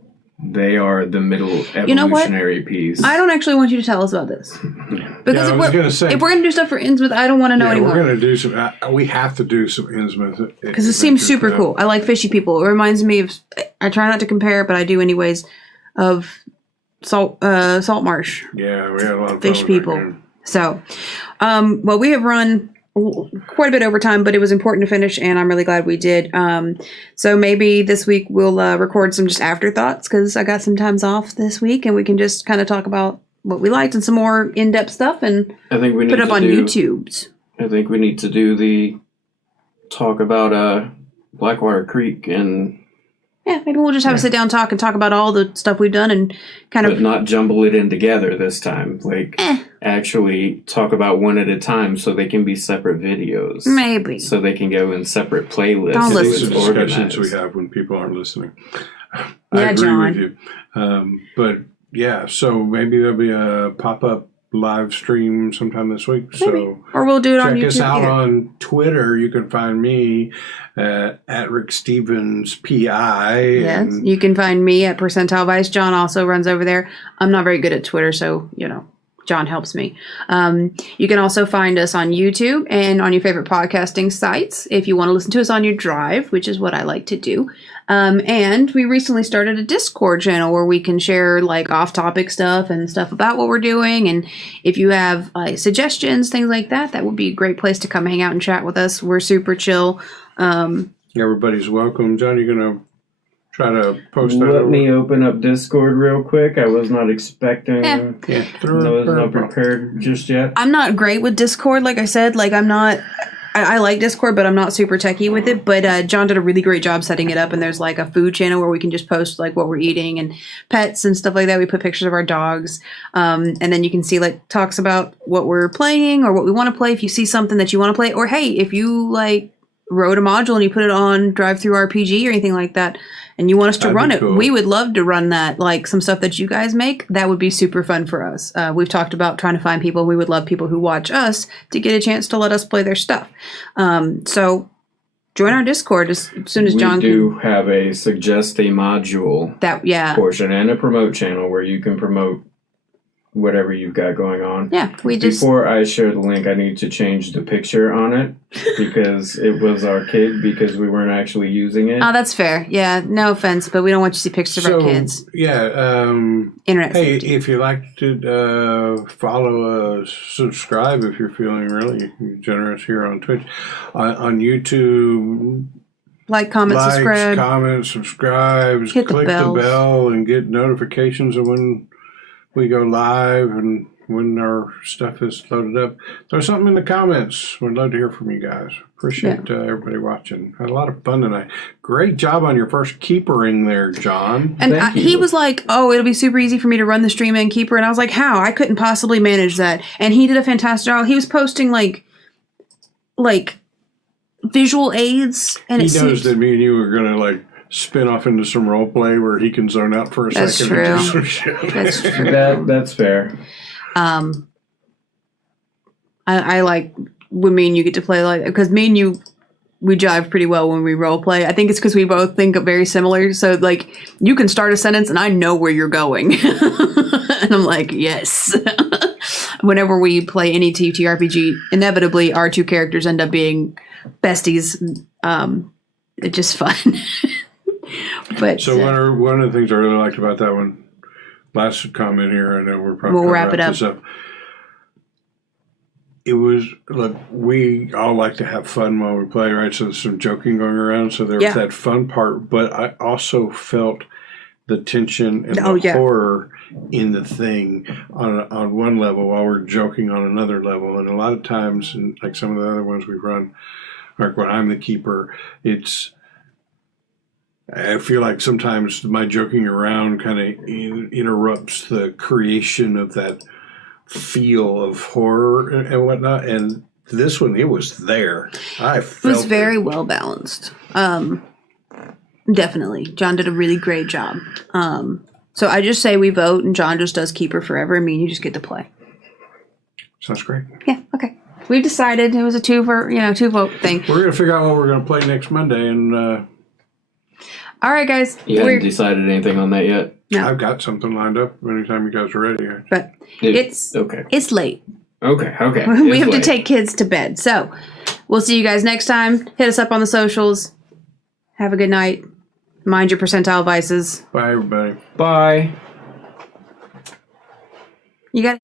They are the middle evolutionary piece. I don't actually want you to tell us about this. Because if we're going to do stuff for Innsmouth, I don't want to know anymore. We're going to do some. We have to do some Innsmouth. Because it seems super cool. I like fishy people. It reminds me of, I try not to compare, but I do anyways, of Salt Marsh. Yeah, we had a lot of fish people. So, well, we have run quite a bit over time, but it was important to finish, and I'm really glad we did. So maybe this week we'll record some just afterthoughts, because I got some times off this week, and we can just kind of talk about what we liked and some more in-depth stuff, and I think we need put it up on YouTube. I think we need to do the talk about Blackwater Creek and... Yeah, maybe we'll just have a sit-down talk and talk about all the stuff we've done and kind But not jumble it in together this time. Like, actually talk about one at a time so they can be separate videos. Maybe. So they can go in separate playlists. These are discussions we have when people aren't listening. I agree with you. But, yeah, so maybe there'll be a pop-up live stream sometime this week. Maybe. So or we'll do it on YouTube. Check us out either. on Twitter. You can find me at Rick Stevens PI. Yes, you can find me at Percentile Vice. John also runs over there. I'm not very good at Twitter, so John helps me. You can also find us on YouTube and on your favorite podcasting sites if you want to listen to us on your drive, which is what I like to do. And we recently started a Discord channel where we can share like off-topic stuff and stuff about what we're doing. And if you have suggestions, things like that, that would be a great place to come hang out and chat with us. We're super chill. Everybody's welcome. John, you're going to try to post that. Let me open up Discord real quick. I was not expecting. I was not prepared just yet. I'm not great with Discord, like I said. Like I like Discord, but I'm not super techie with it. But John did a really great job setting it up, and there's like a food channel where we can just post like what we're eating and pets and stuff like that. We put pictures of our dogs, and then you can see like talks about what we're playing or what we want to play. If you see something that you want to play, or hey, if you like wrote a module and you put it on Drive-Thru RPG or anything like that, and you want us to run it, we would love to run that, like some stuff that you guys make. That would be super fun for us. We've talked about trying to find people. We would love people who watch us to get a chance to let us play their stuff. So join our Discord as soon as John can. We do have a suggest a module portion and a promote channel where you can promote whatever you've got going on. Yeah, Before I share the link, I need to change the picture on it because it was our kid because we weren't actually using it. Oh, that's fair. Yeah, no offense, but we don't want you to see pictures of our kids. Yeah. Internet hey, safety. if you like to follow, subscribe if you're feeling really generous here on Twitch. On YouTube, Like, comment, subscribe. Click the bell and get notifications of when we go live and when our stuff is loaded up. Throw something in the comments. We'd love to hear from you guys. Appreciate everybody watching. Had a lot of fun tonight. Great job on your first keepering there, John. And he was like, oh, it'll be super easy for me to run the stream and keeper. And I was like, how? I couldn't possibly manage that. And he did a fantastic job. He was posting like visual aids. And he knows that me and you were going to like spin off into some role play where he can zone out for a That's second true. and do some shit. That's true. That's fair. I like when me and you get to play like, because me and you, we jive pretty well when we role play. I think it's because we both think very similar. So like, you can start a sentence and I know where you're going, and I'm like, yes. Whenever we play any TTRPG, inevitably our two characters end up being besties. It's just fun. But So one of the things I really liked about that one, last comment here, I know we're probably We'll gonna wrap it up. this up. It was, look, we all like to have fun while we play, right? So there's some joking going around. So there was that fun part, but I also felt the tension and the horror in the thing on one level while we're joking on another level. And a lot of times, and like some of the other ones we've run, like when I'm the keeper, I feel like sometimes my joking around kind of interrupts the creation of that feel of horror and whatnot. And this one, it was there. It was very well balanced. Definitely. John did a really great job. So I just say we vote and John just does Keeper forever and me and you just get to play. Sounds great. Yeah, okay. We've decided it was a two vote thing. We're going to figure out what we're going to play next Monday. And all right, guys. You haven't decided anything on that yet? No. I've got something lined up anytime you guys are ready. But it's late. Okay. We have to take kids to bed. So we'll see you guys next time. Hit us up on the socials. Have a good night. Mind your percentile vices. Bye, everybody. Bye. You got it.